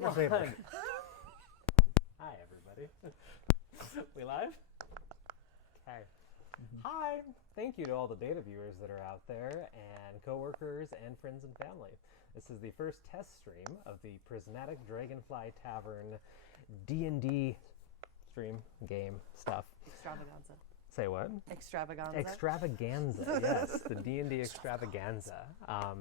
Camera saber. Hi, everybody. We live? Okay. Hi. Thank you to all the beta viewers that are out there, and coworkers, and friends and family. This is the first test stream of the Prismatic Dragonfly Tavern D&D stream, game, stuff. Extravaganza. Say what? Extravaganza. Extravaganza, yes, the D&D extravaganza.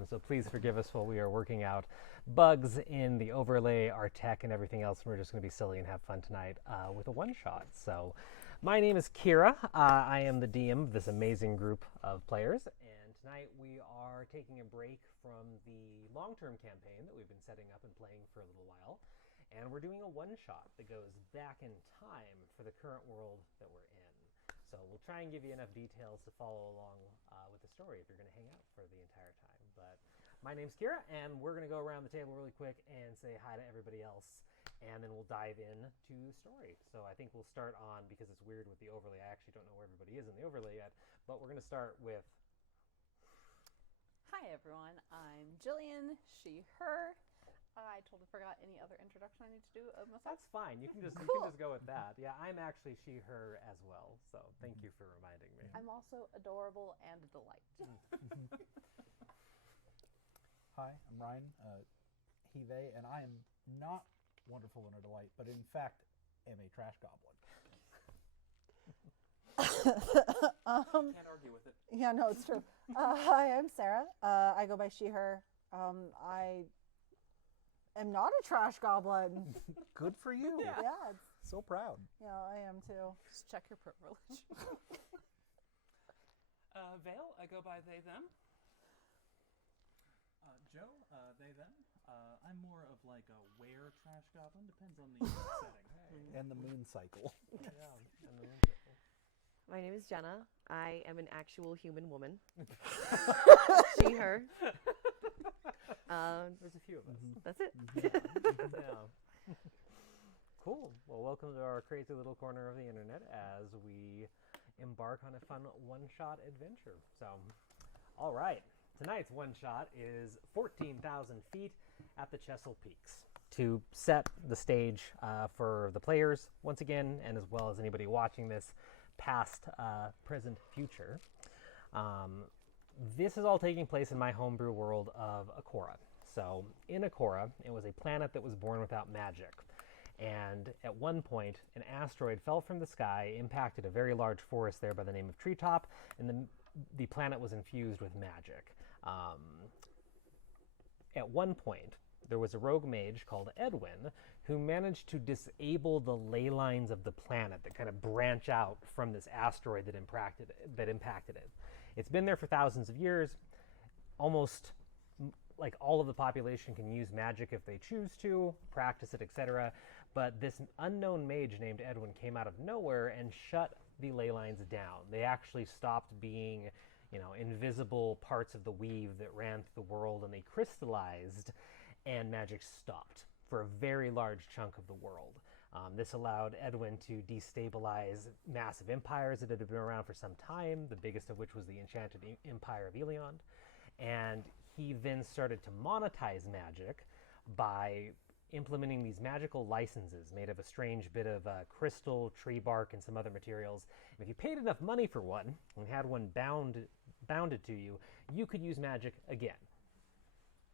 So please forgive us while we are working out bugs in the overlay, our tech, and everything else. We're just going to be silly and have fun tonight with a one-shot. So my name is Kira. I am the DM of this amazing group of players. And tonight we are taking a break from the long-term campaign that we've been setting up and playing for a little while. And we're doing a one-shot that goes back in time for the current world that we're in. So we'll try and give you enough details to follow along with the story if you're going to hang out for the entire time. But my name's Kira, and we're going to go around the table really quick and say hi to everybody else, and then we'll dive in to the story. So I think we'll start on, because it's weird with the overlay, I actually don't know where everybody is in the overlay yet, but we're going to start with... Hi everyone, I'm Jillian, she, her. I totally forgot any other introduction I need to do of myself. That's fine. You can just go with that. Yeah, I'm actually she, her as well. So thank you for reminding me. I'm also adorable and a delight. Hi, I'm Ryan, he, they, and I am not wonderful and a delight, but in fact am a trash goblin. Can't argue with it. Yeah, no, it's true. Hi, I'm Sarah. I go by she, her. I am not a trash goblin. Good for you. Yeah, it's, So proud. yeah, I am too. Just check your privilege. Vale, I go by they, them. Joe, they, them. I'm more of like a were trash goblin, depends on the setting. And the moon cycle. Yeah, and then My name is Jenna. I am an actual human woman. She, her. there's a few of us. That's it. Yeah. Cool. Well, welcome to our crazy little corner of the internet as we embark on a fun one-shot adventure. So, all right. Tonight's one-shot is 14,000 feet at the Chestle Peaks. To set the stage for the players, once again, and as well as anybody watching this, past, present, future. This is all taking place in my homebrew world of Akorah. So in Akorah, it was a planet that was born without magic. And at one point, an asteroid fell from the sky, impacted a very large forest there by the name of Treetop, and the planet was infused with magic. At one point, there was a rogue mage called Edwin who managed to disable the ley lines of the planet that kind of branch out from this asteroid that impacted it. It's been there for thousands of years. Almost like all of the population can use magic if they choose to, practice it, etc. But this unknown mage named Edwin came out of nowhere and shut the ley lines down. They actually stopped being, invisible parts of the weave that ran through the world, and they crystallized, and magic stopped for a very large chunk of the world. This allowed Edwin to destabilize massive empires that had been around for some time, the biggest of which was the enchanted empire of Eliond. And he then started to monetize magic by implementing these magical licenses made of a strange bit of crystal, tree bark, and some other materials. And if you paid enough money for one and had one bounded to you, you could use magic again.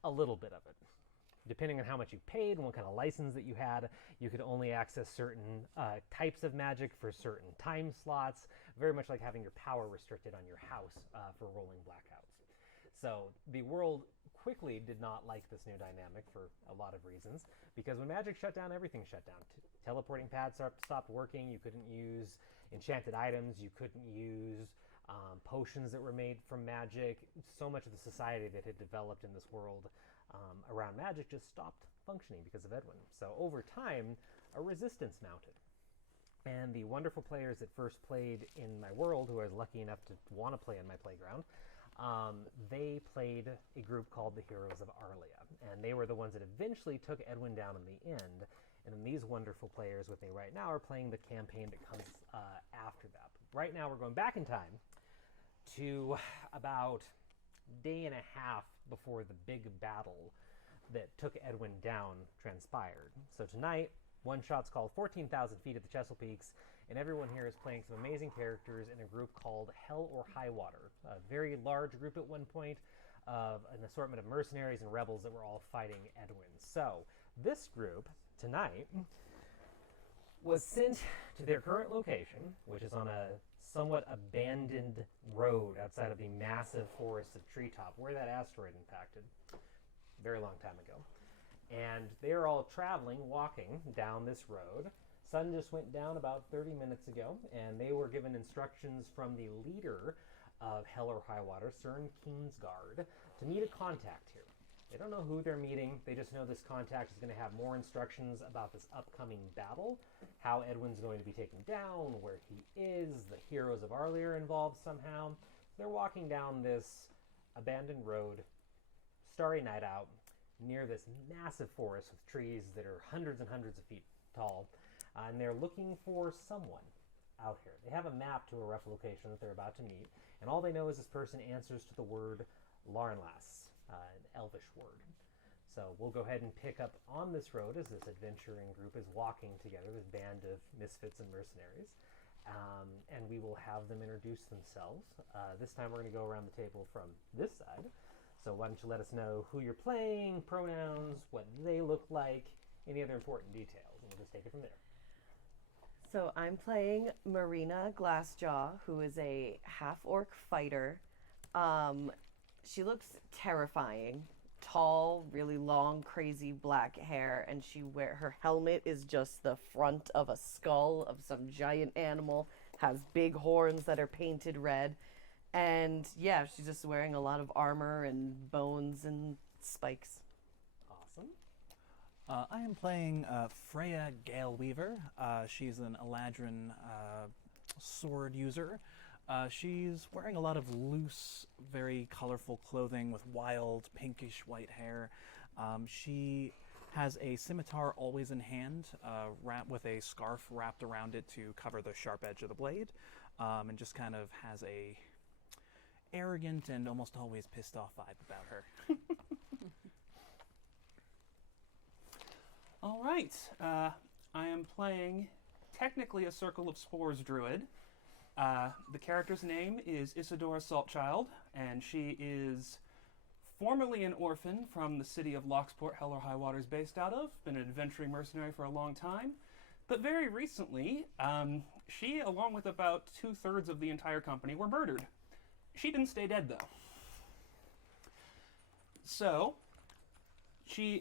A little bit of it. Depending on how much you paid and what kind of license that you had, you could only access certain types of magic for certain time slots, very much like having your power restricted on your house for rolling blackouts. So the world quickly did not like this new dynamic for a lot of reasons, because when magic shut down, everything shut down. Teleporting pads stopped working, you couldn't use enchanted items, you couldn't use potions that were made from magic. So much of the society that had developed in this world around magic just stopped functioning because of Edwin. So over time, a resistance mounted. And the wonderful players that first played in my world, who I was lucky enough to want to play in my playground, they played a group called the Heroes of Arlia. And they were the ones that eventually took Edwin down in the end. And then these wonderful players with me right now are playing the campaign that comes after that. Right now we're going back in time to about a day and a half before the big battle that took Edwin down transpired. So tonight, one shot's called 14,000 Feet at the Chestle Peaks, and everyone here is playing some amazing characters in a group called Hell or High Water, a very large group at one point of an assortment of mercenaries and rebels that were all fighting Edwin. So this group tonight was sent to their current location, which is on a somewhat abandoned road outside of the massive forest of Treetop, where that asteroid impacted a very long time ago. And they are all traveling, walking down this road. Sun just went down about 30 minutes ago, and they were given instructions from the leader of Hell or High Water, Cern Kingsguard, to meet a contact here. They don't know who they're meeting. They just know this contact is going to have more instructions about this upcoming battle, how Edwin's going to be taken down, where he is, the heroes of Arley are involved somehow. They're walking down this abandoned road, starry night out, near this massive forest with trees that are hundreds and hundreds of feet tall, and they're looking for someone out here. They have a map to a rough location that they're about to meet, and all they know is this person answers to the word Larnlas, an elvish word. So we'll go ahead and pick up on this road as this adventuring group is walking together, this band of misfits and mercenaries, and we will have them introduce themselves. This time we're going to go around the table from this side. So why don't you let us know who you're playing, pronouns, what they look like, any other important details, and we'll just take it from there. So I'm playing Marina Glasjaw, who is a half-orc fighter. She looks terrifying. Tall, really long, crazy black hair, and her helmet is just the front of a skull of some giant animal, has big horns that are painted red, and yeah, she's just wearing a lot of armor and bones and spikes. Awesome. I am playing Freya Gale Weaver. She's an Eladrin sword user. She's wearing a lot of loose, very colorful clothing with wild, pinkish white hair. She has a scimitar always in hand, with a scarf wrapped around it to cover the sharp edge of the blade, and just kind of has a arrogant and almost always pissed off vibe about her. All right. I am playing technically a Circle of Spores druid. The character's name is Isadora Saltchild, and she is formerly an orphan from the city of Locksport, Hell or High Water is based out of. Been an adventuring mercenary for a long time. But very recently, she, along with about 2/3 of the entire company, were murdered. She didn't stay dead, though. So, she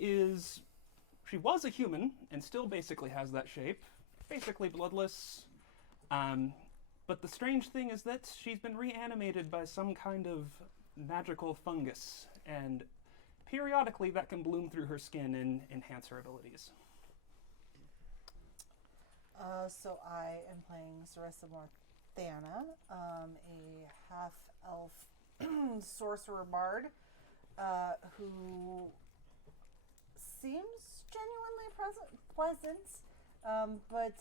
was a human, and still basically has that shape. Basically bloodless. But the strange thing is that she's been reanimated by some kind of magical fungus, and periodically that can bloom through her skin and enhance her abilities. So I am playing Sarissa Morthana, a half-elf sorcerer bard, who seems genuinely pleasant, but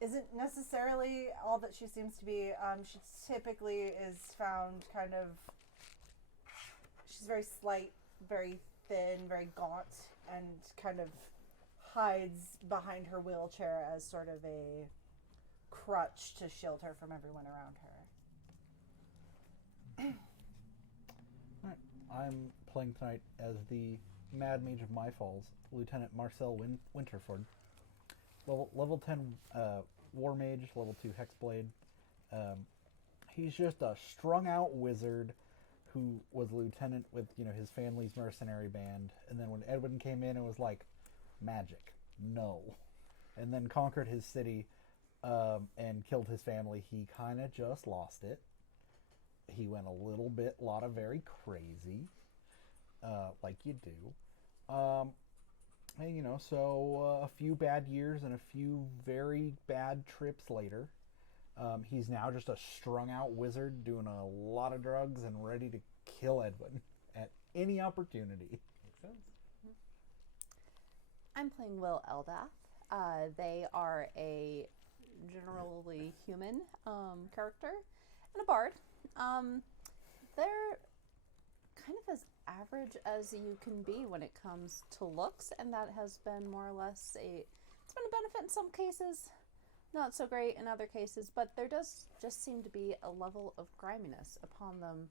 isn't necessarily all that she seems to be. She typically is found she's very slight, very thin, very gaunt, and kind of hides behind her wheelchair as sort of a crutch to shield her from everyone around her. Alright, I'm playing tonight as the Mad Mage of My Falls, Lieutenant Marcel Winterford. Level 10 War Mage, level 2 Hexblade. He's just a strung-out wizard who was a lieutenant with, his family's mercenary band. And then when Edwin came in, it was like, magic, no. And then conquered his city and killed his family. He kind of just lost it. He went a lot of very crazy, like you do. And, so a few bad years and a few very bad trips later, he's now just a strung-out wizard doing a lot of drugs and ready to kill Edwin at any opportunity. Makes sense. I'm playing Will Eldath. They are a generally human character and a bard. They're kind of as average as you can be when it comes to looks, and that has been more or less it's been a benefit in some cases, not so great in other cases, but there does just seem to be a level of griminess upon them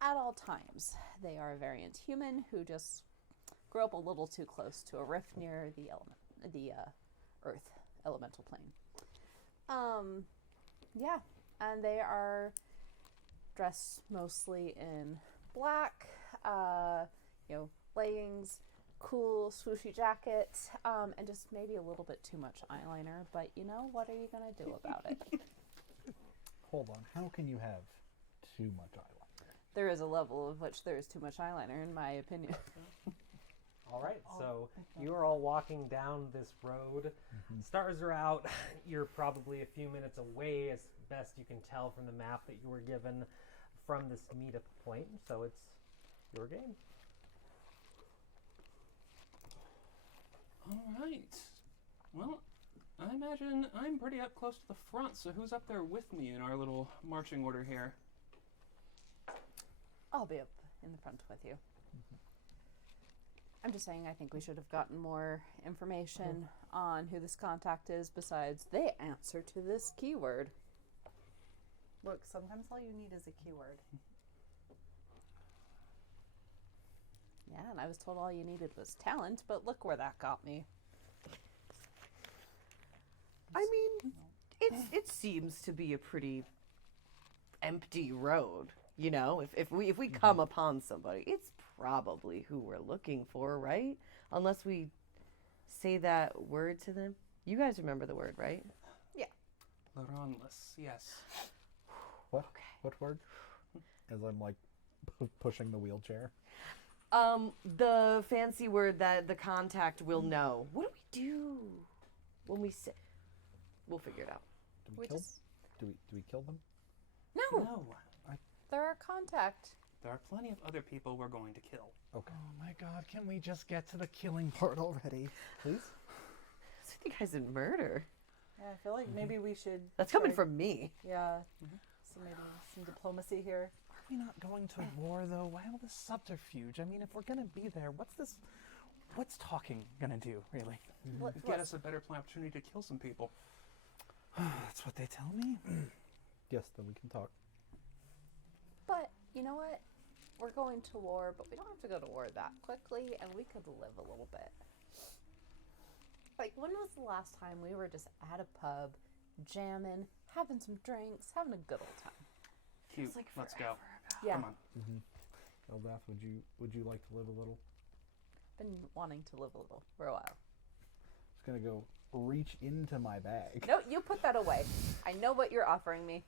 at all times. They are a variant human who just grew up a little too close to a rift near the Earth elemental plane. Yeah, and they are dressed mostly in black, leggings, cool swooshy jacket, and just maybe a little bit too much eyeliner. But what are you gonna do about it? Hold on. How can you have too much eyeliner? There is a level of which there is too much eyeliner, in my opinion. All right, so you are all walking down this road. Stars are out. You're probably a few minutes away, as best you can tell from the map that you were given from this meetup point. So it's your game. All right. Well, I imagine I'm pretty up close to the front, so who's up there with me in our little marching order here? I'll be up in the front with you. I'm just saying I think we should have gotten more information on who this contact is besides they answer to this keyword. Look, sometimes all you need is a keyword. Yeah, and I was told all you needed was talent, but look where that got me. I mean, it seems to be a pretty empty road. If we come upon somebody, it's probably who we're looking for, right? Unless we say that word to them. You guys remember the word, right? Yeah. Laronless, yes. What? What word? As I'm like pushing the wheelchair. The fancy word that the contact will know. What do we do when we say? We'll figure it out. Do we kill them? No, No. they're our contact. There are plenty of other people we're going to kill. Okay. Oh my god, can we just get to the killing part already? Please? So you guys in murder. Yeah, I feel like maybe we should. That's coming try- from me. Yeah. So maybe some diplomacy here. Are we not going to war though? Why all this subterfuge? I mean, if we're gonna be there, what's talking gonna do, really? Get us a better opportunity to kill some people. That's what they tell me. Yes, then we can talk. But you know what? We're going to war, but we don't have to go to war that quickly, and we could live a little bit. Like, when was the last time we were just at a pub, jamming, having some drinks, having a good old time? Cute. like Let's go. Yeah, Come on. Eldath, would you like to live a little? been wanting to live a little for a while. Just gonna go reach into my bag. No, you put that away. I know what you're offering me.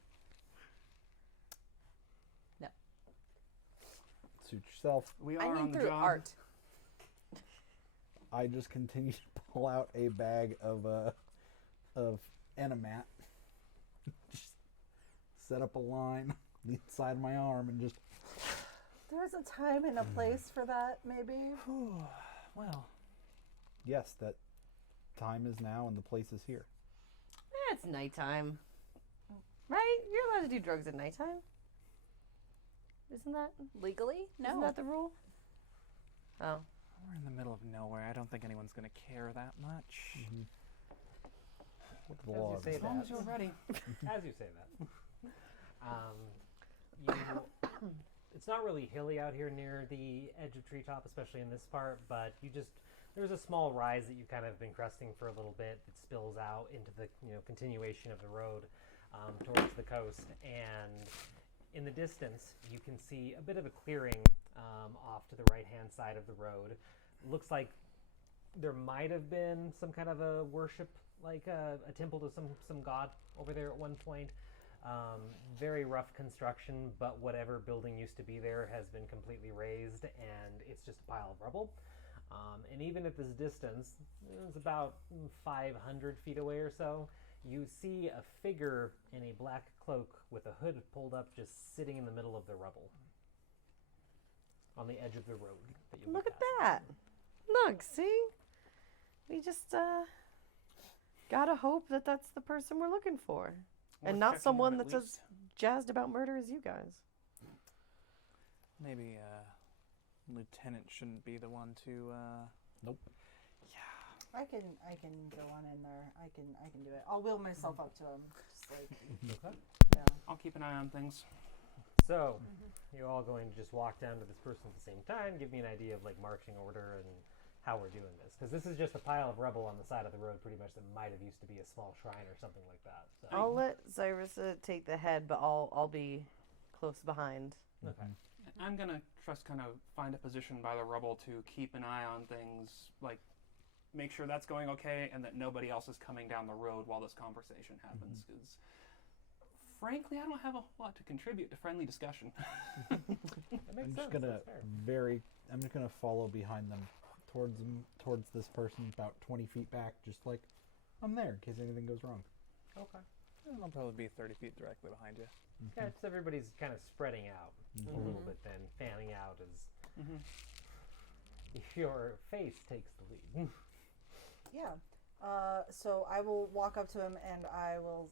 No, Suit yourself. We I are on mean the through job. art. I just continue to pull out a bag of Enemat. Just set up a line on the inside of my arm and just. There's a time and a place for that, maybe. Well, Yes, that time is now and the place is here. It's nighttime. Right? You're allowed to do drugs at nighttime. Isn't that Legally? No. Isn't that the rule? Oh. we're in the middle of nowhere. I don't think anyone's gonna care that much. What the As you law say is. As long as you're ready. As you say that. It's not really hilly out here near the edge of Treetop, especially in this part, but there's a small rise that you've kind of been cresting for a little bit that spills out into the continuation of the road towards the coast. And in the distance, you can see a bit of a clearing off to the right-hand side of the road. Looks like there might have been some kind of a worship, like a temple to some god over there at one point. Very rough construction, but whatever building used to be there has been completely razed, and it's just a pile of rubble. And even at this distance, it's about 500 feet away or so, you see a figure in a black cloak with a hood pulled up, just sitting in the middle of the rubble on the edge of the road that you'll be Look at passing. that. Look, see? We just gotta hope that that's the person we're looking for. Worth And not checking someone out at that's as least. jazzed about murder as you guys. Maybe lieutenant shouldn't be the one to. Nope. I can go on in there. I can do it. I'll wheel myself up to him. Just like Okay. yeah. I'll keep an eye on things. So, you're all going to just walk down to this person at the same time. Give me an idea of like marching order and how we're doing this, because this is just a pile of rubble on the side of the road, pretty much, that might have used to be a small shrine or something like that. So. I'll let Zyrissa take the head, but I'll be close behind. Okay. I'm gonna just kind of find a position by the rubble to keep an eye on things, like make sure that's going okay and that nobody else is coming down the road while this conversation happens, because frankly, I don't have a lot to contribute to friendly discussion. That makes I'm just sense. gonna That's fair. I'm just gonna follow behind them towards this person about 20 feet back, just like I'm there in case anything goes wrong. Okay. I'll probably be 30 feet directly behind you. Yeah, just everybody's kind of spreading out a little bit, then fanning out as your face takes the lead. Yeah. So I will walk up to him and I will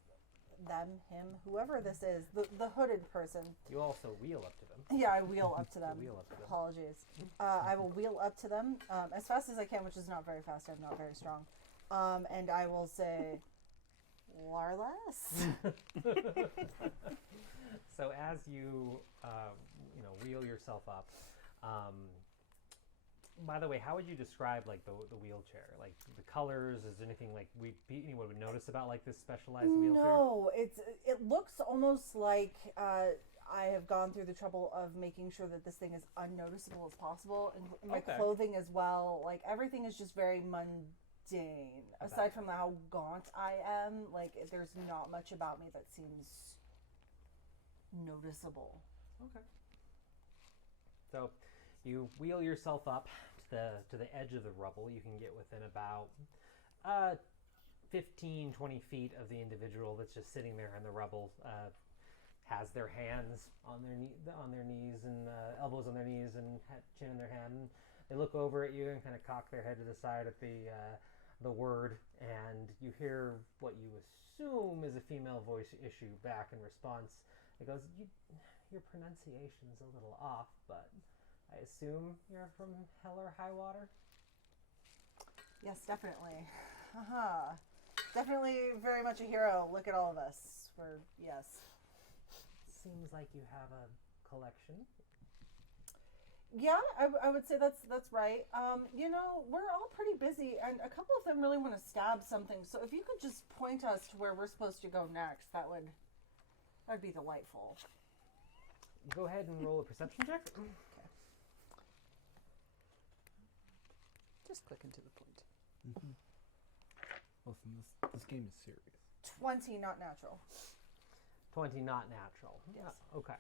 him, whoever this is, the hooded person. You also wheel up to them. Yeah, I wheel up to them. Wheel up to them. Apologies. I will wheel up to them as fast as I can, which is not very fast. I'm not very strong. And I will say, Larless. So as you, wheel yourself up, by the way, how would you describe like the wheelchair? Like the colors? Is there anything like anyone would notice about like this specialized wheelchair? No, it looks almost like I have gone through the trouble of making sure that this thing is unnoticeable as possible, and my Okay. clothing as well. Like everything is just very mundane. Aside from how gaunt I am, like there's not much about me that seems noticeable. Okay. So you wheel yourself up to the edge of the rubble. You can get within about 15, 20 feet of the individual that's just sitting there in the rubble. Has their hands on their knees and elbows on their knees and chin in their hand. And they look over at you and kind of cock their head to the side at the word, and you hear what you assume is a female voice issue back in response. It goes, your pronunciation's a little off, but I assume you're from Hell or High Water? Yes, definitely. Definitely very much a hero. Look at all of us. Yes. Seems like you have a collection. Yeah, I would say that's right. We're all pretty busy, and a couple of them really want to stab something. So if you could just point us to where we're supposed to go next, that would be delightful. Go ahead and roll a perception check. Okay. Just quick and to the point. Listen, this game is serious. 20, not natural. 20, not natural. Yes. Okay.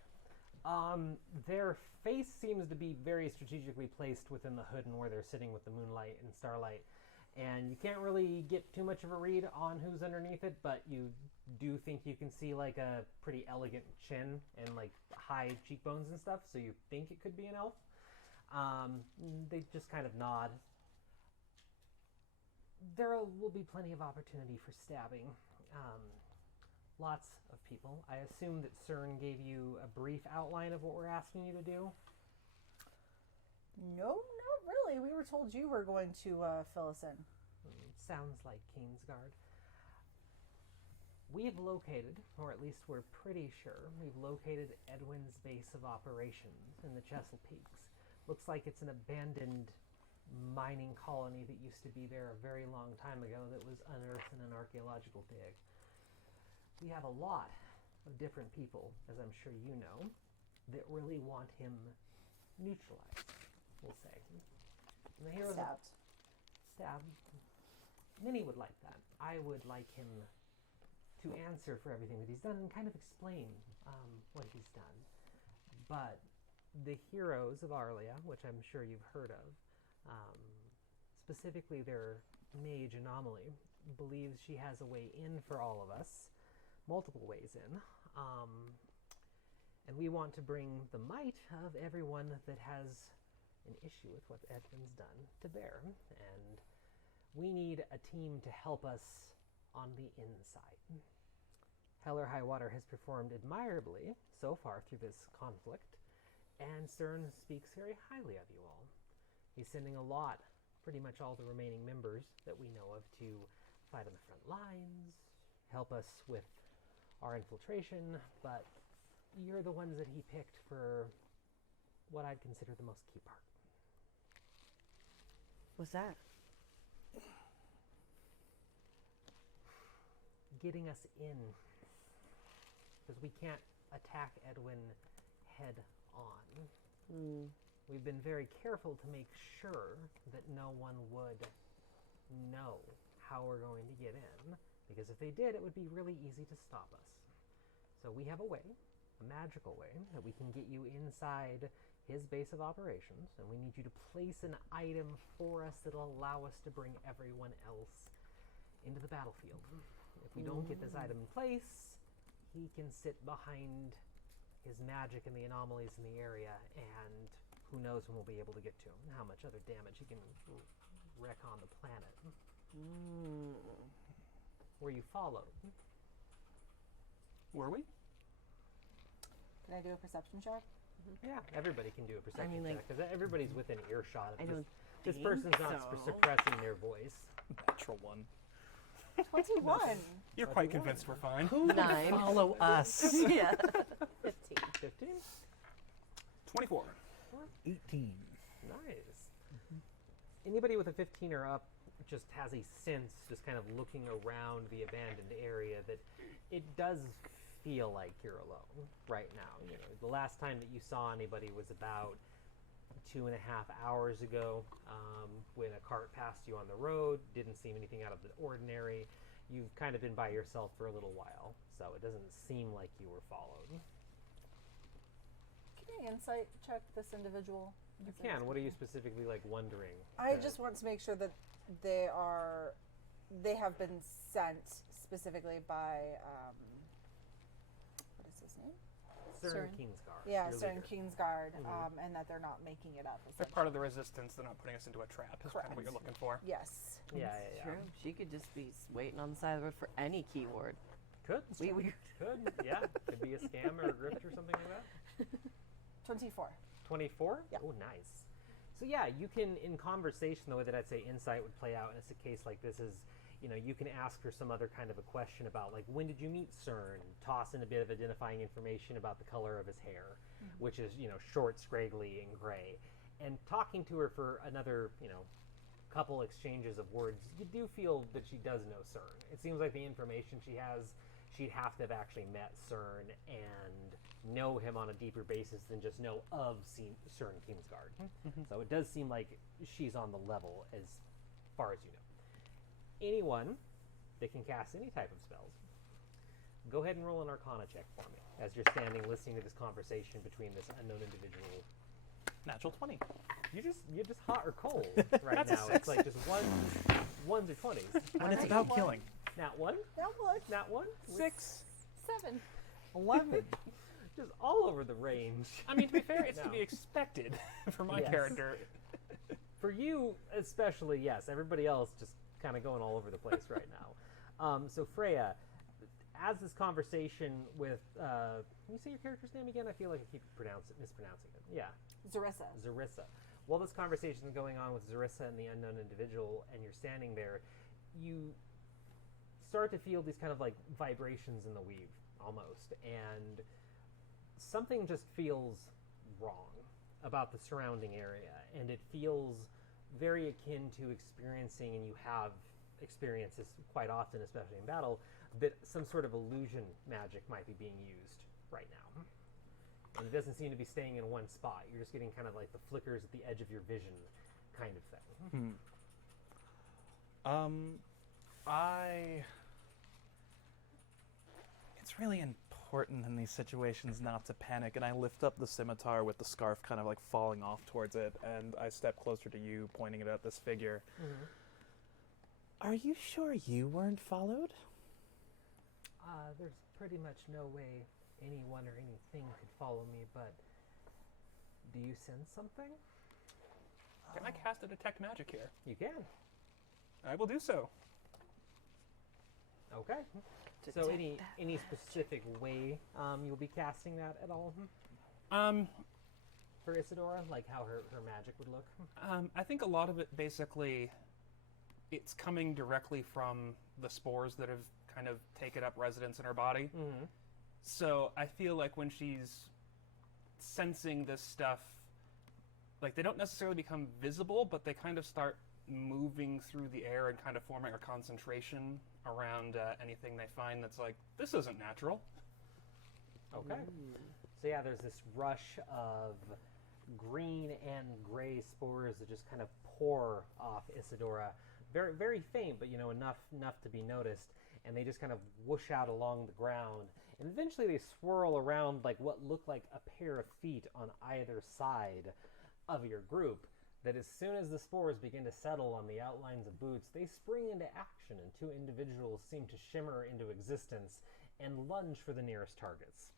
Their face seems to be very strategically placed within the hood and where they're sitting with the moonlight and starlight. And you can't really get too much of a read on who's underneath it, but you do think you can see like a pretty elegant chin and like high cheekbones and stuff, so you think it could be an elf. They just kind of nod. There will be plenty of opportunity for stabbing. Lots of people. I assume that CERN gave you a brief outline of what we're asking you to do. No, not really. We were told you were going to fill us in. Sounds like Kingsguard. We've located, or at least we're pretty sure, we've located Edwin's base of operations in the Chestle Peaks. Looks like it's an abandoned mining colony that used to be there a very long time ago that was unearthed in an archaeological dig. We have a lot of different people, as I'm sure you know, that really want him neutralized, we'll say. And the heroes stabbed. Many would like that. I would like him to answer for everything that he's done and kind of explain what he's done. But the heroes of Arlia, which I'm sure you've heard of, specifically their Mage Anomaly, believes she has a way in for all of us, multiple ways in, and we want to bring the might of everyone that has an issue with what Edwin's done to bear, and we need a team to help us on the inside. Hell or High Water has performed admirably so far through this conflict, And Cern speaks very highly of you all. He's sending a lot, pretty much all the remaining members that we know of, to fight on the front lines, help us with our infiltration, but you're the ones that he picked for what I'd consider the most key part. What's that? Getting us in. Because we can't attack Edwin head on. We've been very careful to make sure that no one would know how we're going to get in, because if they did, it would be really easy to stop us. So we have a way, a magical way, that we can get you inside his base of operations, and we need you to place an item for us that'll allow us to bring everyone else into the battlefield. If we don't get this item in place, he can sit behind his magic and the anomalies in the area, and who knows when we'll be able to get to him, and how much other damage he can wreak on the planet. Were you followed? Were we? Can I do a perception check? Yeah, everybody can do a perception like, check, because everybody's within earshot of I this. don't This think person's not so. suppressing their voice. Natural one. 21. You're quite convinced we're fine. 9. Follow us. Yeah. 15. 15? 24. 18. Nice. Anybody with a 15 or up just has a sense, just kind of looking around the abandoned area, that it does feel like you're alone right now. You know, the last time that you saw anybody was about 2.5 hours ago, when a cart passed you on the road. Didn't seem anything out of the ordinary. You've kind of been by yourself for a little while, so it doesn't seem like you were followed. Can I insight check this individual? You can. What are you specifically wondering? I just want to make sure that they have been sent specifically by what is his name? Cern Cern. Kingsguard. Yeah, your Cern leader. Kingsguard, and that they're not making it up. They're part of the resistance. They're not putting us into a trap. Is kind of what you're looking for. Yes. Yeah, True. She could just be waiting on the side of the road for any keyword. Could. We Could. Yeah. Could be a scam or a grift or something like that. 24. 24? Yeah. Oh, nice. So yeah, you can, in conversation, the way that I'd say insight would play out in a case like this is, you can ask her some other kind of a question about, when did you meet CERN? Toss in a bit of identifying information about the color of his hair, which is, short, scraggly, and gray. And talking to her for another, couple exchanges of words, you do feel that she does know CERN. It seems like the information she has, she'd have to have actually met CERN and know him on a deeper basis than just know of CERN Kingsguard. So it does seem like she's on the level as far as you know. Anyone that can cast any type of spells, go ahead and roll an Arcana check for me as you're standing listening to this conversation between this unknown individual. Natural 20. You're just hot or cold right That's a now. 6. It's like just ones or 20s. When it's about killing. Nat 1? That one. Nat 1? 6. 7. 11. Just all over the range. I mean, to be fair, it's to No. be expected for my Yes. character. For you, especially, yes. Everybody else just kind of going all over the place right now. So Freya, as this conversation with, can you say your character's name again? I feel like I keep mispronouncing it. Yeah, Zarissa. Zarissa. While this conversation is going on with Zarissa and the unknown individual, and you're standing there, you start to feel these kind of vibrations in the weave, almost, and something just feels wrong about the surrounding area, and it feels very akin to experiencing, and you have experiences quite often, especially in battle, that some sort of illusion magic might be being used right now. And it doesn't seem to be staying in one spot. You're just getting kind of the flickers at the edge of your vision kind of thing. It's really important in these situations not to panic, and I lift up the scimitar with the scarf kind of falling off towards it, and I step closer to you, pointing it at this figure. Are you sure you weren't followed? There's pretty much no way anyone or anything could follow me, but do you sense something? Can I cast a detect magic here? You can. I will do so. Okay. So any specific way you'll be casting that at all? for Isadora, like how her magic would look? I think a lot of it basically, it's coming directly from the spores that have kind of taken up residence in her body. Mm-hmm. So I feel like when she's sensing this stuff, like they don't necessarily become visible, but they kind of start moving through the air and kind of forming a concentration around anything they find that's like, this isn't natural. Okay. So yeah, there's this rush of green and gray spores that just kind of pour off Isadora. Very, very faint, but enough to be noticed. And they just kind of whoosh out along the ground. And eventually they swirl around like what look like a pair of feet on either side of your group. That as soon as the spores begin to settle on the outlines of boots, they spring into action and two individuals seem to shimmer into existence and lunge for the nearest targets.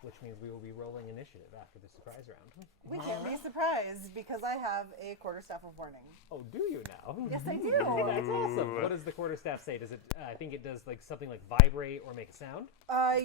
Which means we will be rolling initiative after the surprise round. We can't be surprised because I have a quarterstaff of warning. Oh, do you now? Yes, I do. That's awesome. What does the quarterstaff say? Does it? I think it does like something like vibrate or make a sound.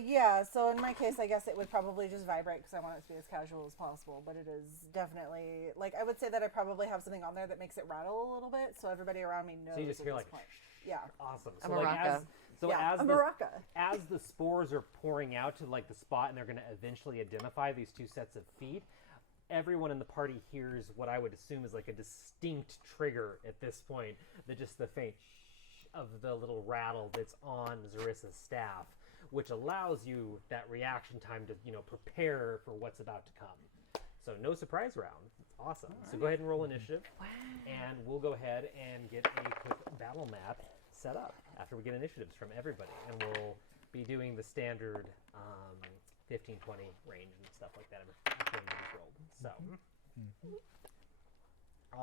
Yeah. So in my case, I guess it would probably just vibrate because I want it to be as casual as possible. But it is definitely like I would say that I probably have something on there that makes it rattle a little bit, so everybody around me knows. So you just at hear this like, point. Yeah. Awesome. A So like maraca. A maraca. as the spores are pouring out to like the spot and they're going to eventually identify these two sets of feet, everyone in the party hears what I would assume is like a distinct trigger at this point, that just the faint of the little rattle that's on Zarissa's staff, which allows you that reaction time to, prepare for what's about to come. So no surprise round. It's awesome. So go ahead and roll initiative. Wow. And we'll go ahead and get a quick battle map set up after we get initiatives from everybody. And we'll be doing the standard 15, 20 range and stuff like that after everybody's rolled. So,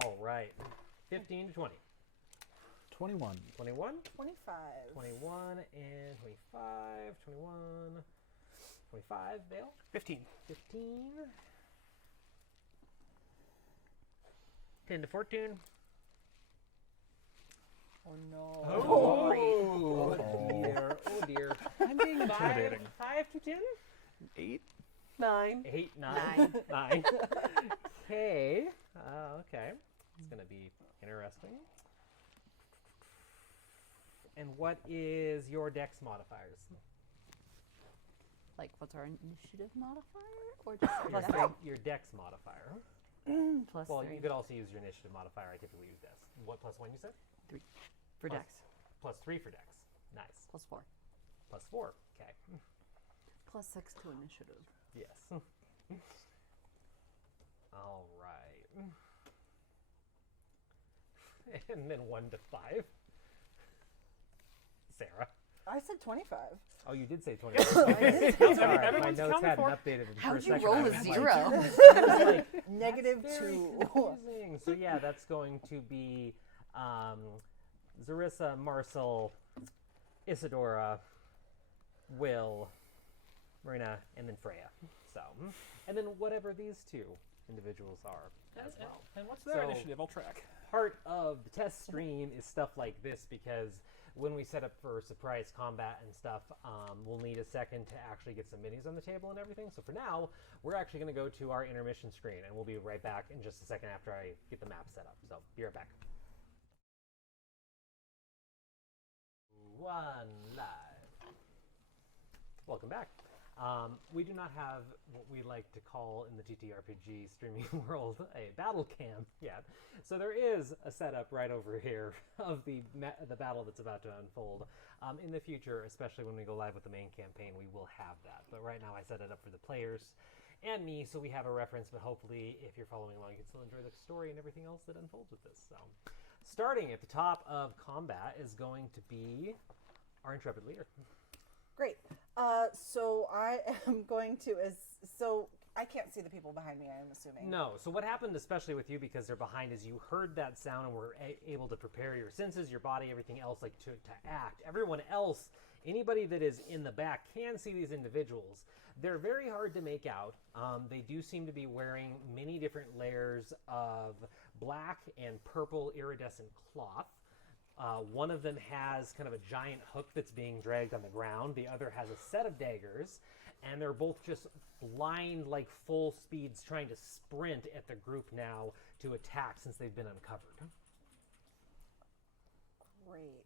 all right. 15 to 20. 21. 21, 25. 21, and 25, 21, 25, Vale. 15. 15. 10 to 14. Oh no. Oh dear. Oh dear. I'm being intimidating. 5 to 10? 8. 9. 8, 9. 9. Okay. Okay. It's going to be interesting. And what is your dex modifiers? Like, what's our initiative modifier? Or just Your, dex? your dex modifier. Plus Well, 3 you could also use your initiative modifier. I typically use dex. What, plus 1 you said? for plus- dex. Plus 3 for dex. Nice. Plus 4. Plus 4. Okay. Plus 6 to initiative. Yes. All right. And then 1 to 5. Sarah. I said 25. Oh, you did say 25. did. Sorry, my Everyone's notes counting hadn't for- updated. For How'd a you second. roll I a was like, 0? I was like, Negative that's very 2. confusing. So yeah, that's going to be Zarissa, Marcel, Isadora, Will, Marina, and then Freya. So, and then whatever these two individuals are as well. And what's their So- initiative? I'll track. Part of the test stream is stuff like this because when we set up for surprise combat and stuff, we'll need a second to actually get some minis on the table and everything. So for now, we're actually going to go to our intermission screen, and we'll be right back in just a second after I get the map set up. So be right back. One live. Welcome back. We do not have what we like to call in the TTRPG streaming world a battle cam yet. So there is a setup right over here of the battle that's about to unfold. In the future, especially when we go live with the main campaign, we will have that. But right now I set it up for the players and me, so we have a reference, but hopefully if you're following along, you can still enjoy the story and everything else that unfolds with this. So starting at the top of combat is going to be our intrepid leader. Great. So I am going to so I can't see the people behind me, I'm assuming. No. So what happened, especially with you, because they're behind, is you heard that sound and were able to prepare your senses, your body, everything else, like to act. Everyone else, anybody that is in the back, can see these individuals. They're very hard to make out. They do seem to be wearing many different layers of black and purple iridescent cloth. One of them has kind of a giant hook that's being dragged on the ground. The other has a set of daggers. and they're both just blind, like full speeds, trying to sprint at the group now to attack since they've been uncovered. Great.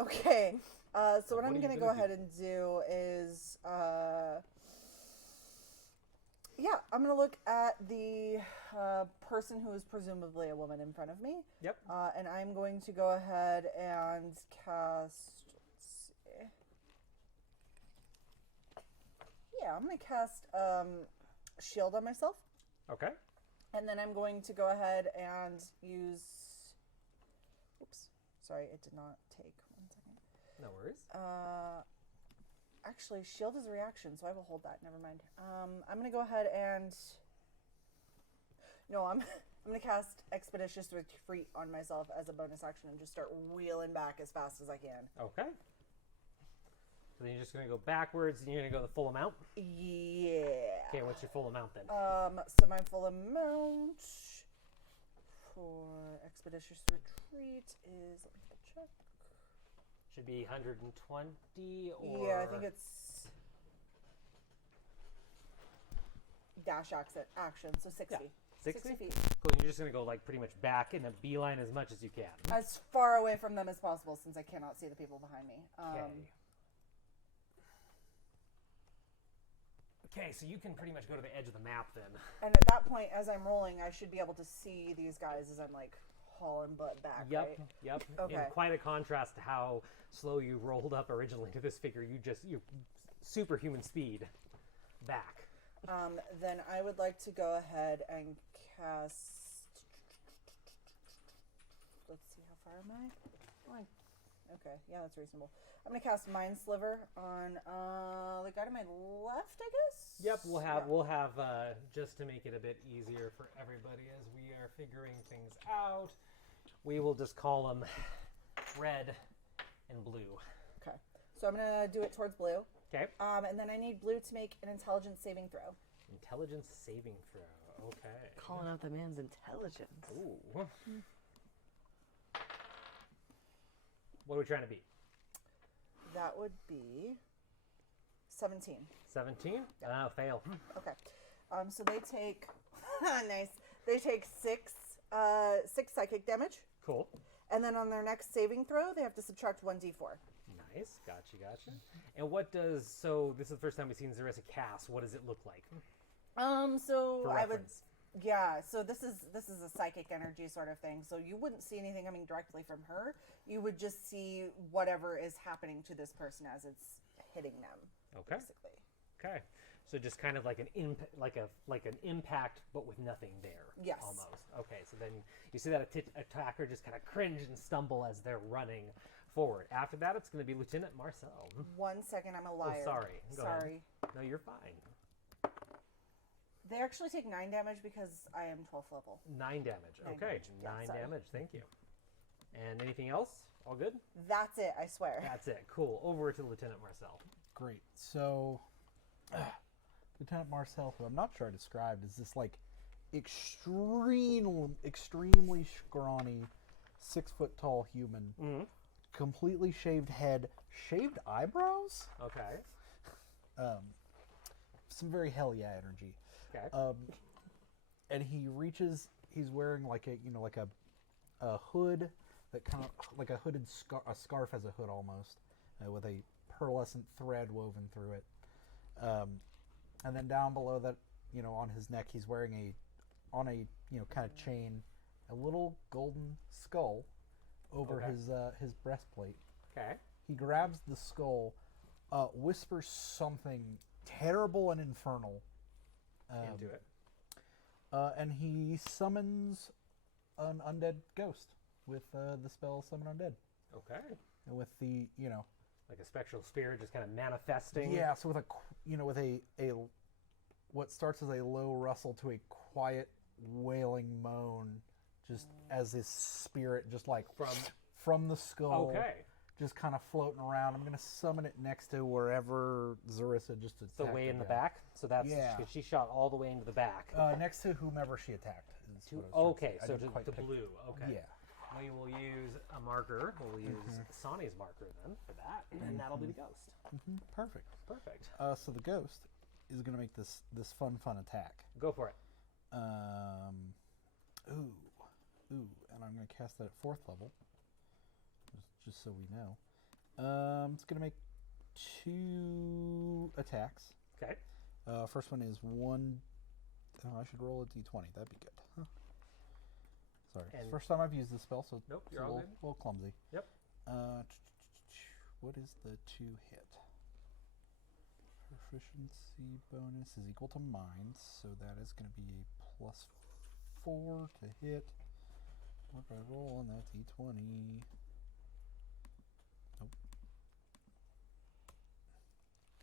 Okay. So what what I'm are you going to gonna go ahead and do is, I'm going to look at the person who is presumably a woman in front of me. Yep. And I'm going to go ahead and cast. Let's see. Yeah, I'm going to cast Shield on myself. Okay. And then I'm going to go ahead and use. Oops. Sorry, it did not take. 1 second. No worries. Actually, shield is a reaction, so I will hold that. Never mind. I'm gonna go ahead and. No, I'm gonna cast Expeditious Retreat on myself as a bonus action and just start wheeling back as fast as I can. Okay. So then you're just going to go backwards, and you're going to go the full amount? Yeah. Okay, what's your full amount then? So my full amount for Expeditious Retreat is. Let me double check. Should be 120 or... Yeah, I think it's dash action, so 60. Yeah. 60? feet. Cool, you're just going to go like pretty much back in a beeline as much as you can. As far away from them as possible since I cannot see the people behind me. Okay, so you can pretty much go to the edge of the map then. And at that point, as I'm rolling, I should be able to see these guys as I'm like hauling butt back, Yep, right? yep. Okay. In quite a contrast to how slow you rolled up originally to this figure. You superhuman speed back. Then I would like to go ahead and cast. Let's see, how far am I? Okay, yeah, that's reasonable. I'm gonna cast Mind Sliver on the guy to my left, I guess. Yep, we'll have just to make it a bit easier for everybody as we are figuring things out. We will just call them red and blue. Okay, so I'm gonna do it towards blue. Okay. And then I need blue to make an intelligence saving throw. Intelligence saving throw. Okay. Calling out the man's intelligence. Ooh. What are we trying to beat? That would be 17. 17? Fail. Okay. So they take nice. They take six psychic damage, Cool. and then on their next saving throw, they have to subtract 1d4. Nice. Gotcha. And what does... So this is the first time we've seen Zarissa cast. What does it look like? So For I would. reference. Yeah. So this is a psychic energy sort of thing. So you wouldn't see anything coming directly from her. You would just see whatever is happening to this person as it's hitting them. Okay. Basically. Okay. So just kind of like an an impact, but with nothing there. Yes. Almost. Okay. So then you see that attacker just kind of cringe and stumble as they're running forward. After that, it's going to be Lieutenant Marcel. 1 second, I'm a liar. Oh, sorry. Go ahead. Sorry. No, you're fine. They actually take 9 damage because I am 12th level. 9 damage. 9 Okay. damage. Yeah, 9 sorry. damage. Thank you. And anything else? All good? That's it, I swear. That's it. Cool. Over to Lieutenant Marcel. Great. So, Lieutenant Marcel, who I'm not sure I described, is this like extremely scrawny, 6 foot tall human, completely shaved head, shaved eyebrows, Okay. some very hell yeah energy. Okay. And he's wearing like a hood that kind of like a hooded a scarf as a hood almost, with a pearlescent thread woven through it. And then down below that, on his neck, he's wearing kind of chain, a little golden skull over Okay. his breastplate. Okay. He grabs the skull, whispers something terrible and infernal. Into it. And he summons an undead ghost with the spell Summon Undead. Okay. And with the, Like a spectral spirit just kind of manifesting. yeah, so with a what starts as a low rustle to a quiet wailing moan, just as this spirit just like from the skull, Okay. just kind of floating around. I'm gonna summon it next to wherever Zarissa just attacked. So way in the guy. back. So that's Yeah. she shot all the way into the back. Next to whomever she attacked. Is what I was trying to Okay, say. I so didn't to quite the pick- blue. Okay. Yeah. we will use a marker. We'll use Sonny's marker then for that, and that'll be the ghost. Perfect. Perfect. So the ghost is going to make this fun attack. Go for it. Ooh, and I'm going to cast that at 4th level, just so we know. It's going to make 2 attacks. Okay. First one is 1. Oh, I should roll a d20. That'd be good. Huh. Sorry, it's the And- first time I've used this spell, so Nope, it's you're a all little, good. little clumsy. Yep. What is the 2 hit? Proficiency bonus is equal to mine, so that is going to be a +4 to hit. What do I roll on that d20? Nope.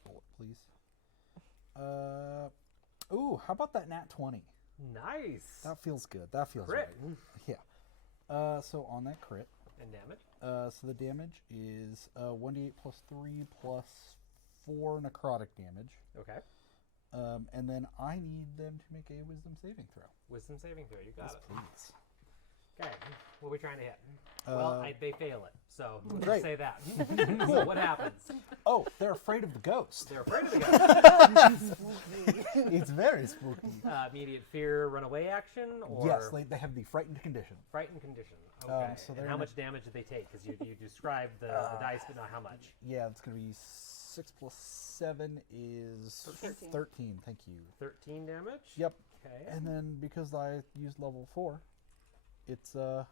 Roll it, please. Ooh, how about that nat 20? Nice. That feels good. That feels Crit. right. Yeah. So on that crit, And damage. so the damage is 1d8 plus 3 plus 4 necrotic damage. Okay. And then I need them to make a wisdom saving throw. Wisdom saving throw. You got it. Please. Okay. What are we trying to hit? Well, they fail it. So we'll just Great. say that. So what happens? Oh, they're afraid of the ghost. They're afraid of the ghost. It's very spooky. Immediate fear, runaway action, or Yes, they have the frightened condition. frightened condition. Okay. so And they're how in much damage did they take? Because you described the dice, but not how much. Yeah, it's going to be 6 plus 7 is 13. Thank you. 13 damage. Yep. Okay. And then because I used level 4, it's an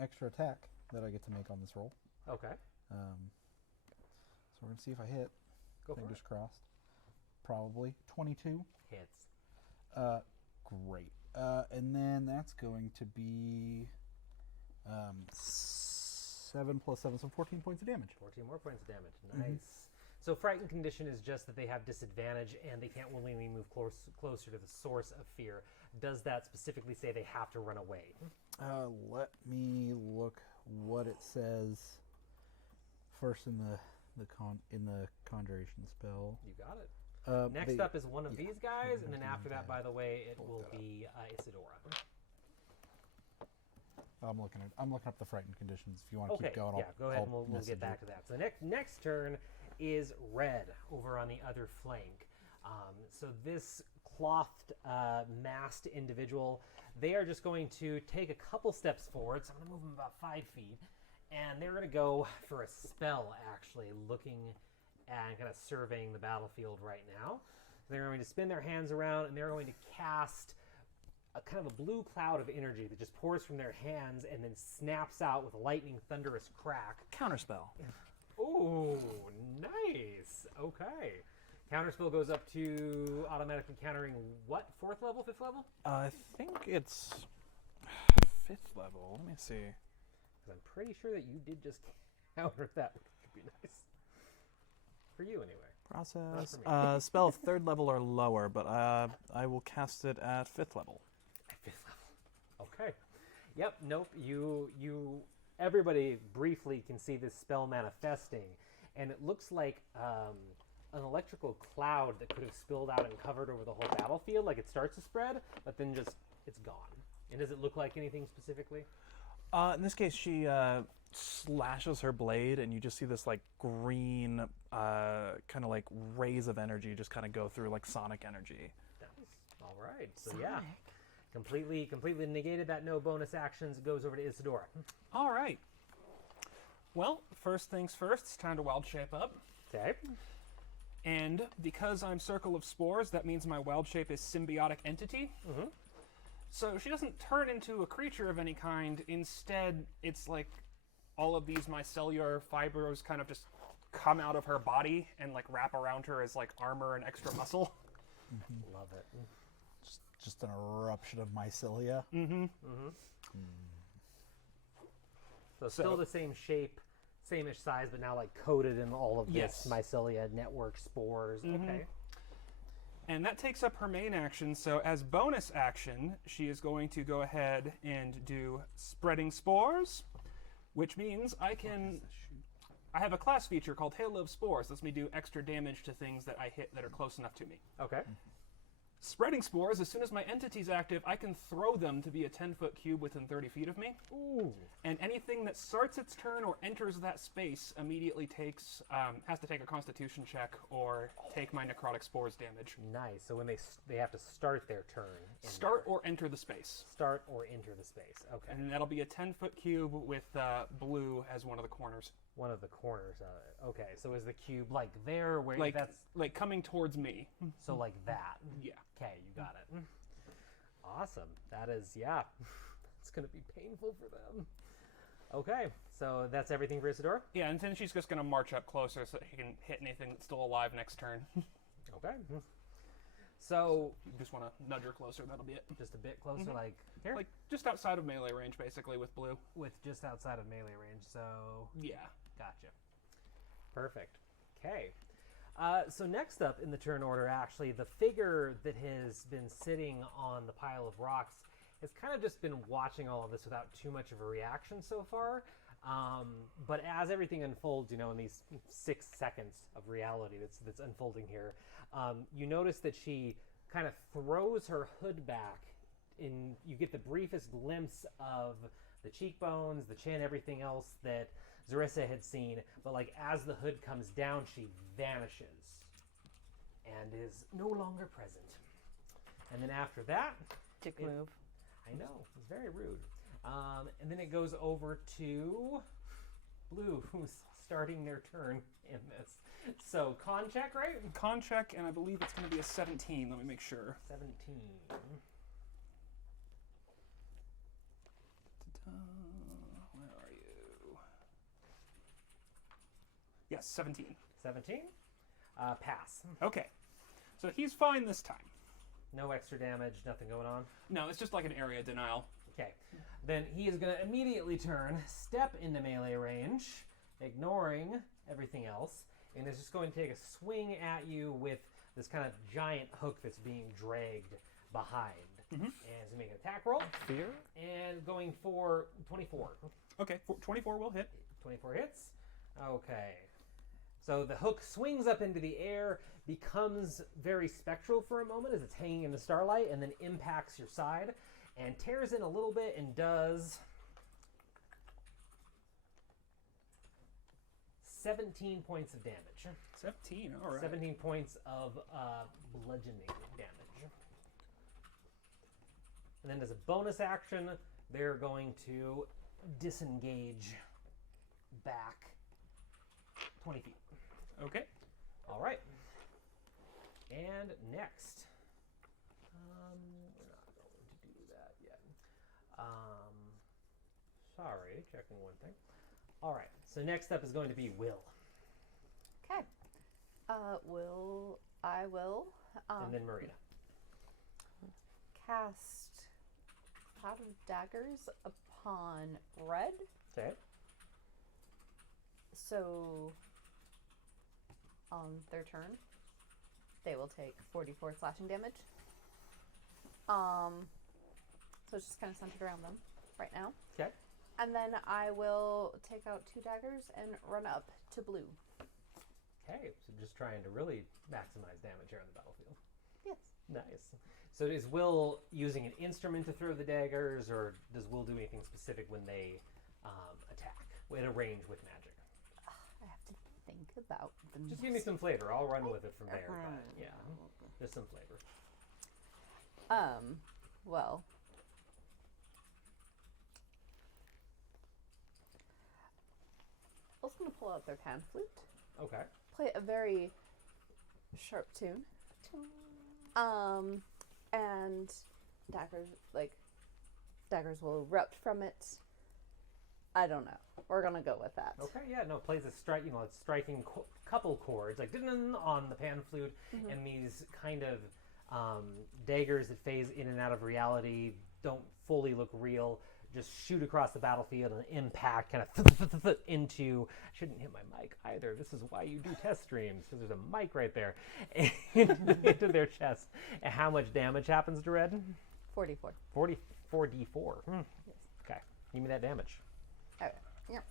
extra attack that I get to make on this roll. Okay. So we're going to see if I hit. Go for Fingers it. crossed. Probably. 22. Hits. Great. And then that's going to be 7 plus 7, so 14 points of damage. 14 more points of damage. Nice. So frightened condition is just that they have disadvantage and they can't willingly move closer to the source of fear. Does that specifically say they have to run away? Let me look what it says first in the conjuration spell. You got it. Next Next up is one of these guys, and then Okay, after that, by the way, it will that up. be Isadora. I'm looking up the frightened conditions. If you want to Okay, keep going, yeah, go ahead I'll and we'll message get back you. to that. So the next turn is Red over on the other flank. So this clothed, masked individual, they are just going to take a couple steps forward. So I'm going to move them about 5 feet. And they're going to go for a spell, actually, looking and kind of surveying the battlefield right now. They're going to spin their hands around, and they're going to cast a kind of a blue cloud of energy that just pours from their hands and then snaps out with a lightning thunderous crack. Counterspell. Ooh, nice. Okay. Counterspell goes up to automatically countering what? 4th level, 5th level? I think it's 5th level. Let me see. Because I'm pretty sure that you did just counter that, which could be nice. For you, anyway. Process. Not for Spell of 3rd level or lower, but I will cast it at 5th level. At 5th level. Okay. Yep, nope. Everybody briefly can see this spell manifesting, and it looks like an electrical cloud that could have spilled out and covered over the whole battlefield. Like it starts to spread, but then just it's gone. And does it look like anything specifically? In this case, she slashes her blade, and you just see this like green, kind of like rays of energy just kind of go through like sonic energy. Nice. All right. So yeah, completely negated that. No bonus actions. It goes over to Isadora. All right. Well, first things first, it's time to wild shape up. Okay. And because I'm Circle of Spores, that means my wild shape is symbiotic entity. Mm-hmm. So she doesn't turn into a creature of any kind. Instead, it's like all of these mycellular fibers kind of just come out of her body and like wrap around her as like armor and extra muscle. Love it. Just an eruption of mycelia. So still the same shape, same-ish size, but now like coated in all of this Yes. mycelia network spores. Okay. And that takes up her main action. So as bonus action, she is going to go ahead and do Spreading Spores, which means I have a class feature called Hail of Spores. Lets me do extra damage to things that I hit that are close enough to me. Okay. Spreading spores, as soon as my entity's active, I can throw them to be a 10-foot cube within 30 feet of me. Ooh. And anything that starts its turn or enters that space immediately has to take a Constitution check or take my necrotic spores damage. Nice. So when they have to start their turn. Start or enter the space. Start or enter the space. Okay. And that'll be a 10-foot cube with blue as one of the corners. One of the corners of it. Okay. So is the cube like there where Like coming towards me. so like that? Yeah. Okay, you got it. Awesome. That is, yeah. It's going to be painful for them. Okay, so that's everything for Isadora? Yeah, and then she's just going to march up closer so that he can hit anything that's still alive next turn. Okay. So, You just want to nudge her closer, that'll be it. just a bit closer, like here? Like, just outside of melee range, basically, with blue. With just outside of melee range, so Yeah. gotcha. Perfect. Okay. So next up in the turn order, actually, the figure that has been sitting on the pile of rocks has kind of just been watching all of this without too much of a reaction so far. But as everything unfolds, in these 6 seconds of reality that's unfolding here, you notice that she kind of throws her hood back. You get the briefest glimpse of the cheekbones, the chin, everything else that Zarissa had seen, but like as the hood comes down, she vanishes and is no longer present. And then after that, Dick move. I know, it's very rude. And then it goes over to Blue, who's starting their turn in this. So con check, right? Con check, and I believe it's going to be a 17. Let me make sure. 17. Where are you? Yes, 17. 17. Pass. Okay. So he's fine this time. No extra damage, nothing going on. No, it's just like an area denial. Okay. Then he is going to immediately turn, step into melee range, ignoring everything else, and is just going to take a swing at you with this kind of giant hook that's being dragged behind. And so make an attack roll. Fear? And going for 24. Okay, 24 will hit. 24 hits. Okay. So the hook swings up into the air, becomes very spectral for a moment as it's hanging in the starlight, and then impacts your side and tears in a little bit and does 17 points of damage. 17, all right. 17 points of bludgeoning damage. And then as a bonus action, they're going to disengage back 20 feet. Okay. All right. And next. We're not going to do that yet. Sorry, checking one thing. All right. So next up is going to be Will. Okay. I will And then Marina. cast Pot of Daggers upon Red. Okay. So on their turn, they will take 44 slashing damage. So it's just kind of centered around them right now. Okay. And then I will take out 2 daggers and run up to Blue. Okay. So just trying to really maximize damage here on the battlefield. Yes. Nice. So is Will using an instrument to throw the daggers, or does Will do anything specific when they attack in a range with magic? I have to think about the Just give me some flavor. I'll run with it from there. But yeah, just some flavor. Well, I was going to pull out their pan flute, Okay. play a very sharp tune, and daggers will erupt from it. I don't know. We're gonna go with that. Okay. Yeah. No. It plays a it's striking couple chords like on the pan flute, and these kind of daggers that phase in and out of reality, don't fully look real, just shoot across the battlefield and impact kind of into. I shouldn't hit my mic either. This is why you do test streams, because there's a mic right there into their chest. And how much damage happens to Red? 44. 44d4. Yes. Okay, give me that damage. Okay. Yep.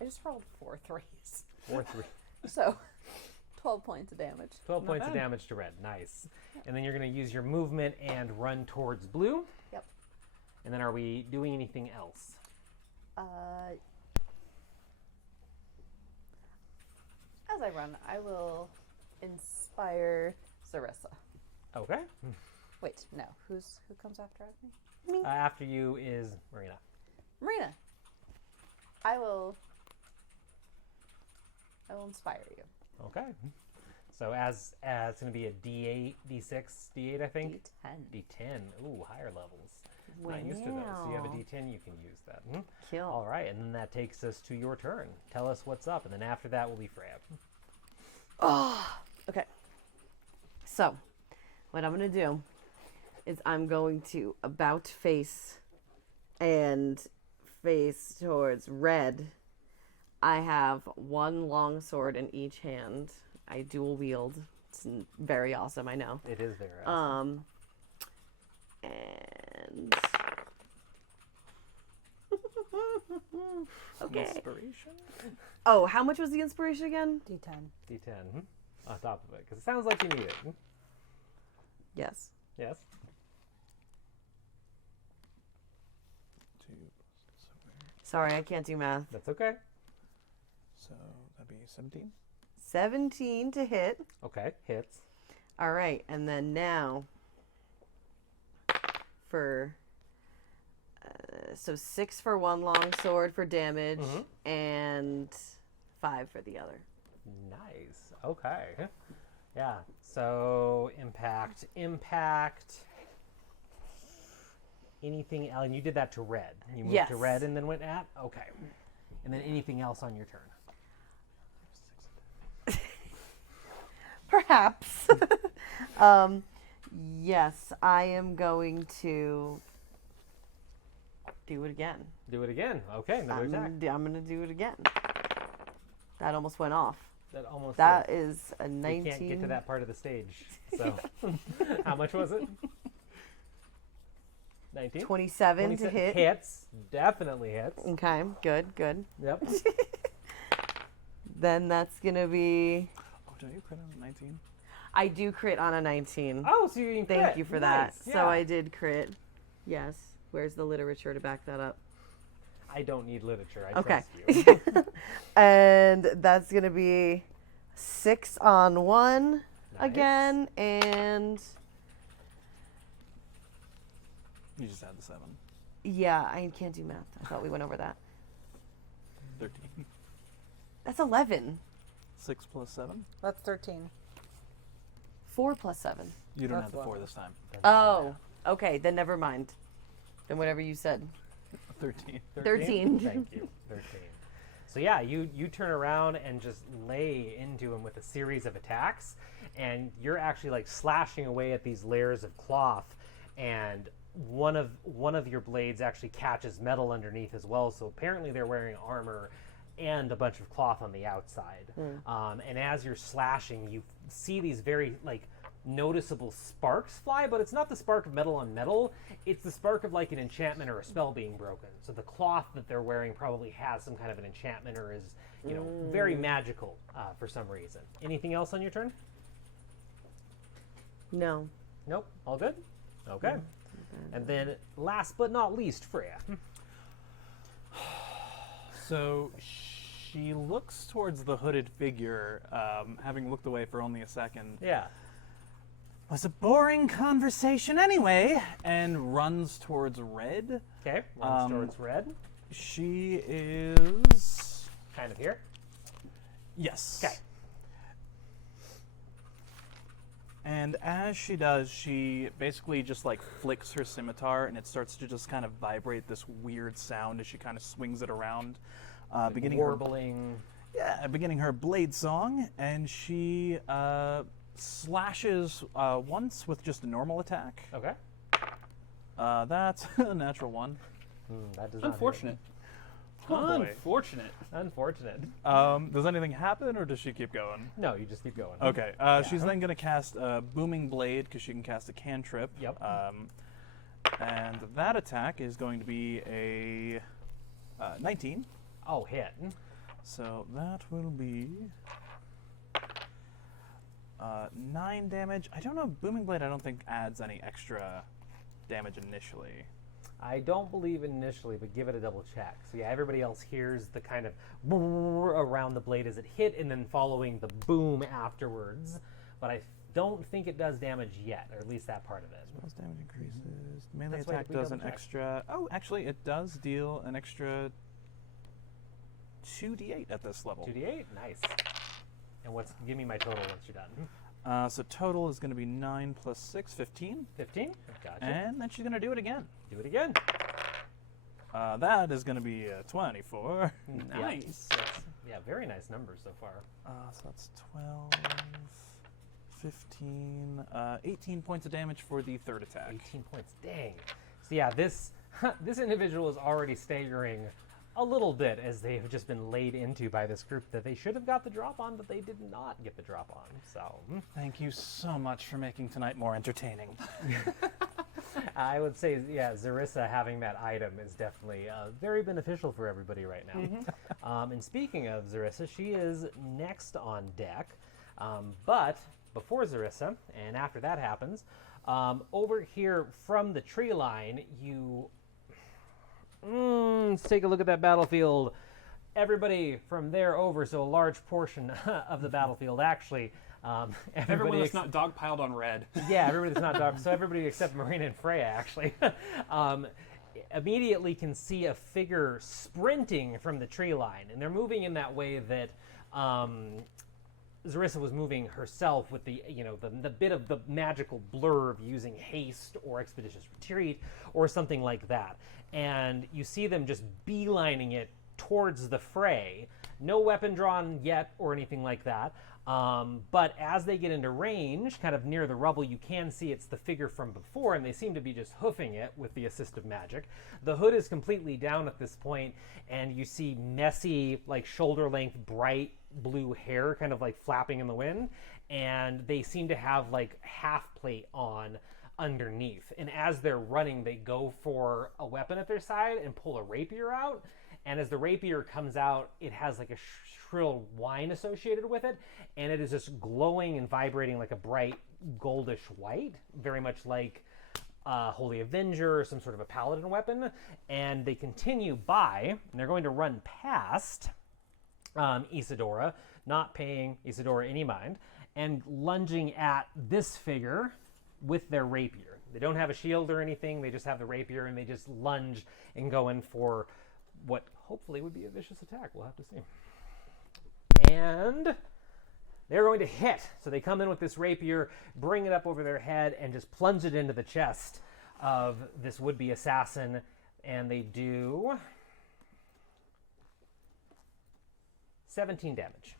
I just rolled 4 threes. 4 3. So 12 points of damage. 12 points of bad. damage to red. Nice. And then you're going to use your movement and run towards blue. Yep. And then are we doing anything else? As I run, I will inspire Sarissa. Okay. Wait, no. Who comes after me? After you is Marina. Marina. I will inspire you. Okay. So as it's going to be a D8, D6, D8, I think? D10. D10. Ooh, higher levels. Not used to those. So you have a Wow. D10, you can use that. Hmm? Kill. All right, and then that takes us to your turn. Tell us what's up, and then after that will be Freya. Okay. So, what I'm going to do is I'm going to about face and face towards red. I have one long sword in each hand. I dual wield. It's very awesome, I know. It is very awesome. And okay. Inspiration? Oh, how much was the inspiration again? D10. D10 on top of it, because it sounds like you need it. Yes. Yes? 2 plus Sorry, I can't do math. That's okay. so that'd be 17. 17 to hit. Okay, hits. All right, and then now for so 6 for one long sword for damage and 5 for the other. Nice. Okay. Yeah. So impact. Anything else? And you did that to red. You moved to Yes. red and then went at? Okay. And then anything else on your turn? Perhaps. Yes, I am going to do it again. Do it again. Okay, another attack. I'm going to do it again. That almost went off. That almost That did. is a 19. We can't get to that part of the stage. So, how much was it? 19? 27 to hit. Hits. Definitely hits. Okay, good. Yep. Then that's going to be... Oh, did you crit on 19? I do crit on a 19. Oh, so you can Thank crit. you for Nice. that. Yeah. So I did crit. Yes. Where's the literature to back that up? I don't need literature. I Okay. trust you. And that's going to be 6 on 1 Nice. again. And You just had the 7. yeah, I can't do math. I thought we went over that. 13. That's 11. 6 plus 7? That's 13. 4 plus 7. You don't That's have the 4 11. this time. Oh, okay. Then never mind. Then whatever you said. 13. 13. Thank you. 13. So yeah, you turn around and just lay into him with a series of attacks, and you're actually like slashing away at these layers of cloth, and one of your blades actually catches metal underneath as well. So apparently they're wearing armor and a bunch of cloth on the outside. And as you're slashing, you see these very like noticeable sparks fly, but it's not the spark of metal on metal. It's the spark of like an enchantment or a spell being broken. So the cloth that they're wearing probably has some kind of an enchantment or is, very magical for some reason. Anything else on your turn? No. Nope. All good? Okay. And then last but not least, Freya. So she looks towards the hooded figure, having looked away for only a second. Yeah. Was a boring conversation anyway, and runs towards red. Okay. Runs towards red. She is... Kind of here. Yes. Okay. And as she does, she basically just like flicks her scimitar, and it starts to just kind of vibrate this weird sound as she kind of swings it around, beginning Warbling. beginning her blade song, and she slashes once with just a normal attack. Okay. That's a natural 1. That does not hit. Unfortunate. Oh boy. Unfortunate. Unfortunate. Does anything happen, or does she keep going? No, you just keep going. Okay. She's then going to cast Booming Blade because she can cast a cantrip. Yep. And that attack is going to be a 19. Oh, hit. So that will be 9 damage. I don't know, Booming Blade I don't think adds any extra damage initially. I don't believe initially, but give it a double check. So yeah, everybody else hears the kind of around the blade as it hit, and then following the boom afterwards. But I don't think it does damage yet, or at least that part of it. Spells damage increases. Melee That's why attack we does an double check. extra... Oh, actually, it does deal an extra 2d8 at this level. 2d8, nice. And give me my total once you're done. So total is going to be 9 plus 6, 15. 15? Gotcha. And then she's going to do it again. Do it again. That is going to be 24. Nice. Yeah, very nice numbers so far. So that's 12, 15, 18 points of damage for the third attack. 18 points, dang. So yeah, this individual is already staggering a little bit as they have just been laid into by this group that they should have got the drop on, but they did not get the drop on. So Thank you so much for making tonight more entertaining. I would say, yeah, Zarissa having that item is definitely very beneficial for everybody right now. And speaking of Zarissa, she is next on deck. But before Zarissa, and after that happens, over here from the tree line, let's take a look at that battlefield. Everybody from there over, so a large portion of the battlefield actually. Everyone that's not dogpiled on red. Yeah, everybody that's not dog. So everybody except Marina and Freya actually immediately can see a figure sprinting from the tree line, and they're moving in that way that Zarissa was moving herself with the the bit of the magical blur of using haste or expeditious retreat or something like that. And you see them just beelining it towards the fray. No weapon drawn yet or anything like that. But as they get into range, kind of near the rubble, you can see it's the figure from before, and they seem to be just hoofing it with the assist of magic. The hood is completely down at this point, and you see messy, like shoulder-length, bright blue hair kind of like flapping in the wind, and they seem to have like half plate on underneath. And as they're running, they go for a weapon at their side and pull a rapier out, and as the rapier comes out, it has like a shrill whine associated with it, and it is just glowing and vibrating like a bright goldish white, very much like Holy Avenger or some sort of a paladin weapon. And they continue by, and they're going to run past Isadora, not paying Isadora any mind, and lunging at this figure with their rapier. They don't have a shield or anything, they just have the rapier, and they just lunge and go in for what hopefully would be a vicious attack. We'll have to see. And they're going to hit. So they come in with this rapier, bring it up over their head, and just plunge it into the chest of this would-be assassin. And they do 17 damage.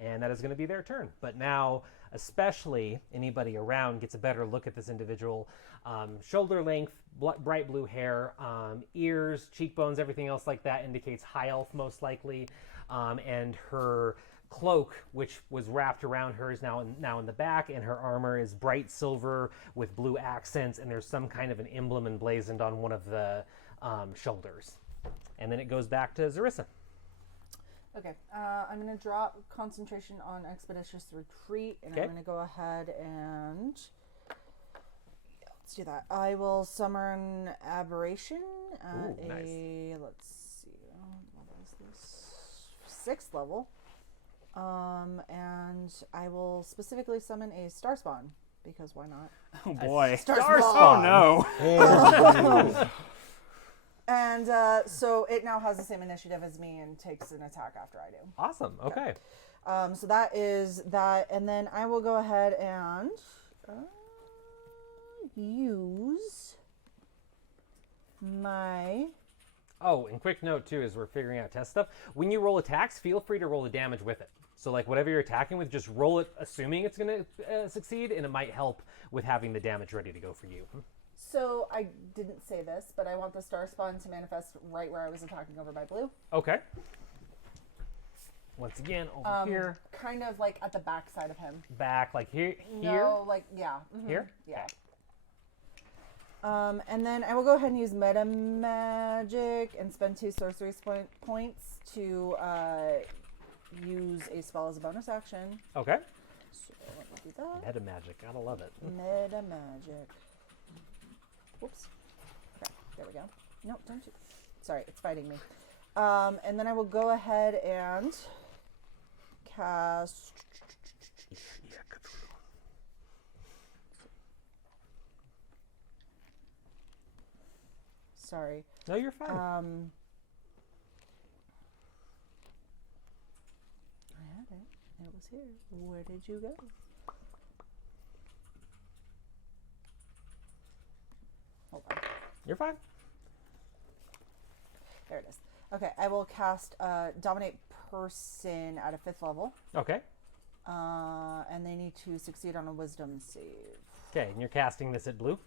And that is going to be their turn. But now, especially anybody around gets a better look at this individual. Shoulder length, bright blue hair, ears, cheekbones, everything else like that indicates high elf most likely. And her cloak, which was wrapped around her, is now in the back, and her armor is bright silver with blue accents, and there's some kind of an emblem emblazoned on one of the shoulders. And then it goes back to Zarissa. Okay, I'm going to drop concentration on Expeditious Retreat, and I'm going to go ahead and... let's do that. I will summon Aberration at nice. Let's see, what is this? 6th level. And I will specifically summon a Star Spawn, because why not? Oh boy. Star Oh no. And so it now has the same initiative as me and takes an attack after I do. Awesome. Okay. So that is that, and then I will go ahead and use my... Oh, and quick note too, as we're figuring out test stuff, when you roll attacks, feel free to roll the damage with it. So like whatever you're attacking with, just roll it assuming it's going to succeed, and it might help with having the damage ready to go for you. So I didn't say this, but I want the Star Spawn to manifest right where I was attacking over by blue. Okay. Once again, over here. Kind of like at the back side of him. Back, like here? No, like, yeah. Mm-hmm. Here? Yeah. Okay. And then I will go ahead and use Meta Magic and spend 2 sorcery points to use a spell as a bonus action. Okay. So let me do that. Meta magic, gotta love it. Meta magic. Whoops. Okay, there we go. No, don't you. Sorry, it's fighting me. And then I will go ahead and cast. Sorry. No, you're fine. I had it. It was here. Where did you go? Hold on. You're fine. There it is. Okay, I will cast Dominate Person at a 5th level. Okay. And they need to succeed on a Wisdom save. Okay, and you're casting this at blue?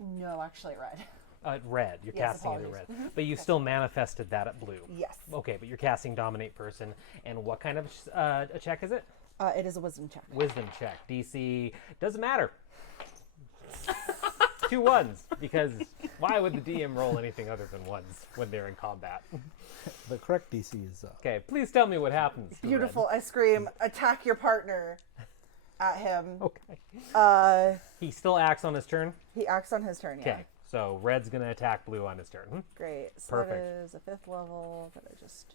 No, actually red. Red. You're Yes, casting it at apologies. red. But you still manifested that at blue. Yes. Okay, but you're casting Dominate Person. And what kind of a check is it? It is a Wisdom check. Wisdom check. DC doesn't matter. 2 ones, because why would the DM roll anything other than ones when they're in combat? The correct DC is Okay, please tell me what happens. to Beautiful. I scream, attack your partner at him. Red. Okay. He still acts on his turn? He acts on his turn, yeah. Okay, so Red's going to attack blue on his turn. Great. So Perfect. that is a 5th level that I just...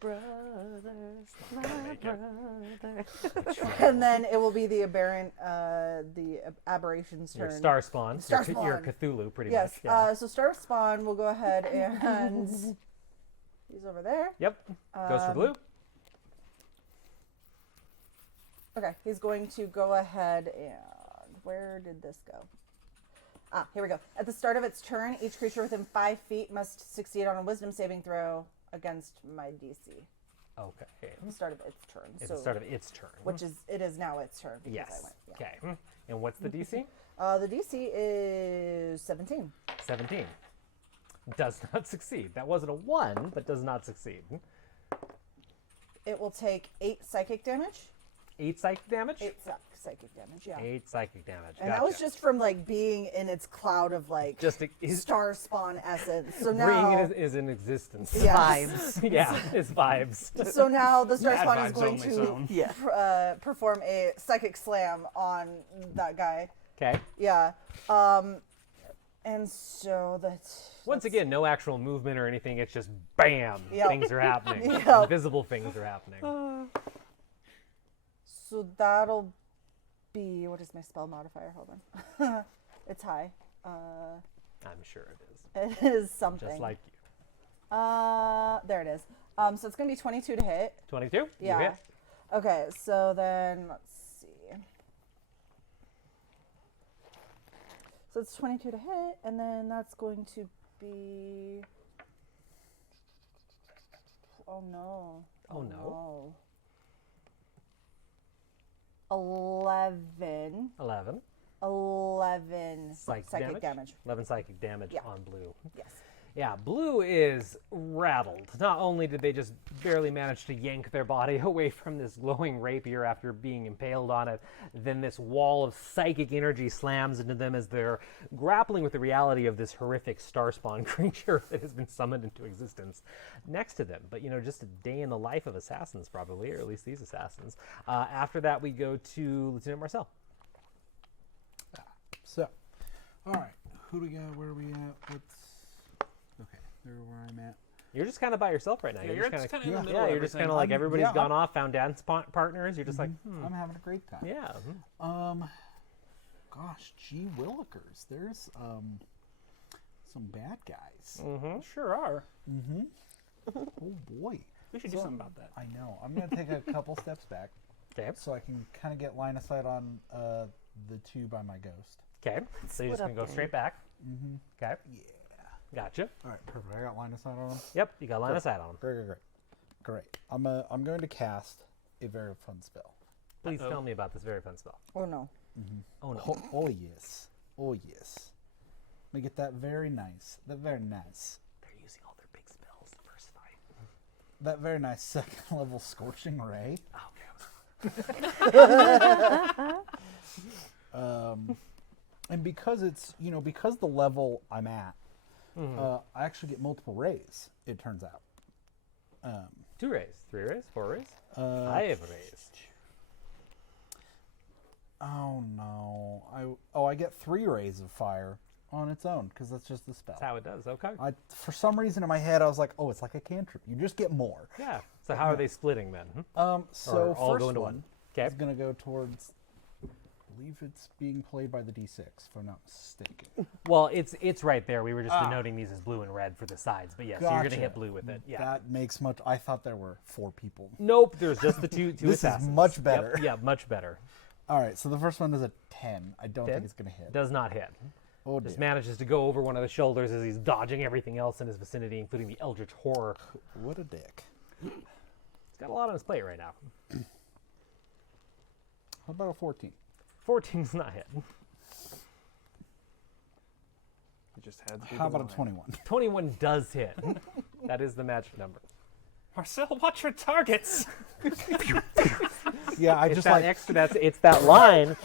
Brothers, my brothers. And then it will be the aberration's turn. Your Star Spawn. Star Your Spawn. Cthulhu, pretty Yes. much. Yeah. So Star Spawn will go ahead and... He's over there. Yep. Goes for blue. Okay, he's going to go ahead and... Where did this go? Ah, here we go. At the start of its turn, each creature within 5 feet must succeed on a Wisdom saving throw against my DC. Okay. At the start of its turn. At so, the start of its turn. Which is, it is now its turn. Because Yes. I went, yeah. Okay. And what's the DC? The DC is 17. 17. Does not succeed. That wasn't a 1, but does not succeed. It will take 8 psychic damage. 8 psychic damage? 8 psychic damage, yeah. 8 psychic damage. And that was just from like being in its cloud of like just Star Spawn essence. So bringing now it is in existence. Yes. Vibes. Yeah, it's vibes. So now the Star Bad Spawn is vibes going only to zone. Yeah. perform a psychic slam on that guy. Okay. Yeah. And so Once again, no actual movement or anything. It's just bam, Yep. things are happening. Yep. Invisible things are happening. So that'll be, what is my spell modifier? Hold on. It's high. I'm sure it is. It is something. Just like you. There it is. So it's gonna be 22 to hit. 22? Yeah. You hit? Okay, so then let's see. So it's 22 to hit, and then that's going to be. Oh no. Oh, no. 11. 11. 11 Psychic damage. 11 psychic damage Yeah. on blue. Yes. Yeah, blue is rattled. Not only did they just barely manage to yank their body away from this glowing rapier after being impaled on it, then this wall of psychic energy slams into them as they're grappling with the reality of this horrific starspawn creature that has been summoned into existence next to them. But, you know, just a day in the life of assassins, probably, or at least these assassins. After that, we go to Lieutenant Marcel. So, all right, who do we got? Where are we at? Okay, they're where I'm at. You're just kind of by yourself right now. Yeah, you're just kind of in the middle yeah, of you're just everything. kind of like everybody's yeah, gone off, found dance partners. You're just like, I'm having a great time. yeah. Gosh, gee willikers, there's some bad guys. Sure are. Oh boy, We should do something about that. I know. I'm gonna take a couple steps back Okay. so I can kind of get line of sight on the 2 by my ghost. Okay. So you're just going to go straight back. Okay. Yeah. Gotcha. All right, perfect. I got line of sight on them. Yep. You got line of sight on them. Great. I'm going to cast a very fun spell. Please tell me about this very fun spell. Oh no. Oh, no. Oh yes. Let me get that very nice. They're using all their big spells the first fight. That very nice 2nd level Scorching Ray. And because it's, because the level I'm at, I actually get multiple rays, it turns out. 2 rays, 3 rays, 4 rays, 5 rays. Oh no! I get 3 rays of fire on its own because that's just the spell. That's how it does. Okay. For some reason in my head I was like, oh, it's like a cantrip. You just get more. Yeah. So how are they splitting then? So Or all first go into one one. Okay. is gonna go towards. I believe it's being played by the D6, if I'm not mistaken. Well, it's right there. We were just denoting these as blue and red for the sides, but yes, you're gonna Gotcha. hit blue with it. Yeah. That makes much. I thought there were 4 people. Nope. There's just the two This is assassins. much Yep, better. Yeah, much better. All right, so the first one is a 10. I don't 10? think it's gonna hit. Does not hit. Oh Just dear. manages to go over one of the shoulders as he's dodging everything else in his vicinity, including the Eldritch Horror. What a dick. He's got a lot on his plate right now. How about a 14? 14's not hit. It just had to be How the about a line. 21? 21 does hit. That is the magic number. Marcel, watch your targets. Yeah, I It's just that like extra. It's that line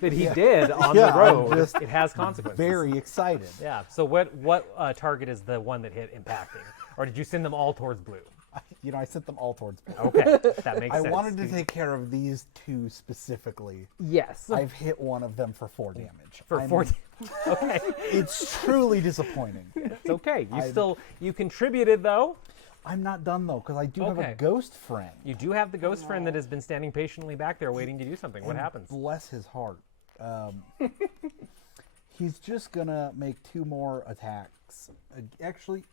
that he did on Yeah, the I'm road. just It has consequences. very excited. Yeah. So what target is the one that hit impacting, or did you send them all towards blue? You know, I sent them all towards blue. Okay, that makes I sense. wanted to take care of these 2 specifically. Yes. I've hit one of them for 4 damage. For I'm- 14. Okay. It's truly disappointing. It's okay. I'm- You contributed though. I'm not done though, because I do have Okay. a ghost friend. You do have the ghost friend that has been standing patiently back there waiting to do something. What And happens? Bless his heart. He's just gonna make 2 more attacks. Actually,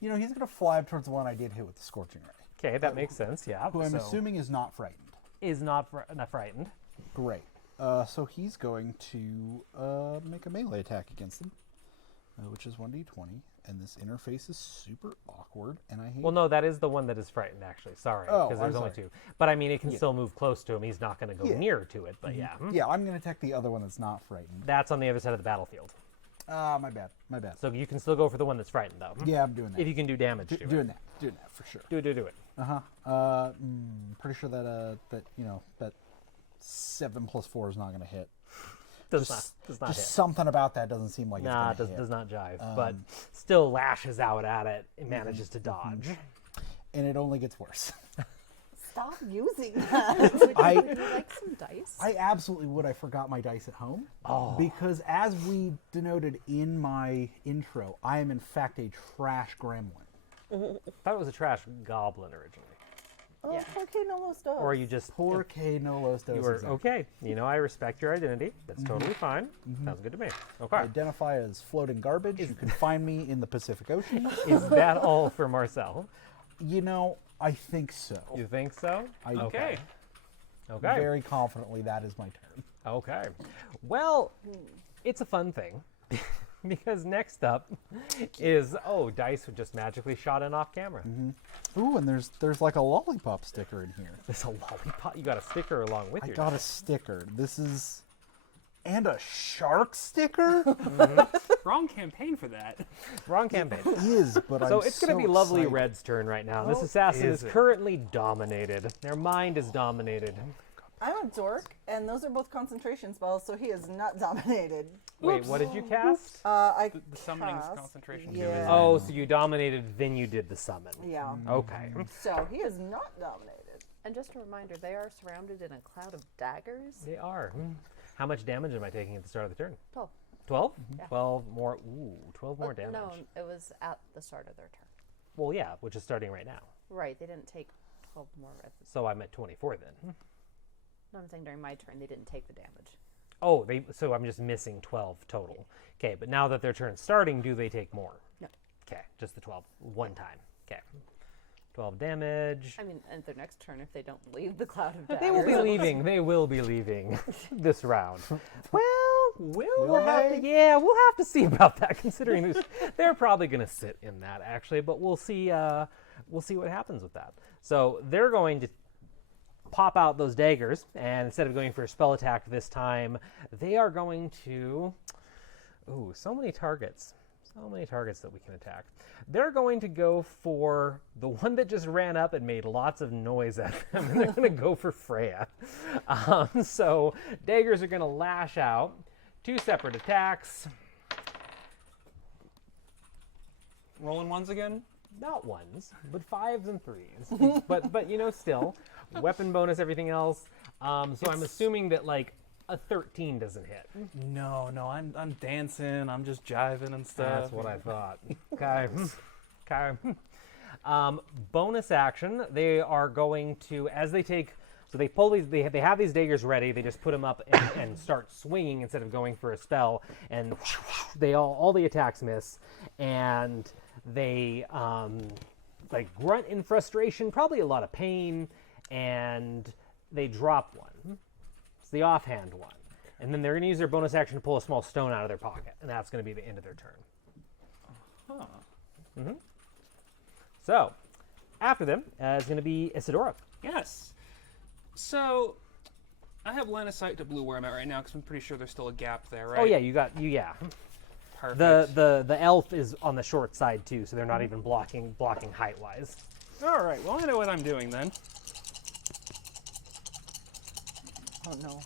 you know, he's gonna fly up towards the one I did hit with the scorching ray, Okay, that makes sense. Yeah. who I'm So, assuming is not frightened. is not frightened. Great. So he's going to make a melee attack against him, which is 1d20, and this interface is super awkward, and I hate. Well, no, that is the one that is frightened. Actually, sorry, Oh, because I'm there's only sorry. 2. But I mean, it can still move close to him. He's not going to go Yeah. near to it. But yeah, Yeah, I'm gonna attack the other one that's not frightened. that's on the other side of the battlefield. My bad. My bad. So you can still go for the one that's frightened, though. Yeah, I'm doing that. If you can do damage to it. Doing that for sure. Do it. Pretty sure that that 7 plus 4 is not gonna hit. Does Just not hit. something about that doesn't seem like Nah, it's gonna hit. does not jive. But still lashes out at it and manages to dodge. And it only gets worse. Stop using that. Would I- you like some dice? I absolutely would. I forgot my dice at home. Oh. Because as we denoted in my intro, I am in fact a trash gremlin. Thought it was a trash goblin originally. Oh, Yeah. okay, no most does. Or you just Poor K no los dos. you were exactly. okay. You know, I respect your identity. That's totally fine. Sounds good to me. Okay. I identify as floating garbage. You can find me in the Pacific Ocean. Is that all for Marcel? You know, I think so. You think so? I Okay. Okay. Very confidently that is my turn. Okay. Well, it's a fun thing because next up is dice were just magically shot in off camera. Ooh, and there's like a lollipop sticker in here. There's a lollipop. You got a sticker along with I your got a dice. sticker. This is and a shark sticker Wrong campaign for that. Wrong campaign. is, but So I'm it's going to so be Lovely excited. Red's turn right now. This Oh, assassin is is it? currently dominated. Their mind is dominated. I'm a dork, and those are both concentration spells, so he is not dominated. Wait, what did you cast? I The summoning's cast- concentration. Yeah. Oh, so you dominated, then you did the summon. Yeah. Okay. So he is not dominated. And just a reminder, they are surrounded in a cloud of daggers. They are. How much damage am I taking at the start of the turn? 12. 12? Yeah. 12 more. Ooh, 12 more damage. No, it was at the start of their turn. Well, yeah, which is starting right now. Right, they didn't take 12 more at the So I'm at 24 then. No, I'm saying during my turn, they didn't take the damage. Oh, so I'm just missing 12 total. Okay, but now that their turn's starting, do they take more? No. Okay, just the 12. One time. Okay. 12 damage. I mean, at their next turn, if they don't leave the cloud of daggers. They will be leaving. They will be leaving this round. Well, we'll have to. they? Yeah, we'll have to see about that. Considering they're probably going to sit in that actually, but we'll see. We'll see what happens with that. So they're going to pop out those daggers, and instead of going for a spell attack this time, they are going to. Ooh, so many targets. So many targets that we can attack. They're going to go for the one that just ran up and made lots of noise at them, and they're going to go for Freya. So daggers are going to lash out. 2 separate attacks. Rolling ones again? Not ones, but 5s and 3s. but still, weapon bonus, everything else. So I'm assuming that like A 13 doesn't hit. No, I'm dancing. I'm just jiving and stuff. That's what I thought. Okay. Okay. Bonus action. They are going to, as they take, so they pull these, they have these daggers ready. They just put them up and start swinging instead of going for a spell. And they all the attacks miss. And they like grunt in frustration, probably a lot of pain, and they drop one. It's the offhand one. And then they're going to use their bonus action to pull a small stone out of their pocket. And that's going to be the end of their turn. Huh. So, after them is going to be Isadora. Yes. So, I have line of sight to blue where I'm at right now because I'm pretty sure there's still a gap there, right? Oh, yeah, yeah. Perfect. The elf is on the short side, too, so they're not even blocking height-wise. All right, well, I know what I'm doing then. Oh no.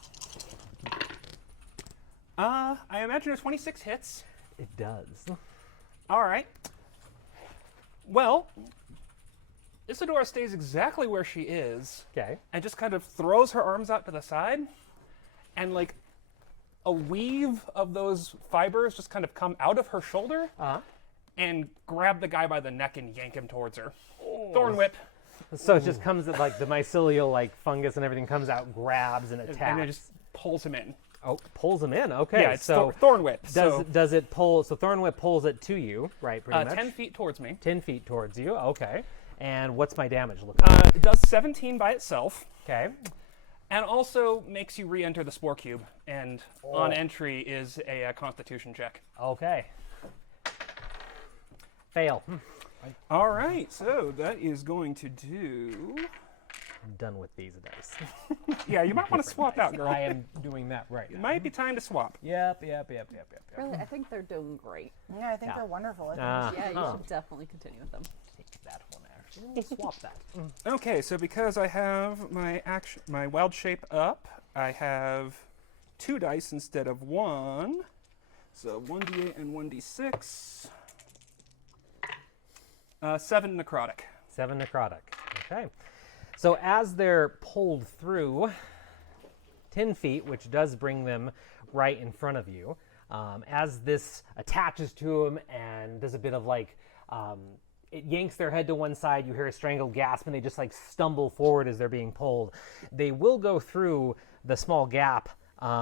I imagine a 26 hits. It does. All right. Well, Isadora stays exactly where she is Okay. and just kind of throws her arms out to the side, and like a weave of those fibers just kind of come out of her shoulder and grab the guy by the neck and yank him towards her. Thorn whip. So it just comes, like, the mycelial, like, fungus and everything comes out, grabs, and attacks. And it just pulls him in. Oh, pulls them in. Okay, Yeah, it's so Thorn whip. does it pull? So Thorn Whip pulls it to you, right? Pretty much. 10 feet towards me. 10 feet towards you. Okay. And what's my damage look like? It does 17 by itself, Okay. and also makes you re-enter the spore cube. And on entry is a Constitution check. Okay. Fail. All right, so that is going to do. I'm done with these dice. Yeah, you might want to swap out, girl. I am doing that right now. Might be time to swap. Yep. Really, I think they're doing great. Yeah, I think Yeah. they're wonderful. I think. Yeah, you should definitely continue with them. Take that one, actually. We'll swap that. Okay, so because I have my wild shape up, I have 2 dice instead of 1. So 1d8 and 1d6. 7 necrotic. 7 necrotic. Okay. So as they're pulled through 10 feet, which does bring them right in front of you, as this attaches to them and does a bit of like, it yanks their head to one side, you hear a strangled gasp, and they just like stumble forward as they're being pulled. They will go through the small gap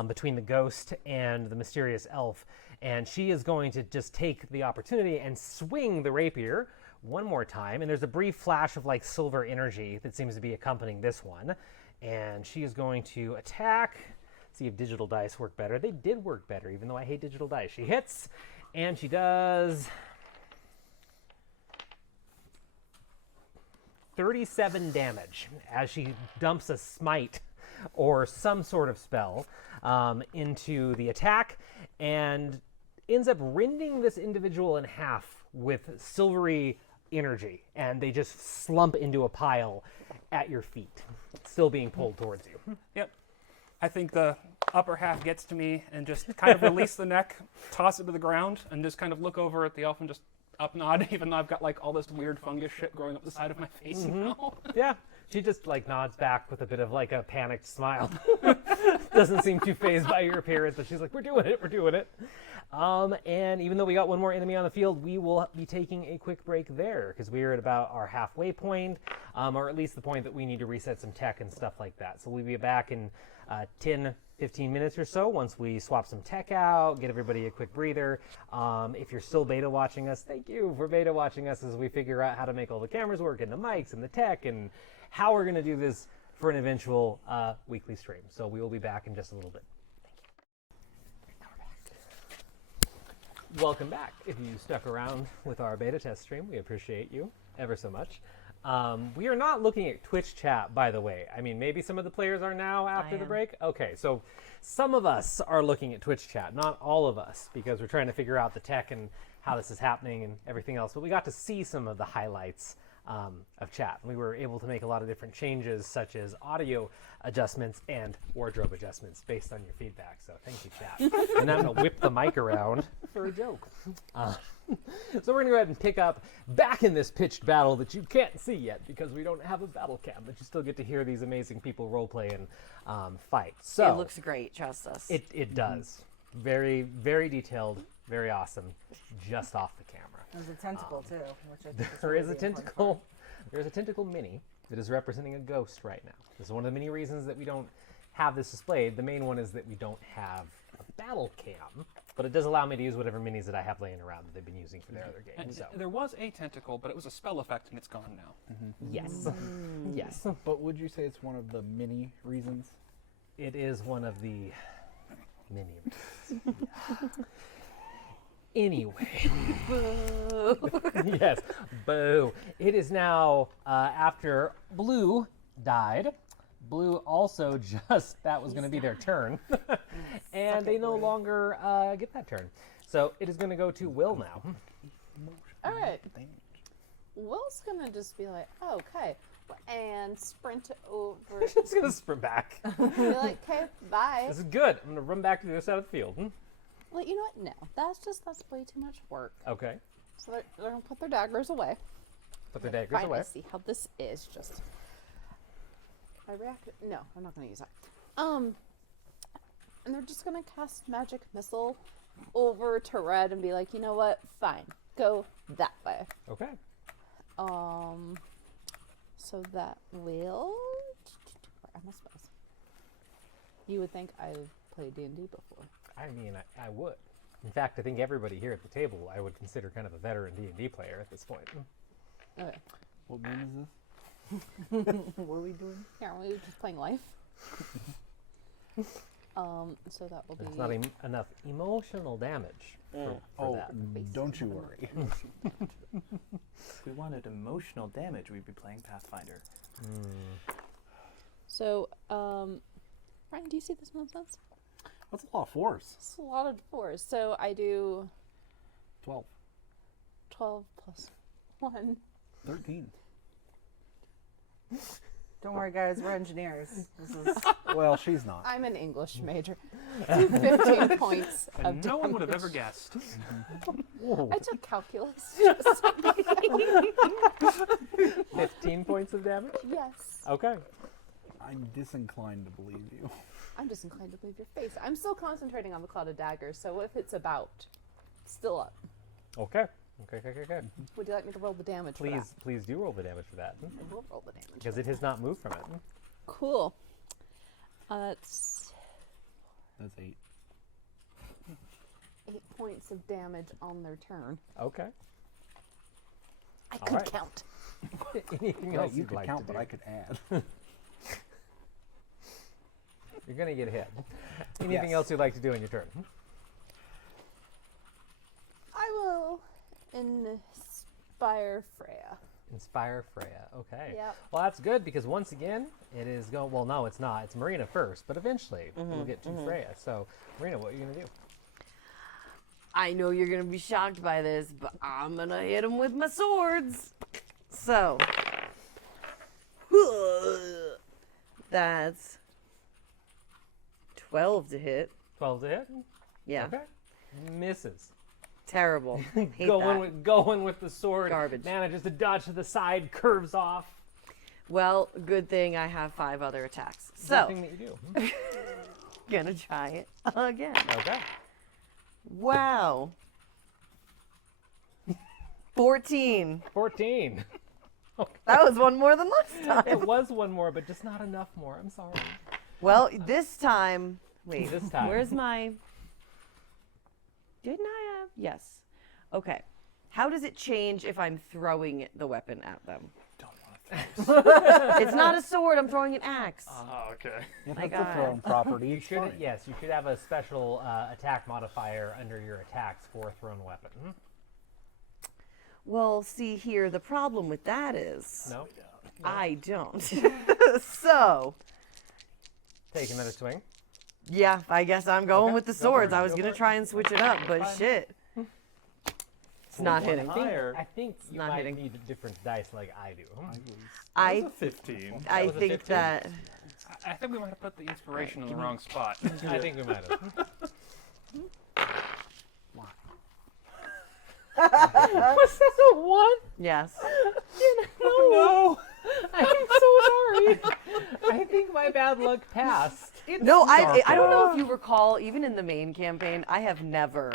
between the ghost and the mysterious elf, and she is going to just take the opportunity and swing the rapier one more time, and there's a brief flash of like silver energy that seems to be accompanying this one, and she is going to attack. See if digital dice work better. They did work better, even though I hate digital dice. She hits, and she does 37 damage as she dumps a smite or some sort of spell into the attack, and ends up rending this individual in half with silvery energy, and they just slump into a pile at your feet, still being pulled towards you. Yep. I think the upper half gets to me and just kind of release the neck, toss it to the ground, and just kind of look over at the elf and just up nod, even though I've got like all this weird fungus shit growing up the side of my face now. Yeah, she just like nods back with a bit of like a panicked smile. Doesn't seem too phased by your appearance, but she's like, we're doing it. And even though we got one more enemy on the field, we will be taking a quick break there because we are at about our halfway point, or at least the point that we need to reset some tech and stuff like that. So we'll be back in 10, 15 minutes or so once we swap some tech out, get everybody a quick breather. If you're still beta watching us, thank you for beta watching us as we figure out how to make all the cameras work and the mics and the tech and how we're going to do this for an eventual weekly stream. So we will be back in just a little bit. Welcome back. If you stuck around with our beta test stream, we appreciate you ever so much. We are not looking at Twitch chat, by the way. I mean, maybe some of the players are now after the break. Okay, so some of us are looking at Twitch chat, not all of us, because we're trying to figure out the tech and how this is happening and everything else. But we got to see some of the highlights of chat. We were able to make a lot of different changes, such as audio adjustments and wardrobe adjustments based on your feedback. So thank you, chat. And now I'm going to whip the mic around for a joke. So we're going to go ahead and pick up back in this pitched battle that you can't see yet because we don't have a battle cam, but you still get to hear these amazing people roleplay and fight. So It looks great, trust us. it does. Very, very detailed, very awesome, just off the camera. There's a tentacle too, which I think There is a really the important tentacle. There's a tentacle mini that is representing a ghost right now. This is one of the many reasons that we don't have this displayed. The main one is that we don't have a battle cam, but it does allow me to use whatever minis that I have laying around that they've been using for their other And games. So there was a tentacle, but it was a spell effect, and it's gone now. yes, yes, But would you say it's one of the many reasons? it is one of the many reasons. Anyway. Yes, boo. It is now after Blue died. Blue also that was going to be their turn. And they no longer get that turn. So it is going to go to Will now. All right. Will's gonna just be like, oh, okay, and sprint over. Just going to sprint back. Be like, okay, bye. This is good. I'm going to run back to the other side of the field. Well, you know what? No, that's way too much work. Okay. So they're gonna put their daggers away. Put their daggers Fine, away. I see how this is. Just I react. No, I'm not gonna use that. And they're just gonna cast magic missile over to Red and be like, you know what? Fine, go that way. Okay. So that will. Where are my spells? You would think I've played D&D before. I mean, I would. In fact, I think everybody here at the table I would consider kind of a veteran D&D player at this point. Okay. What game is this? What are we doing? Yeah, we were just playing life. So that will be. There's not enough emotional damage for that. Don't you worry. If we wanted emotional damage, we'd be playing Pathfinder. So, Ryan, do you see this nonsense? That's a lot of force. It's a lot of fours. So I do 12. 12 plus 1. 13. Don't worry, guys. We're engineers. This is Well, she's not. I'm an English major. Do 15 points of And no one would have ever damage. guessed. I took calculus. 15 points of damage? Yes. Okay. I'm disinclined to believe you. I'm just inclined to believe your face. I'm still concentrating on the cloud of daggers, so if it's about, still up. Okay. Okay. Would you like me to roll the damage for that? Please do roll the damage for that. I will roll the damage. Because it has not moved from it. Cool. That's That's 8. 8 points of damage on their turn. Okay. I All could right. count. Anything Yeah, else you you'd could like count, to but do? I could add. You're going to get hit. Anything Yes. else you'd like to do on your turn? I will inspire Freya. Inspire Freya. Okay. Yep. Well, that's good because once again, it is going. Well, no, it's not. It's Marina first, but eventually we'll get to Freya. So, Marina, what are you going to do? I know you're gonna be shocked by this, but I'm gonna hit him with my swords. So that's 12 to hit. 12 to hit. Yeah, Okay. Misses. terrible. Hate Going with the sword. Garbage. Manages to dodge to the side, curves off. Well, good thing I have 5 other attacks. Good So thing that you do. gonna try it again. Okay. Wow. 14. 14. That was one more than last time. It was one more, but just not enough more. I'm sorry. Well, this time. Wait. This time. Where's my? Didn't I have? Yes. Okay. How does it change if I'm throwing the weapon at them? Don't want to It's not a sword. I'm throwing an axe. Oh, okay. If My it's a God. thrown property, You it's should, fine. yes, you should have a special attack modifier under your attacks for a thrown weapon. Well, see here, the problem with that is No? I don't. So, Take another swing. yeah, I guess I'm going Okay, with the go for swords. it, I was go gonna for it. try and switch it up, but Fine. shit. not one hitting. higher. I think you not might hitting. need different dice like I do. That was I a 15. I was a think 15. that I think we might have put the inspiration in the wrong spot. I think we might have. Was that a 1? yes. No. I'm so sorry. I think my bad luck passed. No, I don't know if you recall, even in the main campaign, I have never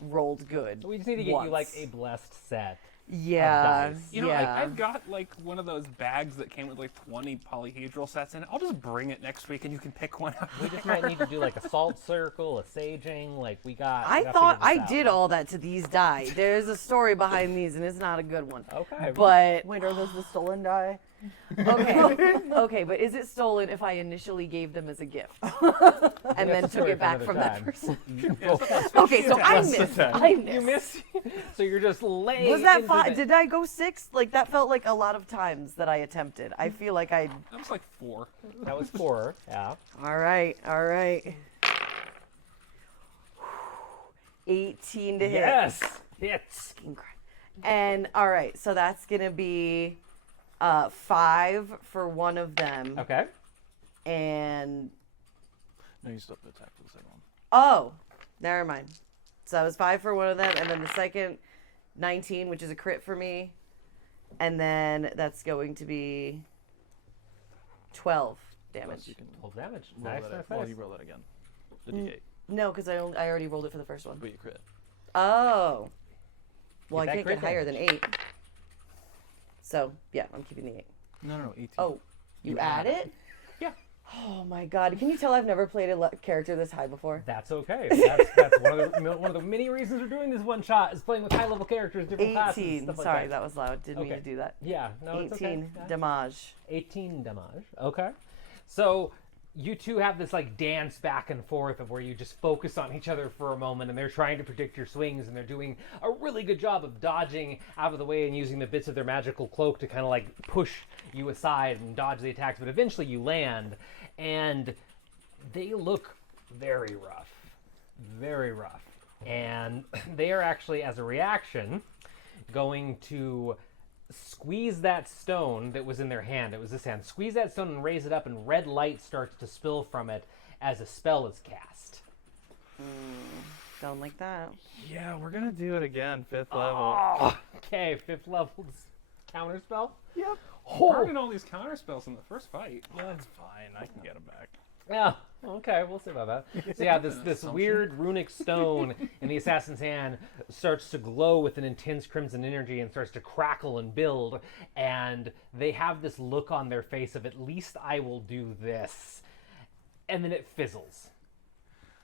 rolled good. We just need to get you like once. a blessed set. Yeah. dice. You know, yeah. I've got like one of those bags that came with like 20 polyhedral sets in it. I'll just bring it next week and you can pick one out. We just might need to do like a salt circle, a saging. Like we got. I we gotta thought figure I this did out. all that to these die. There's a story behind these, and it's not a good one. Okay. But Wait, are those the stolen die? okay, but is it stolen if I initially gave them as a gift and then That's a took story it for back another from that time. person? Okay, so I missed. I missed. You missed. So you're just laying. Was that into 5? the- Did I go 6? Like that felt like a lot of times that I attempted. I feel like I. That was like 4. That was 4. Yeah. All right, all right. 18 to hit. Yes. Hits. And all right, so that's gonna be 5 for one of them, Okay. No, and you still have to attack for the second one. oh, never mind. So that was 5 for one of them, and then the second 19, which is a crit for me, and then that's going to be 12 Plus damage. you can 12 damage. roll Nice, that nice, well, nice. you roll that again. The D8, No, because I already rolled it for the first one. but you crit. Oh, well, Get I that can't get crit higher damage. than 8. So yeah, I'm keeping the 8. No, 18. Oh, you add it? Yeah. Oh my god! Can you tell I've never played a character this high before? That's okay. That's one of the many reasons we're doing this one shot is playing with high level characters, different classes, 18. stuff like Sorry, that. that was loud. Didn't mean Okay. to do that. Yeah. No, it's okay. 18 Yeah. damage. 18 damage. Okay. So you two have this like dance back and forth of where you just focus on each other for a moment and they're trying to predict your swings and they're doing a really good job of dodging out of the way and using the bits of their magical cloak to kind of like push you aside and dodge the attacks, but eventually you land and they look very rough. Very rough. And they are actually, as a reaction, going to squeeze that stone that was in their hand. It was this hand. Squeeze that stone and raise it up, and red light starts to spill from it as a spell is cast. Don't like that. Yeah, we're gonna do it again, 5th level. Oh, okay, 5th level counter spell. Yep. Burning all these counter spells in the first fight. That's fine. I can get him back. Yeah. Okay, we'll see about that. So yeah, this weird runic stone in the assassin's hand starts to glow with an intense crimson energy and starts to crackle and build, and they have this look on their face of at least I will do this, and then it fizzles.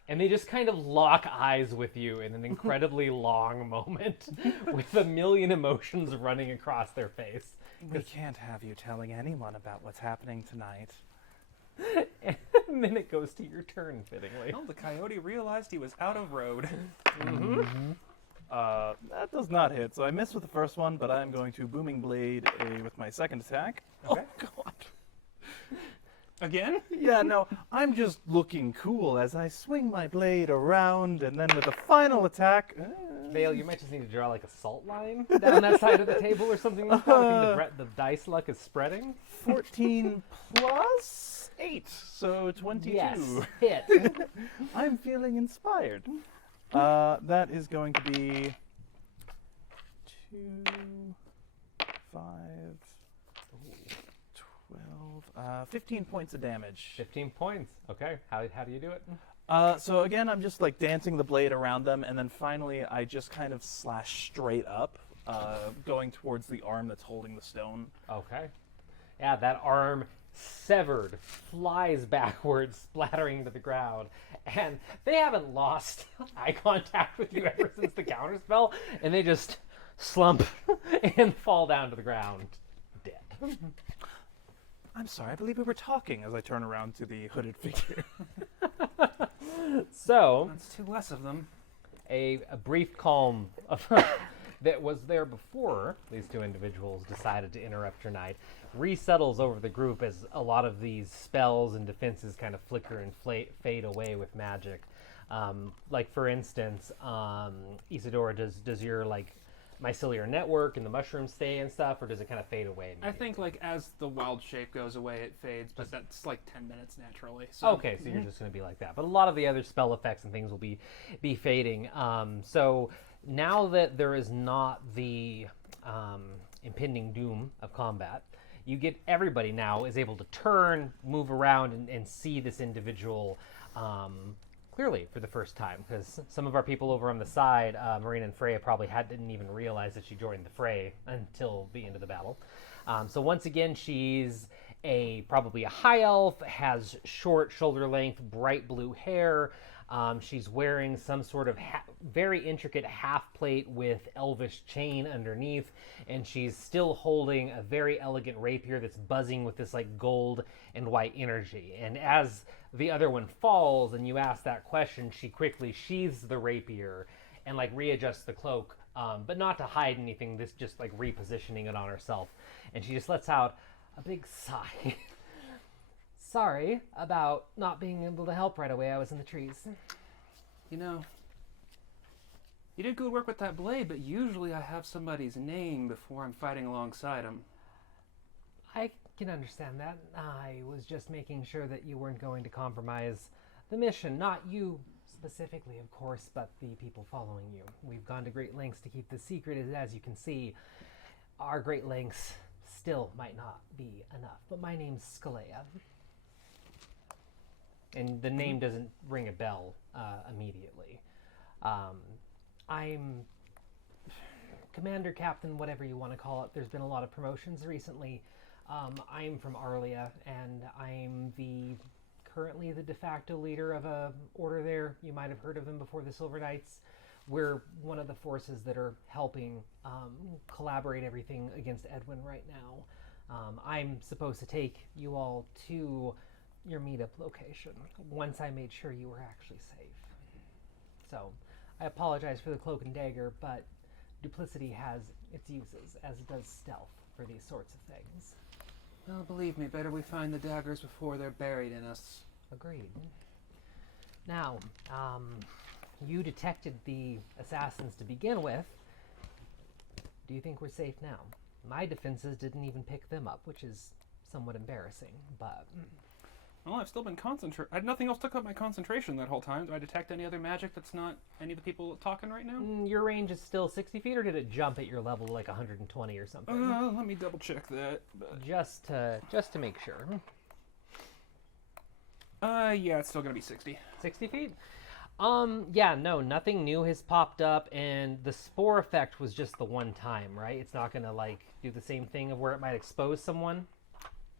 And they just kind of lock eyes with you in an incredibly long moment with a million emotions running across their face. We can't have you telling anyone about what's happening tonight. And then it goes to your turn, fittingly. Well, the coyote realized he was out of road. That does not hit, so I missed with the first one, but I'm going to Booming Blade with my second attack. Okay. Oh, God. Again? Yeah, no, I'm just looking cool as I swing my blade around, and then with a final attack... Vale, you might just need to draw like a salt line down that side of the table or something like that. I think the dice luck is spreading. 14 plus 8, so 22. Yes, hit. I'm feeling inspired. That is going to be 2, 5, 12, 15 points of damage. 15 points. Okay, how do you do it? So again, I'm just like dancing the blade around them, and then finally I just kind of slash straight up, going towards the arm that's holding the stone. Okay. Yeah, that arm severed, flies backwards, splattering to the ground. And they haven't lost eye contact with you ever since the counterspell, and they just slump and fall down to the ground, dead. I'm sorry, I believe we were talking as I turn around to the hooded figure. So, That's 2 less of them. a brief calm that was there before these two individuals decided to interrupt your night resettles over the group as a lot of these spells and defenses kind of flicker and fade away with magic. Like for instance, Isadora, does your like mycelial network and the mushrooms stay and stuff, or does it kind of fade away? I think like as the wild shape goes away, it fades, but that's like 10 minutes naturally. So. Okay, so you're just going to be like that. But a lot of the other spell effects and things will be fading. So now that there is not the impending doom of combat, you get everybody now is able to turn, move around, and see this individual clearly for the first time, because some of our people over on the side, Marina and Freya, probably didn't even realize that she joined the fray until the end of the battle. So once again, she's probably a high elf, has short shoulder length, bright blue hair. She's wearing some sort of very intricate half plate with elvish chain underneath, and she's still holding a very elegant rapier that's buzzing with this like gold and white energy. And as the other one falls and you ask that question, she quickly sheathes the rapier and like readjusts the cloak, but not to hide anything, this just like repositioning it on herself. And she just lets out a big sigh. Sorry about not being able to help right away. I was in the trees. You know, you did good work with that blade, but usually I have somebody's name before I'm fighting alongside them. I can understand that. I was just making sure that you weren't going to compromise the mission. Not you specifically, of course, but the people following you. We've gone to great lengths to keep this secret, as you can see. Our great lengths still might not be enough, but my name's Skalea. And the name doesn't ring a bell immediately. I'm Commander, Captain, whatever you want to call it. There's been a lot of promotions recently. I'm from Arlia, and I'm currently the de facto leader of a order there. You might have heard of them before, the Silver Knights. We're one of the forces that are helping collaborate everything against Edwin right now. I'm supposed to take you all to your meetup location once I made sure you were actually safe. So I apologize for the cloak and dagger, but duplicity has its uses, as does stealth for these sorts of things. Well, believe me, better we find the daggers before they're buried in us. Agreed. Now, you detected the assassins to begin with. Do you think we're safe now? My defenses didn't even pick them up, which is somewhat embarrassing, but... Well, I've still been concentrating. I had nothing else took up my concentration that whole time. Do I detect any other magic that's not any of the people talking right now? Your range is still 60 feet, or did it jump at your level like 120 or something? Let me double check that. But... Just to make sure. Yeah, it's still gonna be 60. 60 feet? Yeah, no, nothing new has popped up, and the spore effect was just the one time, right? It's not gonna, like, do the same thing of where it might expose someone?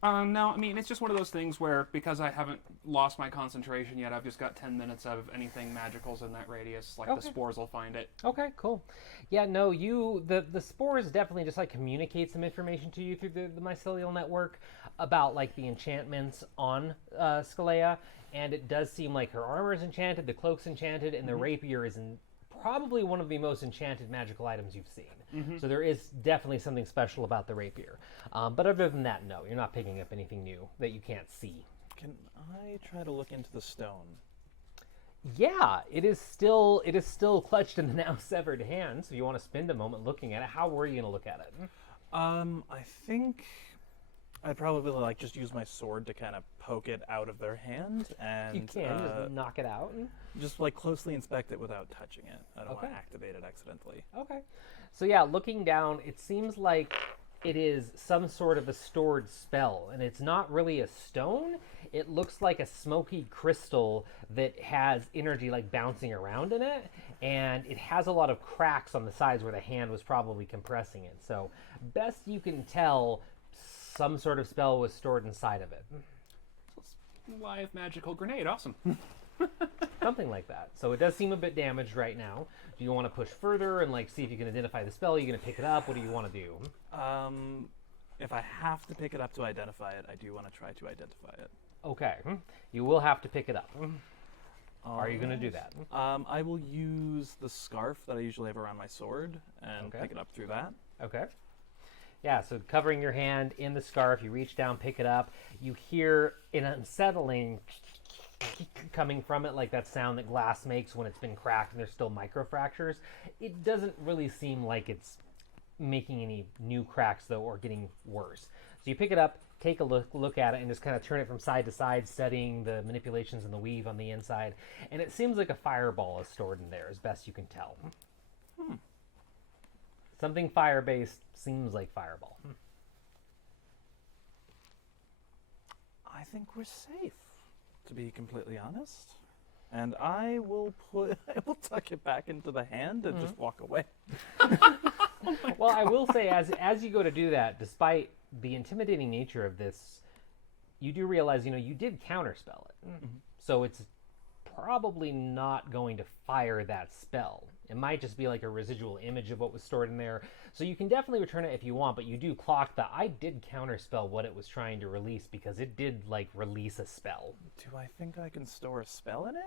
No, I mean, it's just one of those things where, because I haven't lost my concentration yet, I've just got 10 minutes of anything magical's in that radius, like the spores will find it. Okay, cool. Yeah, no, the spores definitely just, like, communicate some information to you through the mycelial network about, like, the enchantments on Skalea, and it does seem like her armor is enchanted, the cloak's enchanted, and the rapier is probably one of the most enchanted magical items you've seen. So there is definitely something special about the rapier. But other than that, no, you're not picking up anything new that you can't see. Can I try to look into the stone? Yeah, it is still clutched in the now severed hand, so if you want to spend a moment looking at it, how were you going to look at it? I think I'd probably like just use my sword to kind of poke it out of their hand, and You can just knock it out. just like closely inspect it without touching it. I don't want Okay. to activate it accidentally. Okay. So yeah, looking down, it seems like it is some sort of a stored spell, and it's not really a stone. It looks like a smoky crystal that has energy like bouncing around in it, and it has a lot of cracks on the sides where the hand was probably compressing it. So best you can tell, some sort of spell was stored inside of it. Live magical grenade, awesome. Something like that. So it does seem a bit damaged right now. Do you want to push further and like see if you can identify the spell? Are you going to pick it up? What do you want to do? If I have to pick it up to identify it, I do want to try to identify it. Okay. You will have to pick it up. Are you going to do that? I will use the scarf that I usually have around my sword and Okay. pick it up through that. Okay. Yeah, so covering your hand in the scarf, you reach down, pick it up. You hear an unsettling coming from it, like that sound that glass makes when it's been cracked and there's still microfractures. It doesn't really seem like it's making any new cracks, though, or getting worse. So you pick it up, take a look at it, and just kind of turn it from side to side, studying the manipulations and the weave on the inside. And it seems like a fireball is stored in there, as best you can tell. Something fire-based seems like fireball. I think we're safe, to be completely honest. And I will tuck it back into the hand and just walk away. Well, I will say, as you go to do that, despite the intimidating nature of this, you do realize, you did counterspell it. So it's probably not going to fire that spell. It might just be like a residual image of what was stored in there. So you can definitely return it if you want, but you do clock that I did counterspell what it was trying to release, because it did, release a spell. Do I think I can store a spell in it?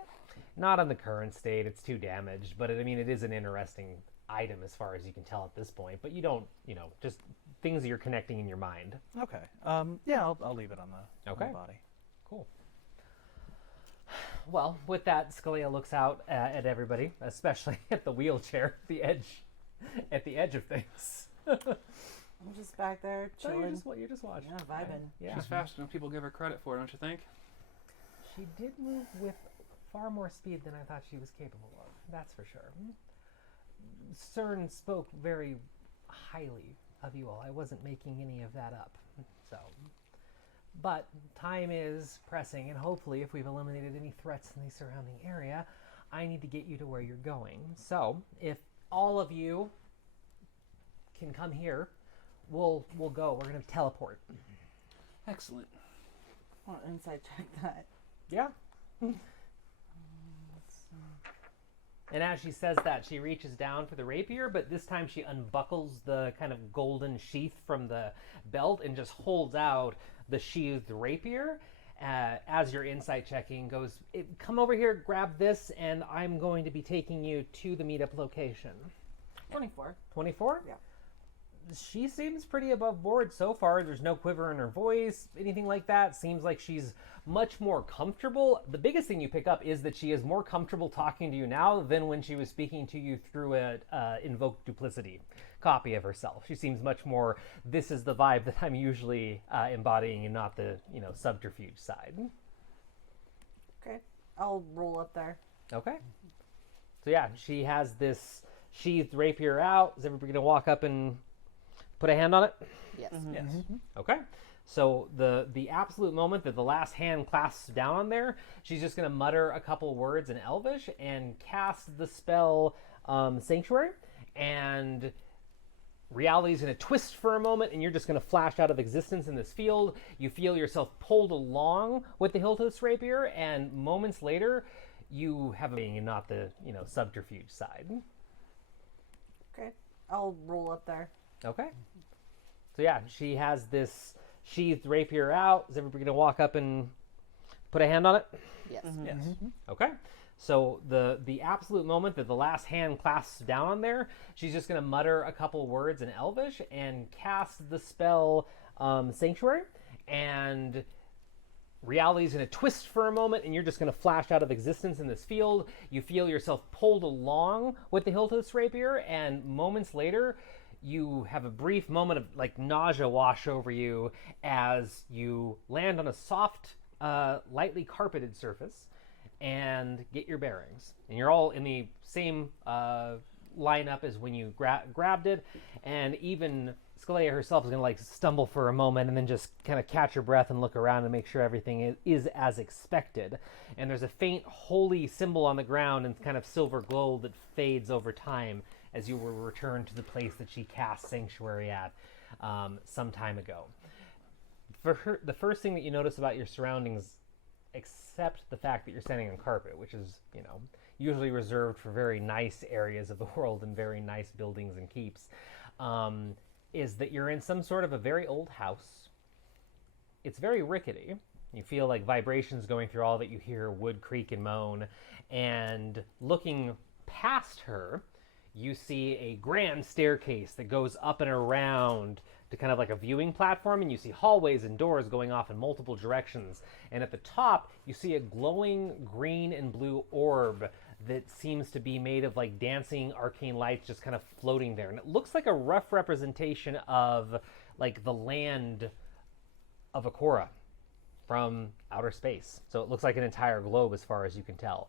Not on the current state. It's too damaged, but it is an interesting item as far as you can tell at this point. But you don't, just things that you're connecting in your mind. Okay. Yeah, I'll leave it on the body. Cool. Well, with that, Scalia looks out at everybody, especially at the wheelchair, at the edge of things. I'm just back there So chilling. you're just watching. Yeah, vibing. Yeah. She's faster than people give her credit for, don't you think? She did move with far more speed than I thought she was capable of. That's for sure. CERN spoke very highly of you all. I wasn't making any of that up. So, but time is pressing, and hopefully, if we've eliminated any threats in the surrounding area, I need to get you to where you're going. So, if all of you can come here, we'll go. We're going to teleport. Excellent. I'll inside check that. Yeah. And as she says that, she reaches down for the rapier, but this time she unbuckles the kind of golden sheath from the belt and just holds out the sheathed rapier. As your insight checking goes, come over here, grab this, and I'm going to be taking you to the meetup location. 24. 24? Yeah. She seems pretty above board so far. There's no quiver in her voice, anything like that. Seems like she's much more comfortable. The biggest thing you pick up is that she is more comfortable talking to you now than when she was speaking to you through a invoked duplicity copy of herself. She seems much more, this is the vibe that I'm usually embodying and not the, subterfuge side. Okay. I'll roll up there. Okay. So yeah, she has this sheathed rapier out. Is everybody going to walk up and put a hand on it? Yes. Yes. Okay. So the absolute moment that the last hand clasps down on there, she's just going to mutter a couple words in Elvish and cast the spell Sanctuary, and reality's going to twist for a moment, and you're just going to flash out of existence in this field. You feel yourself pulled along with the hilt of this rapier, and moments later, you have a being and not the subterfuge side. Okay. I'll roll up there. Okay. So yeah, she has this sheathed rapier out. Is everybody going to walk up and put a hand on it? Yes. Yes. Okay. So the absolute moment that the last hand clasps down on there, she's just going to mutter a couple words in Elvish and cast the spell Sanctuary, and reality's going to twist for a moment, and you're just going to flash out of existence in this field. You feel yourself pulled along with the hilt of this rapier, and moments later, you have a brief moment of nausea wash over you as you land on a soft, lightly carpeted surface and get your bearings. And you're all in the same lineup as when you grabbed it, and even Scalia herself is going to stumble for a moment and then just kind of catch her breath and look around and make sure everything is as expected. And there's a faint holy symbol on the ground and kind of silver glow that fades over time as you will return to the place that she cast Sanctuary at some time ago. For her, the first thing that you notice about your surroundings, except the fact that you're standing on carpet, which is, usually reserved for very nice areas of the world and very nice buildings and keeps, is that you're in some sort of a very old house. It's very rickety. You feel like vibrations going through all that. You hear wood creak and moan, and looking past her, you see a grand staircase that goes up and around to kind of like a viewing platform, and you see hallways and doors going off in multiple directions. And at the top, you see a glowing green and blue orb that seems to be made of like dancing arcane lights just kind of floating there. And it looks like a rough representation of like the land of Akorah from outer space. So it looks like an entire globe as far as you can tell.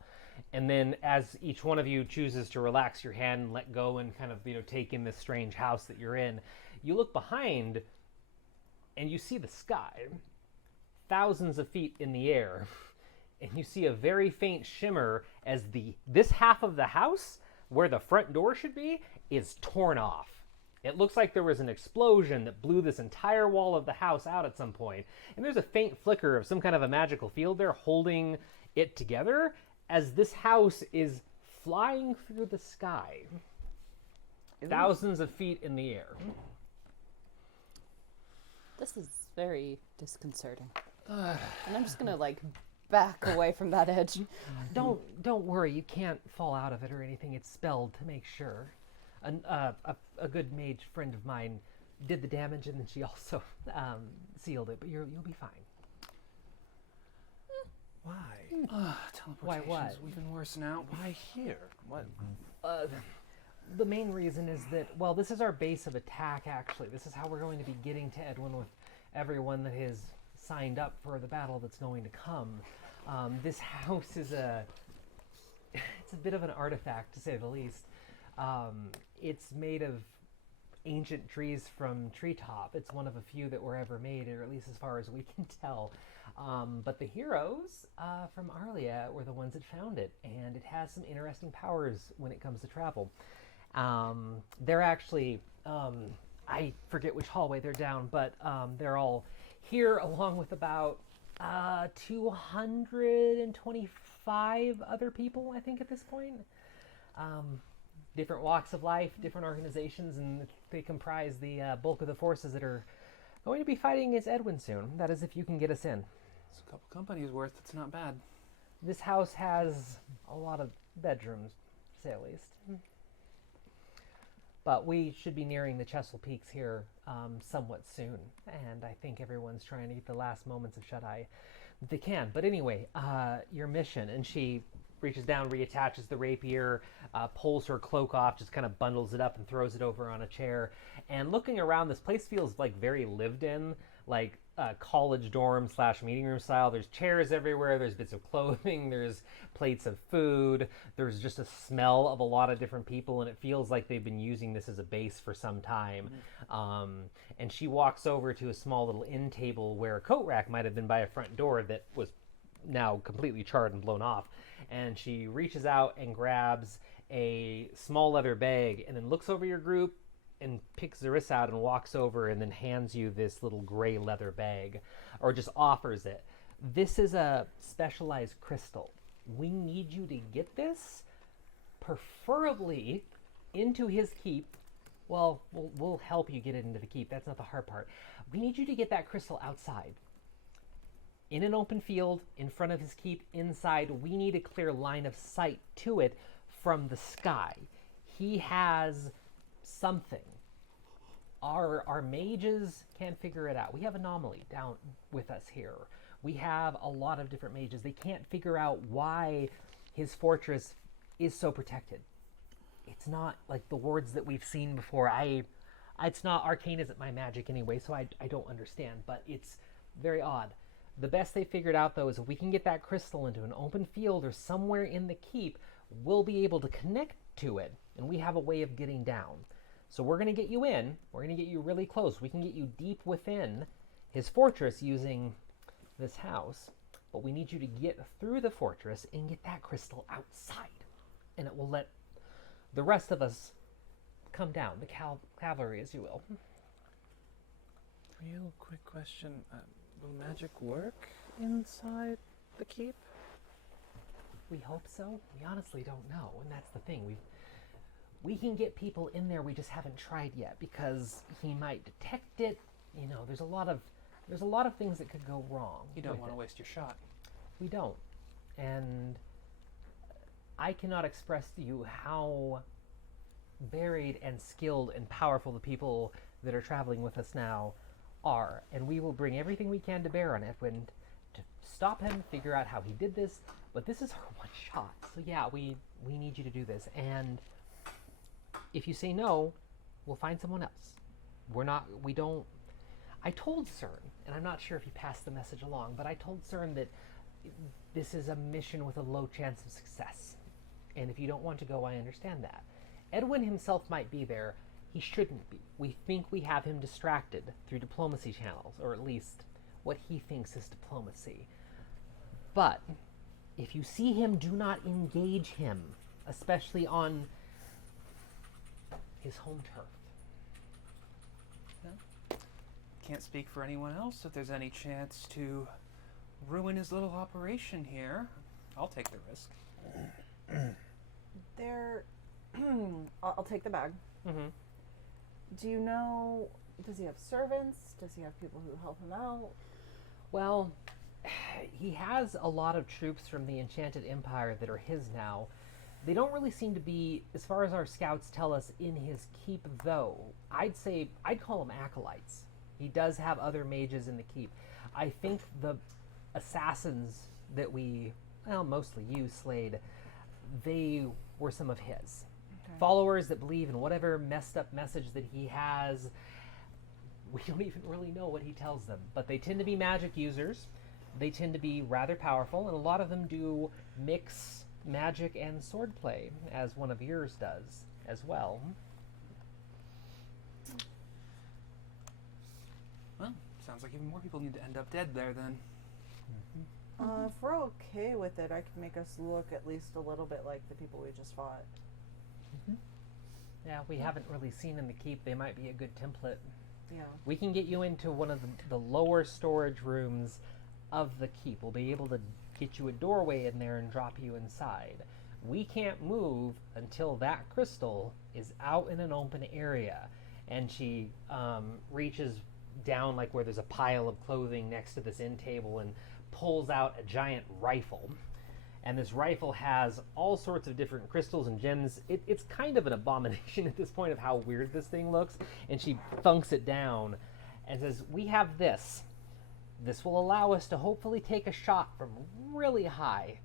And then as each one of you chooses to relax your hand and let go and kind of, take in this strange house that you're in, you look behind and you see the sky, thousands of feet in the air, and you see a very faint shimmer as this half of the house, where the front door should be, is torn off. It looks like there was an explosion that blew this entire wall of the house out at some point, and there's a faint flicker of some kind of a magical field there holding it together as this house is flying through the sky, thousands of feet in the air. This is very disconcerting. And I'm just gonna back away from that edge. Don't worry, you can't fall out of it or anything. It's spelled to make sure. A good mage friend of mine did the damage, and then she also sealed it. But you'll be fine. Why? Teleportation's what? even worse now. Why here? What? The main reason is that, well, this is our base of attack, actually. This is how we're going to be getting to Edwin with everyone that has signed up for the battle that's going to come. This house is it's a bit of an artifact, to say the least. It's made of ancient trees from Treetop. It's one of a few that were ever made, or at least as far as we can tell. But the heroes from Arlia were the ones that found it, and it has some interesting powers when it comes to travel. They're actually, I forget which hallway they're down, but they're all here along with about 225 other people, I think, at this point. Different walks of life, different organizations, and they comprise the bulk of the forces that are going to be fighting against Edwin soon. That is, if you can get us in. It's a couple companies worth. It's not bad. This house has a lot of bedrooms, to say the least. But we should be nearing the Chestle Peaks here somewhat soon, and I think everyone's trying to get the last moments of shut-eye that they can. But anyway, your mission, and she reaches down, reattaches the rapier, pulls her cloak off, just kind of bundles it up and throws it over on a chair. And looking around, this place feels very lived in, like college dorm / meeting room style. There's chairs everywhere, there's bits of clothing, there's plates of food, there's just a smell of a lot of different people, and it feels like they've been using this as a base for some time. And she walks over to a small little inn table where a coat rack might have been by a front door that was now completely charred and blown off. And she reaches out and grabs a small leather bag and then looks over your group and picks Zarissa out and walks over and then hands you this little gray leather bag, or just offers it. This is a specialized crystal. We need you to get this, preferably into his keep. Well, we'll help you get it into the keep. That's not the hard part. We need you to get that crystal outside. In an open field, in front of his keep, inside. We need a clear line of sight to it from the sky. He has something. Our mages can't figure it out. We have Anomaly down with us here. We have a lot of different mages. They can't figure out why his fortress is so protected. It's not like the wards that we've seen before. It's not, arcane isn't my magic anyway, so I don't understand, but it's very odd. The best they figured out, though, is if we can get that crystal into an open field or somewhere in the keep, we'll be able to connect to it, and we have a way of getting down. So we're going to get you in. We're going to get you really close. We can get you deep within his fortress using this house, but we need you to get through the fortress and get that crystal outside, and it will let the rest of us come down, the cavalry, as you will. Real quick question. Will magic work inside the keep? We hope so. We honestly don't know, and that's the thing. We can get people in there. We just haven't tried yet because he might detect it. There's a lot of things that could go wrong. You don't want to waste your shot. We don't, and I cannot express to you how varied and skilled and powerful the people that are traveling with us now are, and we will bring everything we can to bear on Edwin to stop him, figure out how he did this, but this is our one shot. So yeah, we need you to do this, and if you say no, we'll find someone else. I told CERN, and I'm not sure if he passed the message along, but I told CERN that this is a mission with a low chance of success. And if you don't want to go, I understand that. Edwin himself might be there. He shouldn't be. We think we have him distracted through diplomacy channels, or at least what he thinks is diplomacy. But if you see him, do not engage him, especially on his home turf. Can't speak for anyone else. If there's any chance to ruin his little operation here, I'll take the risk. I'll take the bag. Mm-hmm. Do you know, does he have servants? Does he have people who help him out? Well, he has a lot of troops from the Enchanted Empire that are his now. They don't really seem to be, as far as our scouts tell us, in his keep, though. I'd call them acolytes. He does have other mages in the keep. I think the assassins that we, mostly you, slayed, they were some of his. Okay. Followers that believe in whatever messed up message that he has. We don't even really know what he tells them, but they tend to be magic users. They tend to be rather powerful, and a lot of them do mix magic and swordplay, as one of yours does as well. Well, sounds like even more people need to end up dead there then. If we're okay with it, I can make us look at least a little bit like the people we just fought. Mm-hmm. Yeah, we haven't really seen in the keep. They might be a good template. Yeah. We can get you into one of the lower storage rooms of the keep. We'll be able to get you a doorway in there and drop you inside. We can't move until that crystal is out in an open area. And she reaches down like where there's a pile of clothing next to this end table and pulls out a giant rifle. And this rifle has all sorts of different crystals and gems. It's kind of an abomination at this point of how weird this thing looks. And she thunks it down and says, "We have this. This will allow us to hopefully take a shot from really high,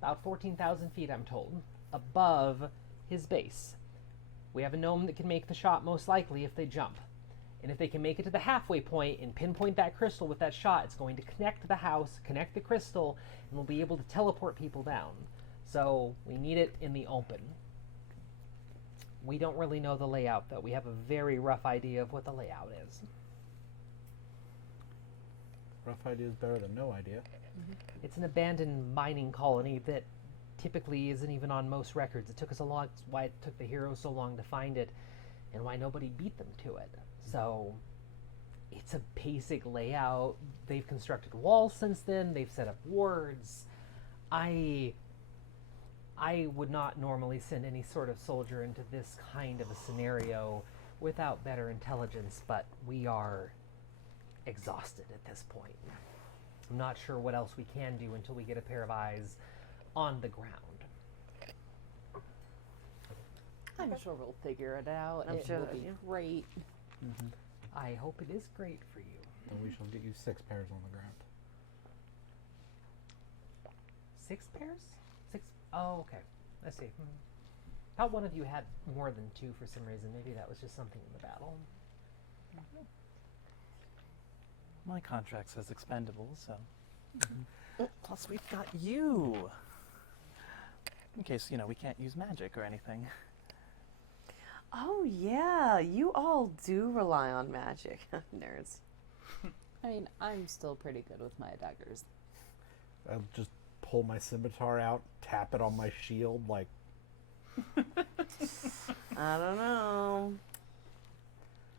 about 14,000 feet, I'm told, above his base. We have a gnome that can make the shot most likely if they jump. And if they can make it to the halfway point and pinpoint that crystal with that shot, it's going to connect the house, connect the crystal, and we'll be able to teleport people down. So we need it in the open. We don't really know the layout, though. We have a very rough idea of what the layout is." Rough idea is better than no idea. Mm-hmm. It's an abandoned mining colony that typically isn't even on most records. It took us why it took the heroes so long to find it, and why nobody beat them to it. So it's a basic layout. They've constructed walls since then. They've set up wards. I would not normally send any sort of soldier into this kind of a scenario without better intelligence, but we are exhausted at this point. I'm not sure what else we can do until we get a pair of eyes on the ground. I'm sure we'll figure it out. I'm It sure will that be you- great. Mm-hmm. I hope it is great for you. Then we shall get you 6 pairs on the ground. 6 pairs? 6? Oh, okay. Let's see. Thought one of you had more than 2 for some reason. Maybe that was just something in the battle. My contract says expendable, so. Plus, we've got you. In case, we can't use magic or anything. Oh, yeah. You all do rely on magic. Nerds. I mean, I'm still pretty good with my daggers. I'll just pull my scimitar out, tap it on my shield, like... I don't know.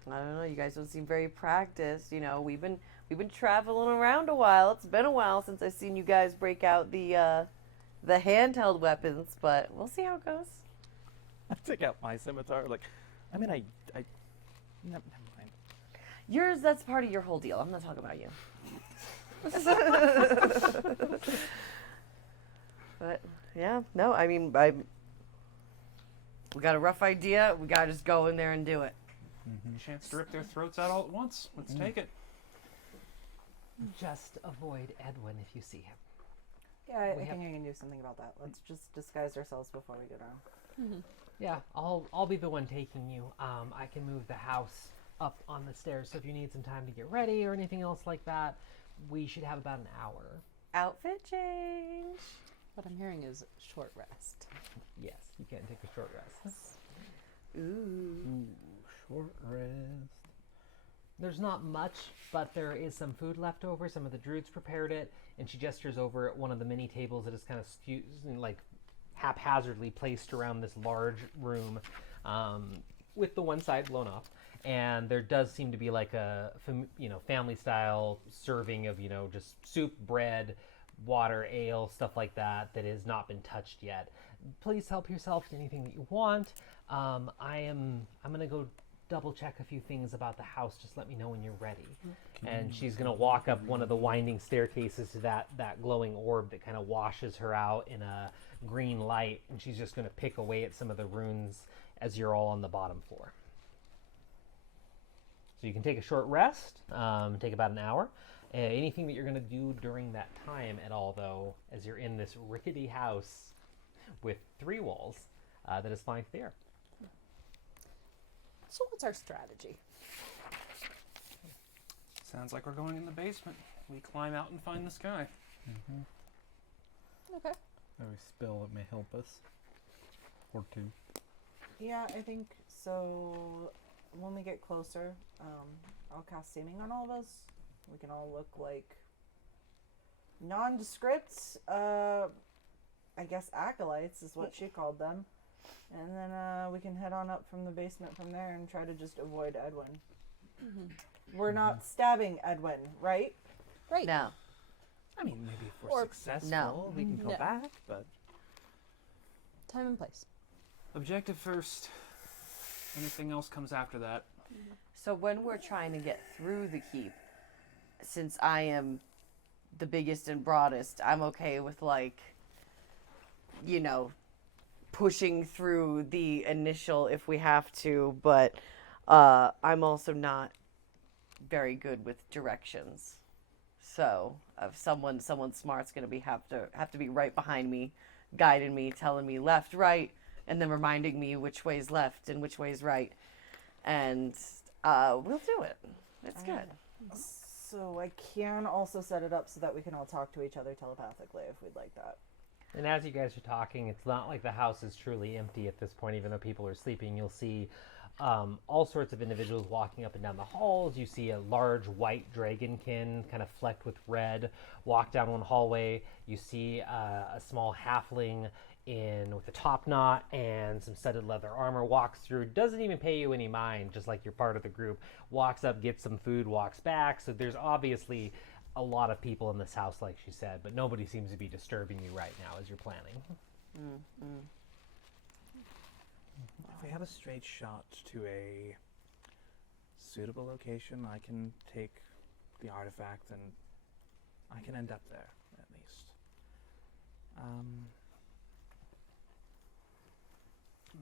You guys don't seem very practiced. We've been traveling around a while. It's been a while since I've seen you guys break out the handheld weapons, but we'll see how it goes. I take out my scimitar, I never mind. Yours, that's part of your whole deal. I'm not talking about you. But, yeah, no, we got a rough idea. We got to just go in there and do it. Chance to rip their throats out all at once. Let's take it. Just avoid Edwin if you see him. Yeah, I We think I can do something about that. Let's just disguise ourselves before we go down. Yeah, I'll be the one taking you. I can move the house up on the stairs, so if you need some time to get ready or anything else like that, we should have about an hour. Outfit change. What I'm hearing is short rest. Yes, you can take a short rest. Ooh. Ooh, short rest. There's not much, but there is some food left over. Some of the druids prepared it, and she gestures over at one of the mini tables that is kind of like haphazardly placed around this large room, with the one side blown off. And there does seem to be like a family style serving of just soup, bread, water, ale, stuff like that has not been touched yet. Please help yourself to anything that you want. I'm gonna go double check a few things about the house. Just let me know when you're ready. And she's gonna walk up one of the winding staircases to that glowing orb that kind of washes her out in a green light, and she's just gonna pick away at some of the runes as you're all on the bottom floor. So you can take a short rest, take about an hour. Anything that you're going to do during that time at all, though, as you're in this rickety house with 3 walls that is flying through the air. So what's our strategy? Sounds like we're going in the basement. We climb out and find the sky. Okay. Every spell that may help us. Or 2. Yeah, I think so. When we get closer, I'll cast Seeming on all of us. We can all look like nondescript, I guess acolytes is what she called them. And then we can head on up from the basement from there and try to just avoid Edwin. We're not stabbing Edwin, right? Right. No. I mean, maybe if we're Or- successful, No. we can go No. back, but Time and place. Objective first. Anything else comes after that. So when we're trying to get through the keep, since I am the biggest and broadest, I'm okay with pushing through the initial if we have to, but I'm also not very good with directions. So if someone smart's gonna have to be right behind me, guiding me, telling me left, right, and then reminding me which way's left and which way's right. And we'll do it. It's good. So I can also set it up so that we can all talk to each other telepathically if we'd like that. And as you guys are talking, it's not like the house is truly empty at this point, even though people are sleeping. You'll see all sorts of individuals walking up and down the halls. You see a large white dragonkin, kind of flecked with red, walk down one hallway. You see a small halfling with a top knot and some studded leather armor walks through, doesn't even pay you any mind, just like you're part of the group, walks up, gets some food, walks back. So there's obviously a lot of people in this house, like she said, but nobody seems to be disturbing you right now as you're planning. if we have a straight shot to a suitable location, I can take the artifact and I can end up there, at least.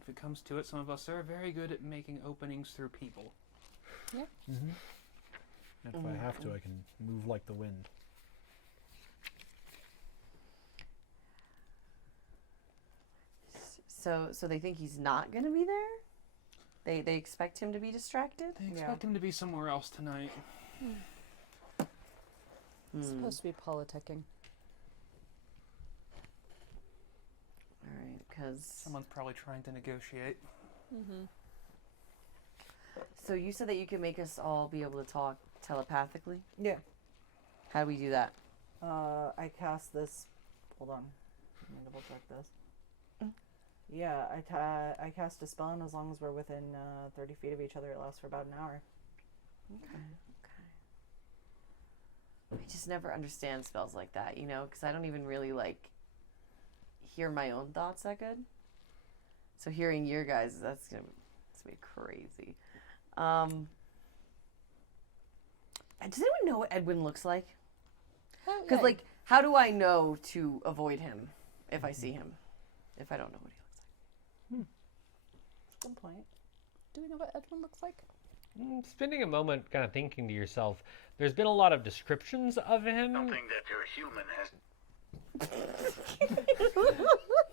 If it comes to it, some of us are very good at making openings through people. If I have to, I can move like the wind. So they think he's not going to be there? They expect him to be distracted? They expect him to be somewhere else tonight. It's supposed to be politicking. All right, because... Someone's probably trying to negotiate. So you said that you can make us all be able to talk telepathically? Yeah. How do we do that? I cast this. Hold on. Let me double check this. Yeah, I cast a spell, and as long as we're within 30 feet of each other, it lasts for about an hour. Okay. I just never understand spells like that, because I don't even really, hear my own thoughts that good. So hearing your guys, that's gonna be crazy. Does anyone know what Edwin looks like? Because, how do I know to avoid him if I see him? If I don't know what he looks like? Good point. Do we know what Edwin looks like? Spending a moment kind of thinking to yourself, there's been a lot of descriptions of him. Something that your human has.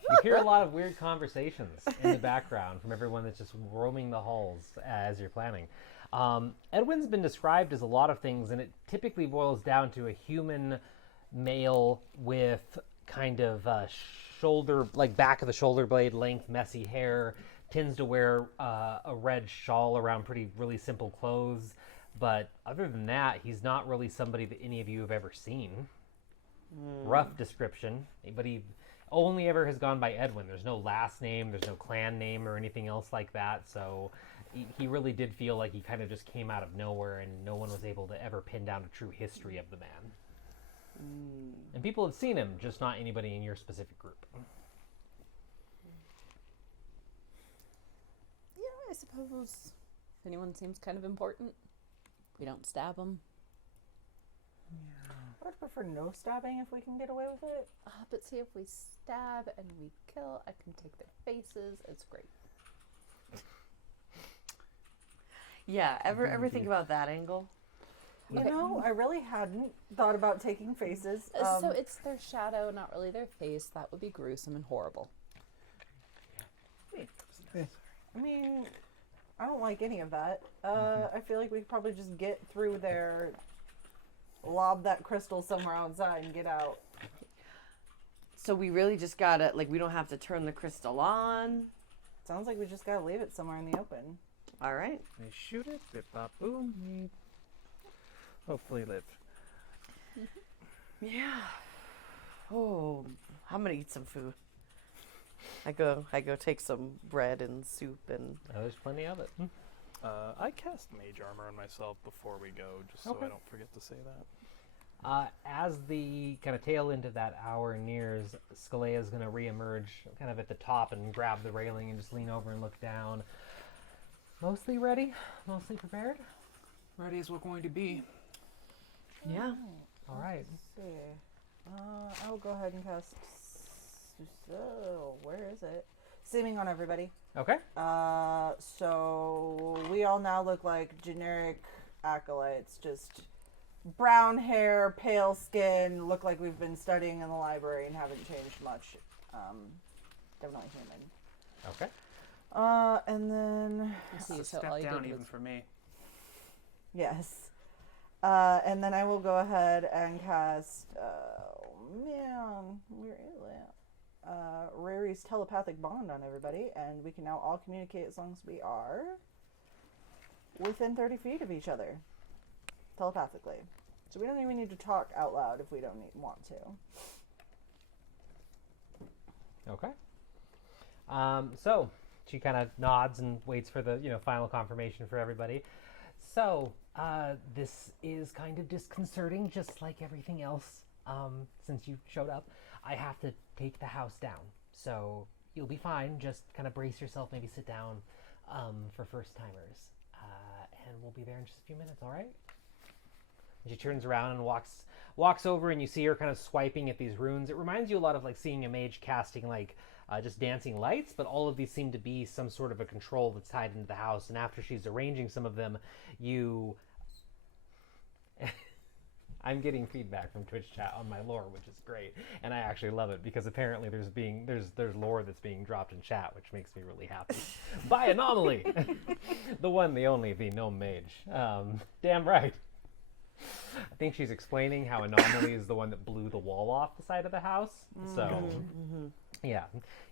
You hear a lot of weird conversations in the background from everyone that's just roaming the halls as you're planning. Edwin's been described as a lot of things, and it typically boils down to a human male with kind of shoulder, like back of the shoulder blade length, messy hair, tends to wear a red shawl around really simple clothes. But other than that, he's not really somebody that any of you have ever seen. Rough description, but he only ever has gone by Edwin. There's no last name, there's no clan name or anything else like that, so he really did feel like he kind of just came out of nowhere and no one was able to ever pin down a true history of the man. And people have seen him, just not anybody in your specific group. Yeah, I suppose if anyone seems kind of important, we don't stab them. I would prefer no stabbing if we can get away with it. But see, if we stab and we kill, I can take their faces. It's great. Yeah, ever think about that angle? You know, I really hadn't thought about taking faces. So it's their shadow, not really their face. That would be gruesome and horrible. I mean, I don't like any of that. I feel like we could probably just get through there, lob that crystal somewhere outside, and get out. So we really just gotta, like, we don't have to turn the crystal on. Sounds like we just gotta leave it somewhere in the open. All right. They shoot it, bip bop boom. We hopefully live. Yeah. Oh, I'm gonna eat some food. I go take some bread and soup and. Oh, there's plenty of it. I cast mage armor on myself before we go, just so I don't forget to say that. As the kind of tail end of that hour nears, Skalea's going to reemerge kind of at the top and grab the railing and just lean over and look down. Mostly ready? Mostly prepared? Ready as we're going to be. Yeah. All right. Let's see. I will go ahead and cast. Where is it? Seeming on everybody. Okay. So we all now look like generic acolytes, just brown hair, pale skin, look like we've been studying in the library and haven't changed much. Definitely human. Okay. And then So It's a all step you down did even was for me. yes. And then I will go ahead and cast. Man, where is it? Rary's telepathic bond on everybody, and we can now all communicate as long as we are within 30 feet of each other telepathically. So we don't even need to talk out loud if we don't want to. Okay. So she kind of nods and waits for the final confirmation for everybody. So this is kind of disconcerting, just like everything else. Since you showed up, I have to take the house down. So you'll be fine. Just kind of brace yourself. Maybe sit down for first timers, and we'll be there in just a few minutes. All right. And she turns around and walks over, and you see her kind of swiping at these runes. It reminds you a lot of like seeing a mage casting like just dancing lights, but all of these seem to be some sort of a control that's tied into the house. And after she's arranging some of them, I'm getting feedback from Twitch chat on my lore, which is great, and I actually love it because apparently there's lore that's being dropped in chat, which makes me really happy. By Anomaly, the one, the only, the gnome mage. Damn right. I think she's explaining how Anomaly is the one that blew the wall off the side of the house. So, yeah,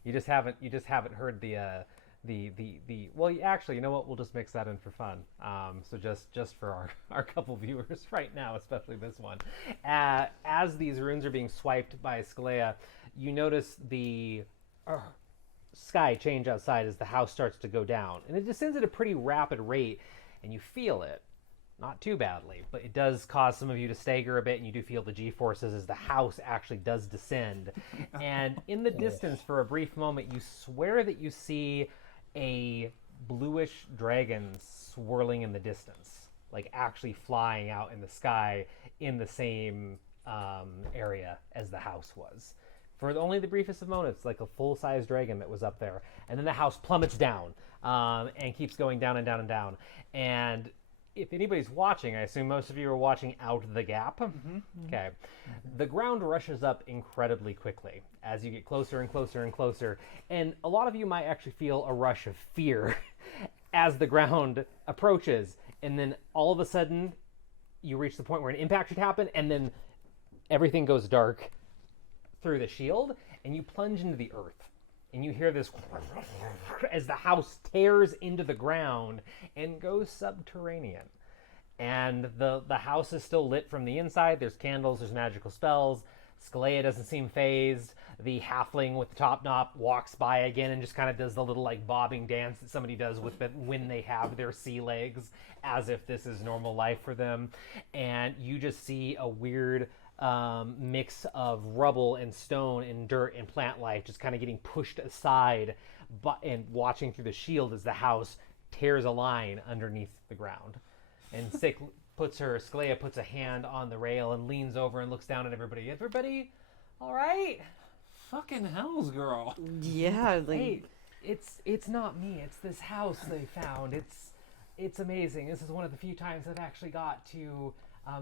you just haven't heard the well, actually, you know what? We'll just mix that in for fun. So just for our couple viewers right now, especially this one. As these runes are being swiped by Skalea, you notice the sky change outside as the house starts to go down. And it descends at a pretty rapid rate, and you feel it. Not too badly, but it does cause some of you to stagger a bit, and you do feel the G-forces as the house actually does descend. And in the distance, for a brief moment, you swear that you see a bluish dragon swirling in the distance, like actually flying out in the sky in the same area as the house was. for only the briefest of moments, like a full-size dragon that was up there. And then the house plummets down and keeps going down and down and down. And if anybody's watching, I assume most of you are watching out the gap. Okay. The ground rushes up incredibly quickly as you get closer and closer and closer. And a lot of you might actually feel a rush of fear as the ground approaches. And then all of a sudden, you reach the point where an impact should happen, and then everything goes dark through the shield, and you plunge into the earth. And you hear this as the house tears into the ground and goes subterranean. And the house is still lit from the inside. There's candles, there's magical spells. Skalea doesn't seem phased. The halfling with the top knot walks by again and just kind of does the little like bobbing dance that somebody does with when they have their sea legs, as if this is normal life for them. And you just see a weird mix of rubble and stone and dirt and plant life just kind of getting pushed aside, and watching through the shield as the house tears a line underneath the ground. And Skalea puts a hand on the rail and leans over and looks down at everybody. Everybody, all right? Fucking hells, girl. Yeah, like Hey, it's not me. It's this house they found. It's amazing. This is one of the few times I've actually got to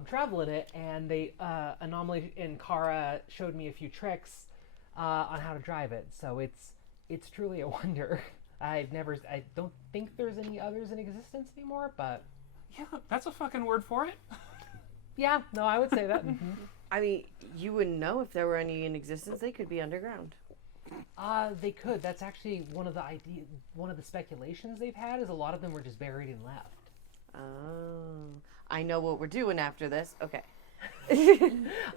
travel in it, and they Anomaly and Akorah showed me a few tricks on how to drive it. So it's truly a wonder. I don't think there's any others in existence anymore, but Yeah, that's a fucking word for it. yeah, no, I would say that. I mean, you wouldn't know if there were any in existence. They could be underground. They could. That's actually one of the speculations they've had, is a lot of them were just buried and left. Oh, I know what we're doing after this. Okay.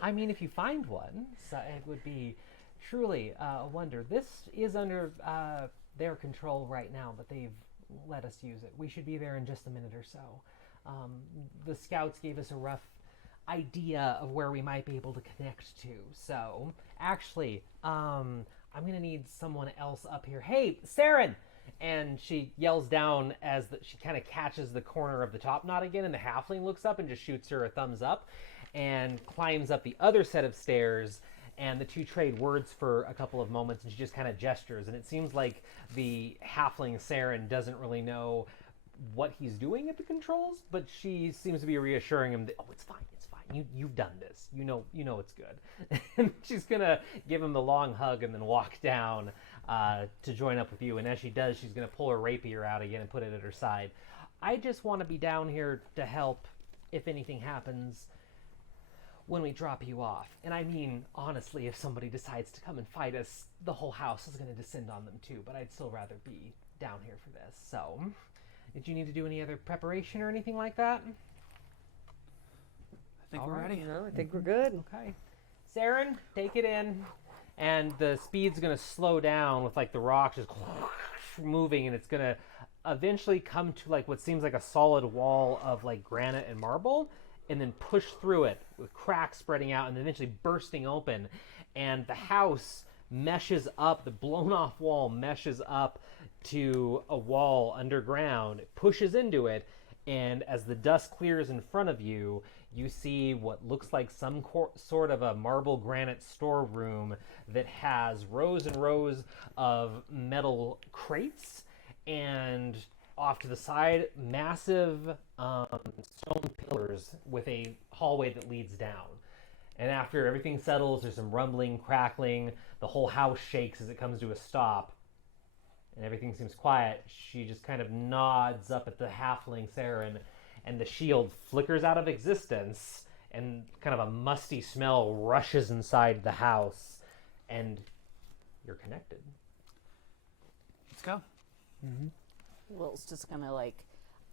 I mean, if you find one, so it would be truly a wonder. This is under their control right now, but they've let us use it. We should be there in just a minute or so. The scouts gave us a rough idea of where we might be able to connect to. So, actually, I'm going to need someone else up here. Hey, Saren! And she yells down as she kind of catches the corner of the top knot again, and the halfling looks up and just shoots her a thumbs up and climbs up the other set of stairs, and the two trade words for a couple of moments, and she just kind of gestures, and it seems like the halfling Saren doesn't really know what he's doing at the controls, but she seems to be reassuring him that, oh, it's fine. You've done this. You know it's good. And she's gonna give him the long hug and then walk down to join up with you. And as she does, she's gonna pull her rapier out again and put it at her side. I just want to be down here to help if anything happens when we drop you off. And I mean, honestly, if somebody decides to come and fight us, the whole house is gonna descend on them too. But I'd still rather be down here for this. So, did you need to do any other preparation or anything like that? I think we're ready. No, I think we're good. Okay. Saren, take it in. And the speed's going to slow down with like the rocks just moving, and it's going to eventually come to like what seems like a solid wall of like granite and marble, and then push through it with cracks spreading out and eventually bursting open. And the house meshes up, the blown off wall meshes up to a wall underground, it pushes into it, and as the dust clears in front of you, you see what looks like some sort of a marble granite storeroom that has rows and rows of metal crates, and off to the side, massive stone pillars with a hallway that leads down. And after everything settles, there's some rumbling, crackling, the whole house shakes as it comes to a stop, and everything seems quiet. She just kind of nods up at the halfling Saren, and the shield flickers out of existence, and kind of a musty smell rushes inside the house, and you're connected. Let's go. Mm-hmm. Will's just gonna like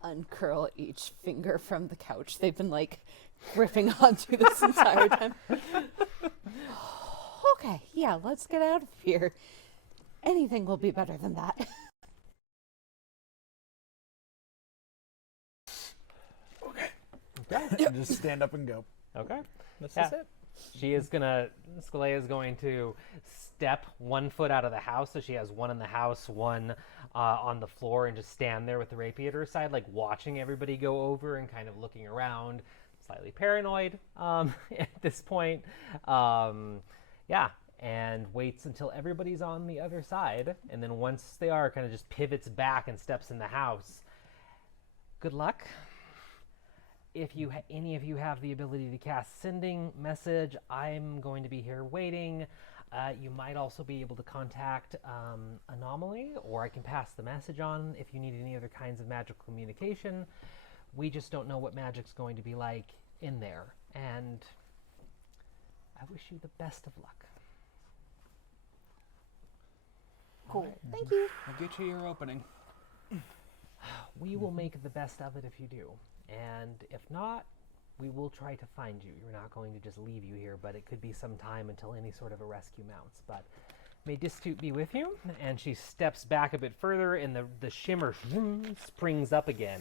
uncurl each finger from the couch. They've been like gripping onto this entire time. Okay, yeah, let's get out of here. Anything will be better than that. Okay. Just stand up and go. Okay. That's Yeah. just it. Skalea is going to step 1 foot out of the house, so she has one in the house, one on the floor, and just stand there with the rapier at her side, like watching everybody go over and kind of looking around, slightly paranoid at this point. Yeah, and waits until everybody's on the other side. And then once they are, kind of just pivots back and steps in the house. Good luck. If any of you have the ability to cast Sending Message, I'm going to be here waiting. You might also be able to contact Anomaly, or I can pass the message on if you need any other kinds of magical communication. We just don't know what magic's going to be like in there. And I wish you the best of luck. Cool. Thank you. I'll get you your opening. We will make the best of it if you do. And if not, we will try to find you. We're not going to just leave you here, but it could be some time until any sort of a rescue mounts. But may Distitute be with you. And she steps back a bit further, and the shimmer springs up again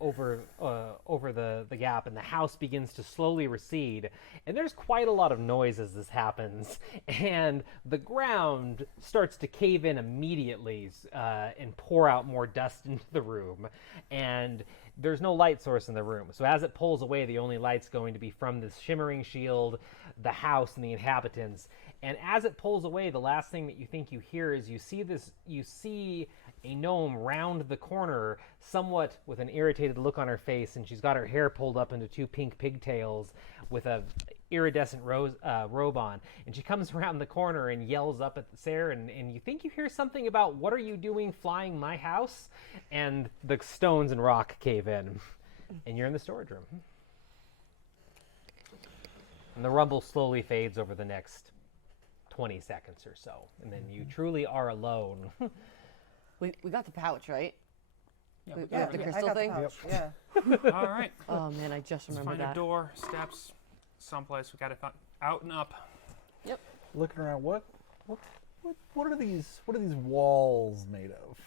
over the gap, and the house begins to slowly recede. And there's quite a lot of noise as this happens, and the ground starts to cave in immediately and pour out more dust into the room. And there's no light source in the room. So as it pulls away, the only light's going to be from this shimmering shield, the house, and the inhabitants. And as it pulls away, the last thing that you think you hear is you see a gnome round the corner, somewhat with an irritated look on her face, and she's got her hair pulled up into 2 pink pigtails with a iridescent robe on. And she comes around the corner and yells up at Sarah, and you think you hear something about, "What are you doing flying my house?" And the stones and rock cave in, and you're in the storage room. And the rumble slowly fades over the next 20 seconds or so, and then you truly are alone. We got the pouch, right? Yeah, We- Yeah, the I crystal got the thing? pouch, Yeah. All right. Oh man, I just Let's remember find that. a door, steps, someplace. We got to find out and up. Looking around, what are these walls made of?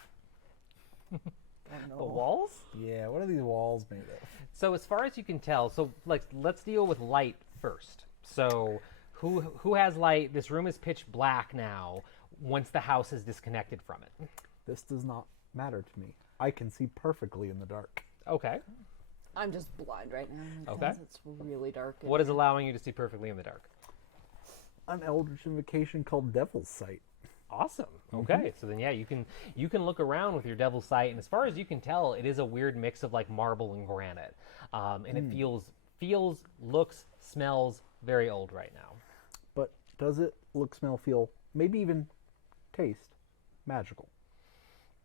I don't know. The walls? Yeah, what are these walls made of? So as far as you can tell, let's deal with light first. So who has light? This room is pitch black now once the house is disconnected from it. This does not matter to me. I can see perfectly in the dark. Okay. I'm just blind right now because Okay. it's really dark. in What is here. allowing you to see perfectly in the dark? An eldritch invocation called Devil's Sight. Awesome. Okay. So then, yeah, you can look around with your devil's sight, and as far as you can tell, it is a weird mix of like marble and granite, and it feels, looks, smells very old right now. But does it look, smell, feel, maybe even taste magical?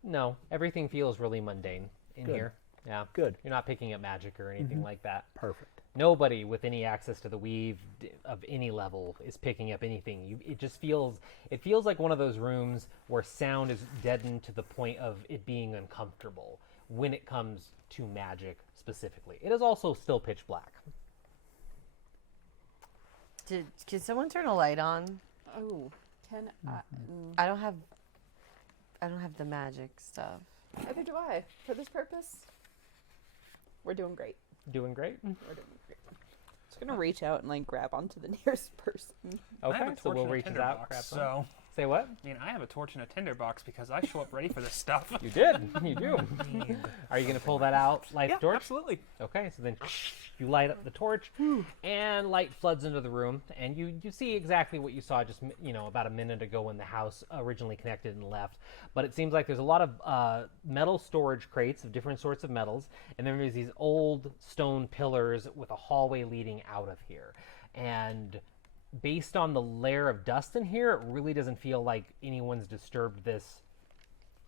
No, everything feels really mundane in Good. here. Yeah. Good. You're not picking up magic or anything like that. Perfect. Nobody with any access to the weave of any level is picking up anything. It just feels like one of those rooms where sound is deadened to the point of it being uncomfortable when it comes to magic specifically. It is also still pitch black. Can someone turn a light on? Oh, can I don't have the magic stuff. neither do I. For this purpose, we're doing great. Doing great. We're doing great. Just gonna reach out and like grab onto the nearest person. I have Okay, a so torch we'll and a reach tinder out. box, Grab some. so Say what? I mean, I have a torch and a tinderbox because I show up ready for this stuff. You did. You do. Are you going to pull that out, light Yeah, the torch? absolutely. Okay, so then you light up the torch, and light floods into the room, and you see exactly what you saw just about a minute ago when the house originally connected and left. But it seems like there's a lot of metal storage crates of different sorts of metals, and then there's these old stone pillars with a hallway leading out of here. And based on the layer of dust in here, it really doesn't feel like anyone's disturbed this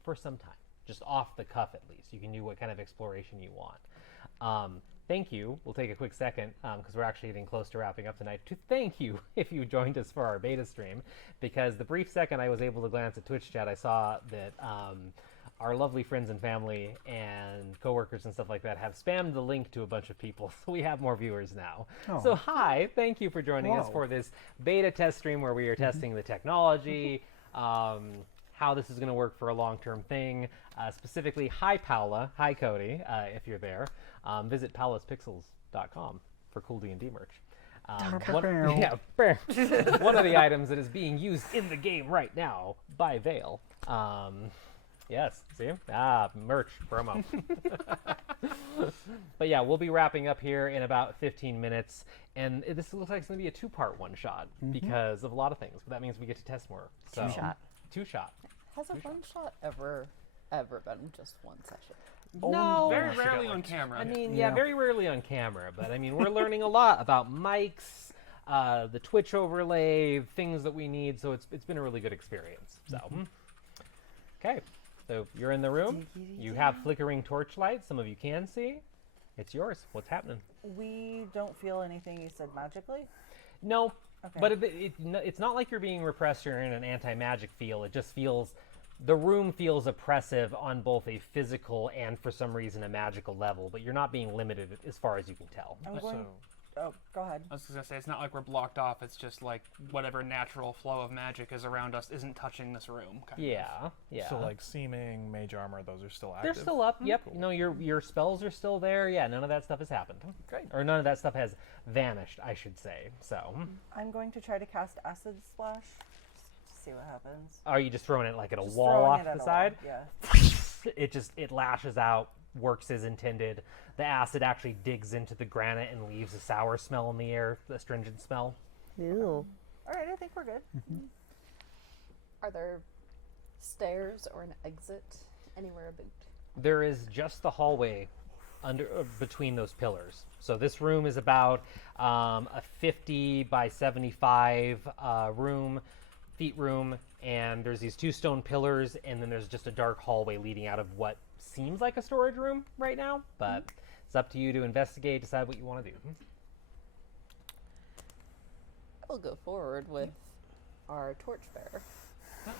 for some time. Just off the cuff, at least. You can do what kind of exploration you want. Thank you. We'll take a quick second, because we're actually getting close to wrapping up tonight, to thank you if you joined us for our beta stream, because the brief second I was able to glance at Twitch chat, I saw that our lovely friends and family and coworkers and stuff like that have spammed the link to a bunch of people, so we have more viewers now. Oh. So hi, thank you for joining us Wow. for this beta test stream where we are testing the technology, how this is going to work for a long-term thing. Specifically, hi Paula, hi Cody, if you're there. Visit palaspixels.com for cool D&D merch. One of the items that is being used in the game right now by Vale. Yes, see? Ah, merch promo. But yeah, we'll be wrapping up here in about 15 minutes. And this looks like it's going to be a 2-part one-shot because of a lot of things. But that means we get to test more. So, 2-shot. 2-shot. Has a one shot ever been just one session? No. Very rarely on camera. I mean, yeah, very rarely on camera. But I mean, we're learning a lot about mics, the Twitch overlay, things that we need. So it's been a really good experience. So, okay. So you're in the room. You have flickering torchlight. Some of you can see. It's yours. What's happening? We don't feel anything you said magically? No, Okay. but it's not like you're being repressed or in an anti-magic feel. It just feels, the room feels oppressive on both a physical and for some reason a magical level, but you're not being limited as far as you can tell. I'm going. So, Oh, go ahead. I was just gonna say, it's not like we're blocked off. It's just like whatever natural flow of magic is around us isn't touching this room. kind of. Yeah. so like seeming, mage armor, those are still They're active. still up. Yep. You know, your spells are still there. Yeah, none of that stuff has happened. Great. Or none of that stuff has vanished, I should say. So, I'm going to try to cast Acid Splash. Just to see what happens. are you just throwing it like at a Just wall throwing off it at the a side? wall, Yeah. It lashes out, works as intended. The acid actually digs into the granite and leaves a sour smell in the air, the astringent smell. Ew. All right, I think we're good. Are there stairs or an exit anywhere about? There is just the hallway under between those pillars. So this room is about a 50 by 75 feet room, and there's these 2 stone pillars, and then there's just a dark hallway leading out of what seems like a storage room right now, but it's up to you to investigate, decide what you want to do. We'll go forward with our torchbearer.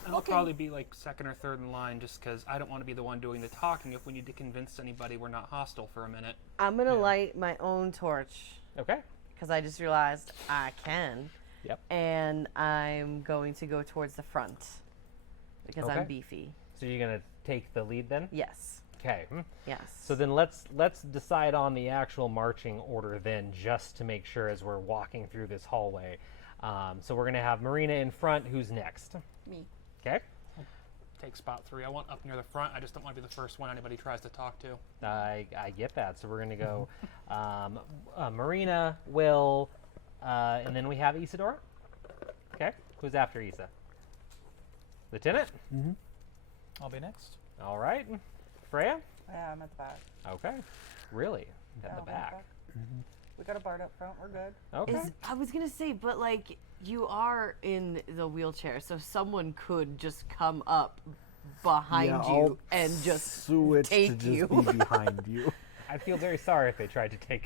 I'll probably be like second or third in line just because I don't want to be the one doing the talking if we need to convince anybody we're not hostile for a minute. I'm going to light my own torch Okay. because I just realized I can. Yep. And I'm going to go towards the front because Okay. I'm beefy. So you're gonna take the lead then? Yes. Okay. Yes. So then let's decide on the actual marching order then, just to make sure as we're walking through this hallway. So we're gonna have Marina in front. Who's next? Me. Okay. Take spot 3. I want up near the front. I just don't want to be the first one anybody tries to talk to. I get that. So we're gonna go Marina, Will, and then we have Isadora. Okay. Who's after Isa? Lieutenant. I'll be next. All right. Freya. Yeah, I'm at the back. Okay. Really? At Yeah, the I'm back. We got a bard up front. We're good. Okay. I was going to say, but like, you are in the wheelchair, so someone could just come up behind you and just switch take to you. just be behind you. I'd feel very sorry if they tried to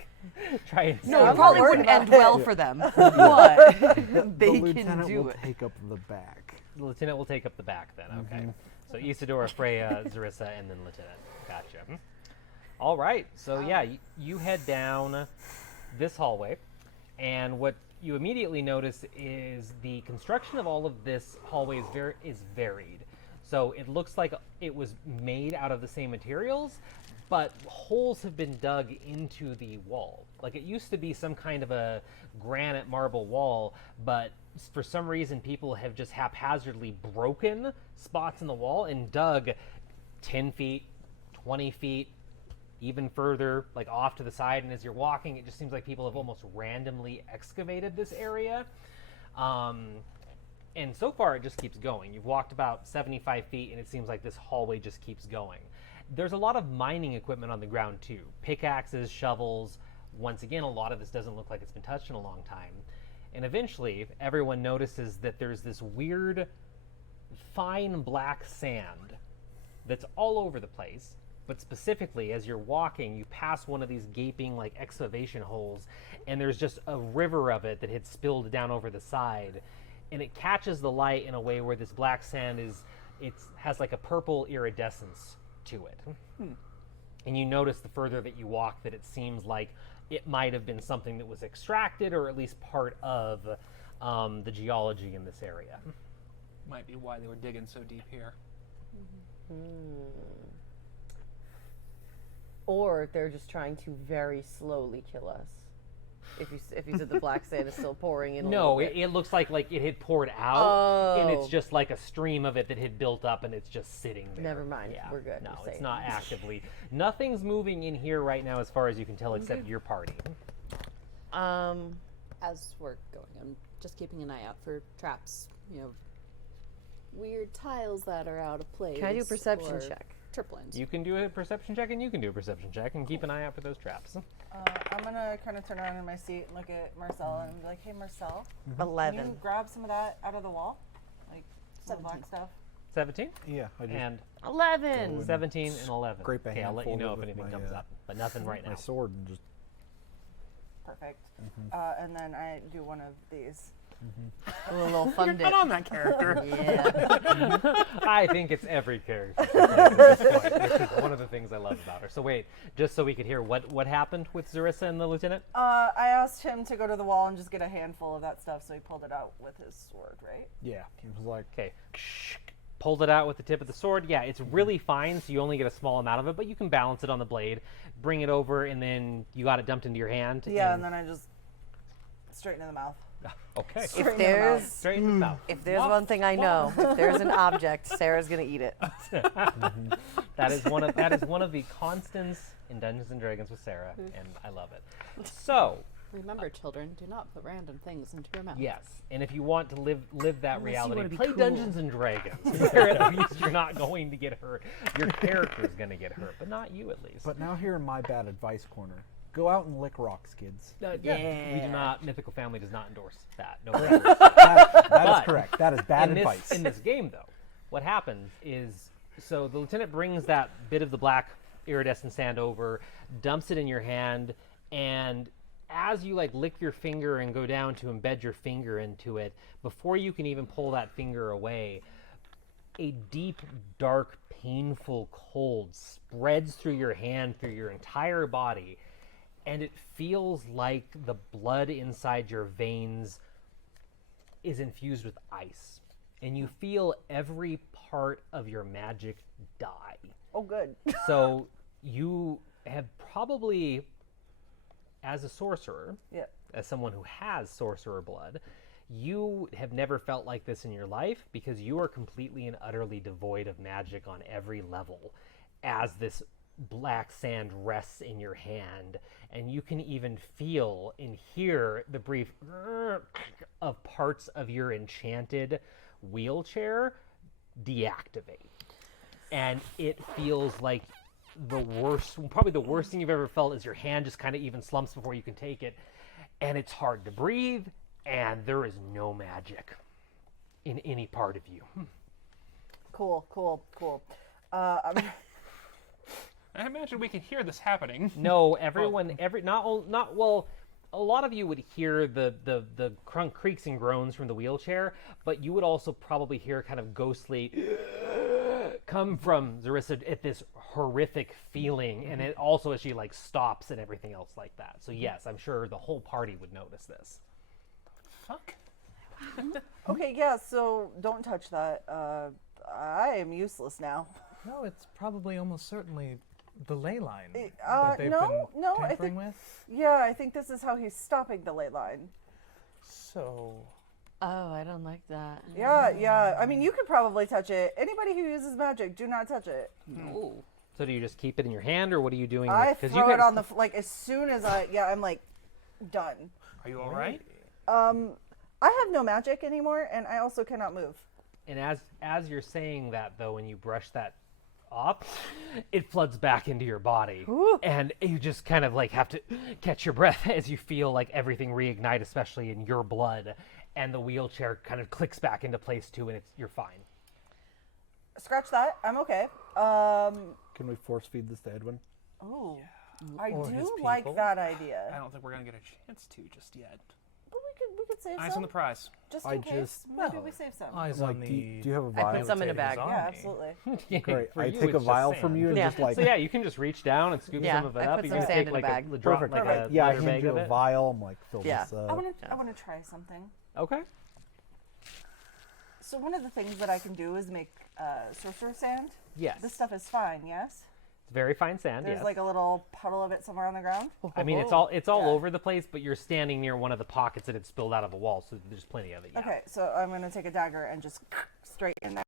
try and No, I'm it probably not worried wouldn't end about well it. for them, but they the can lieutenant do will it. take up the back. The lieutenant will take up the back then. Okay. So Isadora, Freya, Zarissa, and then lieutenant. Gotcha. All right. So yeah, you head down this hallway, and what you immediately notice is the construction of all of this hallway is varied. So it looks like it was made out of the same materials, but holes have been dug into the wall. Like it used to be some kind of a granite marble wall, but for some reason people have just haphazardly broken spots in the wall and dug 10 feet, 20 feet, even further, like off to the side. And as you're walking, it just seems like people have almost randomly excavated this area. And so far, it just keeps going. You've walked about 75 feet, and it seems like this hallway just keeps going. There's a lot of mining equipment on the ground, too. Pickaxes, shovels. Once again, a lot of this doesn't look like it's been touched in a long time. And eventually, everyone notices that there's this weird, fine black sand that's all over the place. But specifically, as you're walking, you pass one of these gaping, like, excavation holes, and there's just a river of it that had spilled down over the side. And it catches the light in a way where this black sand has like a purple iridescence to it. And you notice the further that you walk that it seems like it might have been something that was extracted or at least part of the geology in this area. Might be why they were digging so deep here. Or they're just trying to very slowly kill us. If you said the black sand is still pouring in. No, a little bit. it looks like it had poured out, and it's Oh. just like a stream of it that had built up, and it's just sitting there. Never mind. Yeah, We're good. No, We're it's safe. not actively. Nothing's moving in here right now, as far as you can tell, except your party. As we're going, I'm just keeping an eye out for traps. Weird tiles that are out of place. Can I do a perception or check? Trip lines. You can do a perception check, and you can do a perception check, and keep an eye out for those traps. I'm gonna kind of turn around in my seat and look at Marcel and be like, "Hey, Marcel, can 11. you grab some of that out of the wall, like some of the black 17. stuff?" 17 Yeah, I just and 11. 17 and 11. scrape a Okay, I'll let you handful know of if it with anything my, comes up, but nothing right my now. sword and just. Perfect. And then I do one of these. A little fun You're dip. not on that character. Yeah. I think it's every character at this point, which is one of the things I love about her. So wait, just so we could hear what happened with Zarissa and the lieutenant. I asked him to go to the wall and just get a handful of that stuff, so he pulled it out with his sword, right? Yeah, it was like. Okay, pulled it out with the tip of the sword. Yeah, it's really fine, so you only get a small amount of it, but you can balance it on the blade, bring it over, and then you got it dumped into your hand. Yeah, and then I just straight into the mouth. Okay, Straight If into the mouth. there's straight in the mouth. if there's one thing I know, if there's an object, Sarah's gonna eat it. That is one of the constants in Dungeons and Dragons with Sarah, and I love it. So. Remember, children, do not put random things into your mouth. Yes, and if you want to live that Unless you reality, wanna be play cool. Dungeons and Dragons. Where at least you're not going to get hurt. Your character's going to get hurt, but not you at least. But now here in my bad advice corner. Go out and lick rocks, kids. We do not. Mythical Family does not endorse that. No. That is But correct. That is bad in advice. in this game, though, what happens is, so the lieutenant brings that bit of the black iridescent sand over, dumps it in your hand, and as you lick your finger and go down to embed your finger into it, before you can even pull that finger away, a deep, dark, painful cold spreads through your hand, through your entire body, and it feels like the blood inside your veins is infused with ice. And you feel every part of your magic die. Oh, good. So you have probably, as a sorcerer, Yeah. as someone who has sorcerer blood, you have never felt like this in your life because you are completely and utterly devoid of magic on every level as this black sand rests in your hand, and you can even feel and hear the brief of parts of your enchanted wheelchair deactivate. And it feels like probably the worst thing you've ever felt is your hand just kind of even slumps before you can take it, and it's hard to breathe, and there is no magic in any part of you. Cool. I imagine we can hear this happening. No, everyone, a lot of you would hear the creaks and groans from the wheelchair, but you would also probably hear kind of ghostly come from Zarissa at this horrific feeling, and it also as she stops and everything else like that. So yes, I'm sure the whole party would notice this. Fuck. Okay, yeah, so don't touch that. I am useless now. No, it's probably almost certainly the ley line no, that they've been no, I tampering think- with. Yeah, I think this is how he's stopping the ley line. So, Oh, I don't like that. Yeah. I mean, you could probably touch it. Anybody who uses magic, do not touch it. No. So do you just keep it in your hand, or what are you doing? I with, 'cause throw you it on the as soon as I'm done. Are you all right? I have no magic anymore, and I also cannot move. And as you're saying that, though, when you brush that off, it floods back into your body. Ooh. And you just kind of have to catch your breath as you feel everything reignite, especially in your blood. And the wheelchair kind of clicks back into place, too, and you're fine. Scratch that. I'm okay. Can we force feed this to Edwin? Oh, I Or his do like people. that I idea. don't think we're gonna get a chance to just yet. But we could save Eyes some on the prize. just I in case. just- Maybe we save some. eyes Like, on do the. you have a I vial? put some in a bag. His Yeah, army. absolutely. Great. For I you, take it's a just vial sand. from you and Yeah. just So yeah, you can just reach down and scoop Yeah, some of it I up. put You some can sand take in a bag. a drop, Perfect. like a Yeah, I leather hand bag you of a it. vial. I'm fill Yeah. this I up. want to try something. Okay. So one of the things that I can do is make sorcerer sand. Yes. This stuff is fine, yes? It's very fine sand. There's yes. like a little puddle of it somewhere on the ground. I mean, it's all Yeah. over the place, but you're standing near one of the pockets that had spilled out of a wall, so there's plenty of it. Yeah. Okay, so I'm gonna take a dagger and just straight in there.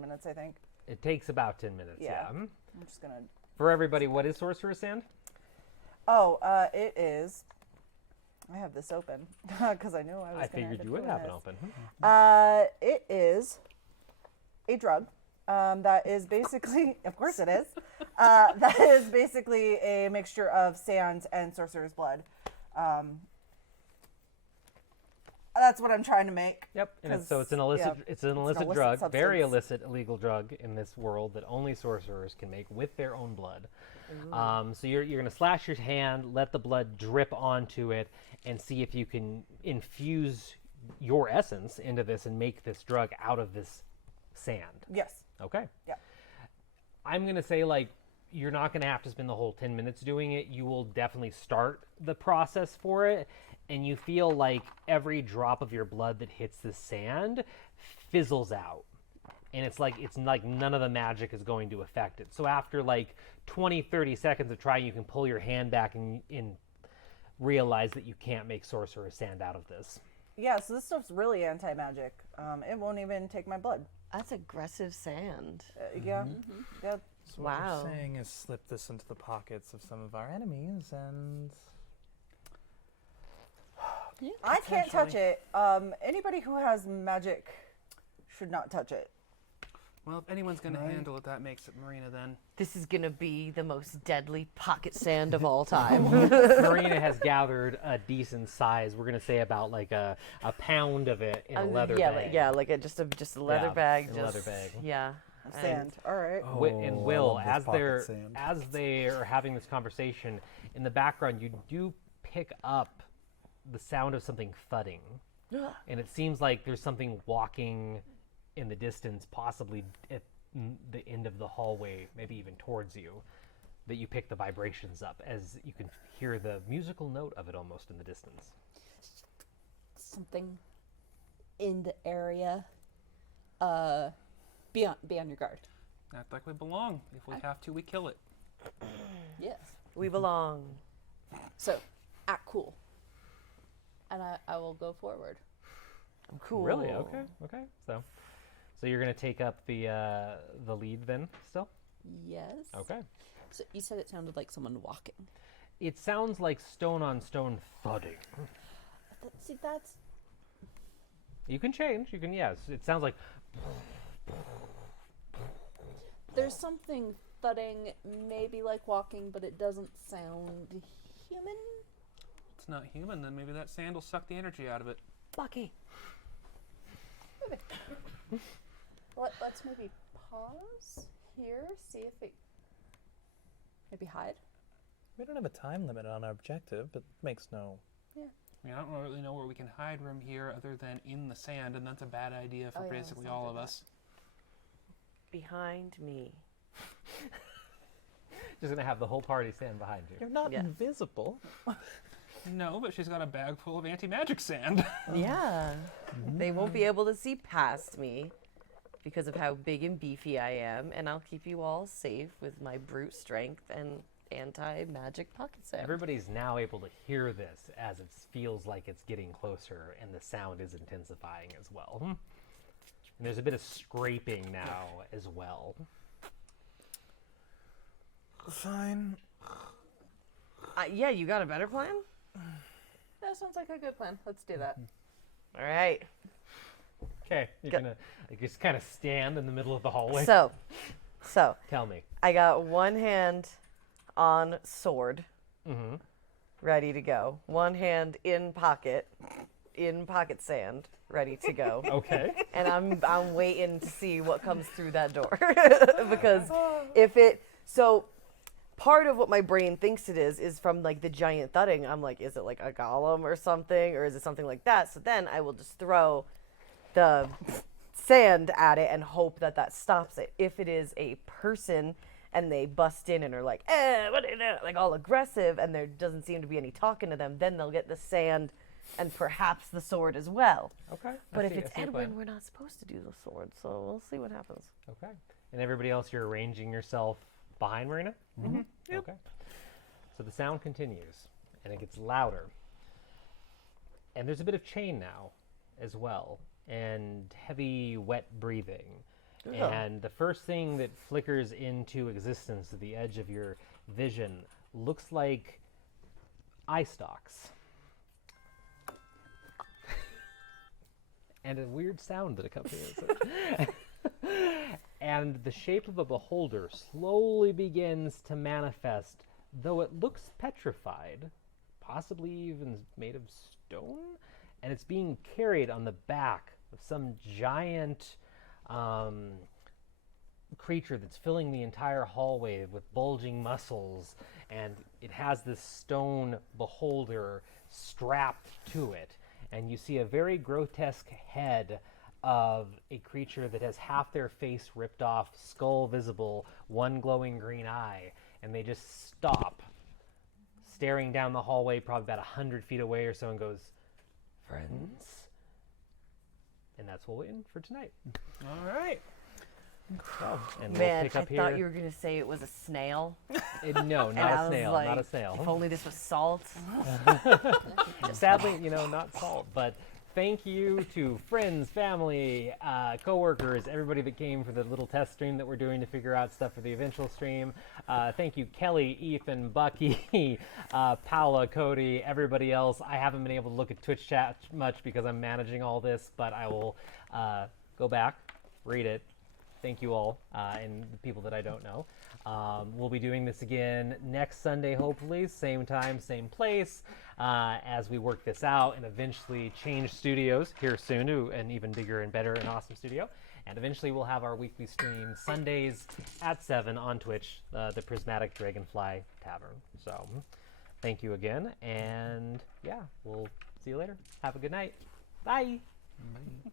Minutes, I think. It takes about 10 minutes. Yeah. Yeah. I'm just gonna. For everybody, what is Sorcerer's Sand? Oh, it is. I have this open because I knew I was. I gonna figured end up you would doing have it this. open. It is a drug that is basically, of course it is, that is basically a mixture of sand and sorcerer's blood. That's what I'm trying to make. Yep. And so 'cause, it's an illicit. yeah, It's an illicit illicit drug, very substance. illicit, illegal drug in this world that only sorcerers can make with their own blood. So you're gonna slash your hand, let the blood drip onto it, and see if you can infuse your essence into this and make this drug out of this sand. Yes. Okay. Yeah. I'm going to say, like, you're not going to have to spend the whole 10 minutes doing it. You will definitely start the process for it, and you feel like every drop of your blood that hits the sand fizzles out. And it's like none of the magic is going to affect it. So after like 20, 30 seconds of trying, you can pull your hand back and realize that you can't make sorcerer's sand out of this. Yeah, so this stuff's really anti-magic. It won't even take my blood. That's aggressive sand. Yeah. Yeah. So what Wow. we're saying is slip this into the pockets of some of our enemies and... I can't touch it. Anybody who has magic should not touch it. Well, if anyone's going to handle it, that makes it Marina then. This is gonna be the most deadly pocket sand of all time. Marina has gathered a decent size. We're gonna say about like a pound of it in a leather bag. like just a leather Yeah, bag. in a leather bag. Yeah. Sand. All right. And Oh, I Will, love this as pocket sand. they are having this conversation, in the background you do pick up the sound of something thudding, and it seems like there's something walking in the distance, possibly at the end of the hallway, maybe even towards you, that you pick the vibrations up as you can hear the musical note of it almost in the distance. Something in the area. Be on your guard. Act like we belong. If we have to, we kill it. Yes. We belong. So, act cool. And I will go forward. Cool. Really? Okay. Okay. So you're gonna take up the lead then, still? Yes. Okay. So you said it sounded like someone walking. It sounds like stone on stone thudding. See, that's You can change. You can, yes. It sounds like. there's something thudding, maybe like walking, but it doesn't sound human. It's not human, then maybe that sand will suck the energy out of it. Bucky. Let's maybe pause here, see if it maybe hide. We don't have a time limit on our objective, but it makes no... I mean, I don't really know where we can hide from here other than in the sand, and that's a bad idea for Oh, yeah, basically let's not all do of that. us. Behind me. Just gonna have the whole party stand behind you. You're not Yeah. invisible. No, but she's got a bag full of anti-magic sand. Yeah. They won't be able to see past me because of how big and beefy I am, and I'll keep you all safe with my brute strength and anti-magic pocket sand. Everybody's now able to hear this as it feels like it's getting closer, and the sound is intensifying as well. And there's a bit of scraping now as well. Fine. Yeah, you got a better plan? That sounds like a good plan. Let's do that. All right. Okay, you're gonna just kind of stand in the middle of the hallway. So, Tell me. I got one hand on sword, Mm-hmm. ready to go. One hand in pocket sand, ready to go. Okay. And I'm waiting to see what comes through that door because so part of what my brain thinks it is from like the giant thudding. I'm like, is it like a golem or something, or is it something like that? So then I will just throw the sand at it and hope that stops it. If it is a person and they bust in and are like, what are you doing? Like all aggressive, and there doesn't seem to be any talking to them, then they'll get the sand and perhaps the sword as well. Okay. But I if see- it's I see the Edwin, plan. we're not supposed to do the sword, so we'll see what happens. Okay. And everybody else, you're arranging yourself behind Marina? Mm-hmm. Yep. Okay. So the sound continues, and it gets louder. And there's a bit of chain now as well, and heavy, wet breathing. Yeah. And the first thing that flickers into existence at the edge of your vision looks like eye stalks. And a weird sound that accompanies it. And the shape of a beholder slowly begins to manifest, though it looks petrified, possibly even made of stone, and it's being carried on the back of some giant creature that's filling the entire hallway with bulging muscles, and it has this stone beholder strapped to it, and you see a very grotesque head of a creature that has half their face ripped off, skull visible, one glowing green eye, and they just stop, staring down the hallway probably about 100 feet away or so, and goes, "Friends?" And that's what we'll end for tonight. All right. So, and Man, we'll pick I up thought here. you were going to say it was a snail. No, And not I a was snail, like, not a snail. If only this was salt. Sadly, not salt. But thank you to friends, family, coworkers, everybody that came for the little test stream that we're doing to figure out stuff for the eventual stream. Thank you, Kelly, Ethan, Bucky, Paula, Cody, everybody else. I haven't been able to look at Twitch chat much because I'm managing all this, but I will go back, read it. Thank you all, and the people that I don't know. We'll be doing this again next Sunday, hopefully, same time, same place, as we work this out and eventually change studios here soon to an even bigger and better and awesome studio. And eventually we'll have our weekly stream Sundays at 7 on Twitch, the Prismatic Dragonfly Tavern. So thank you again, and yeah, we'll see you later. Have a good night. Bye. Bye.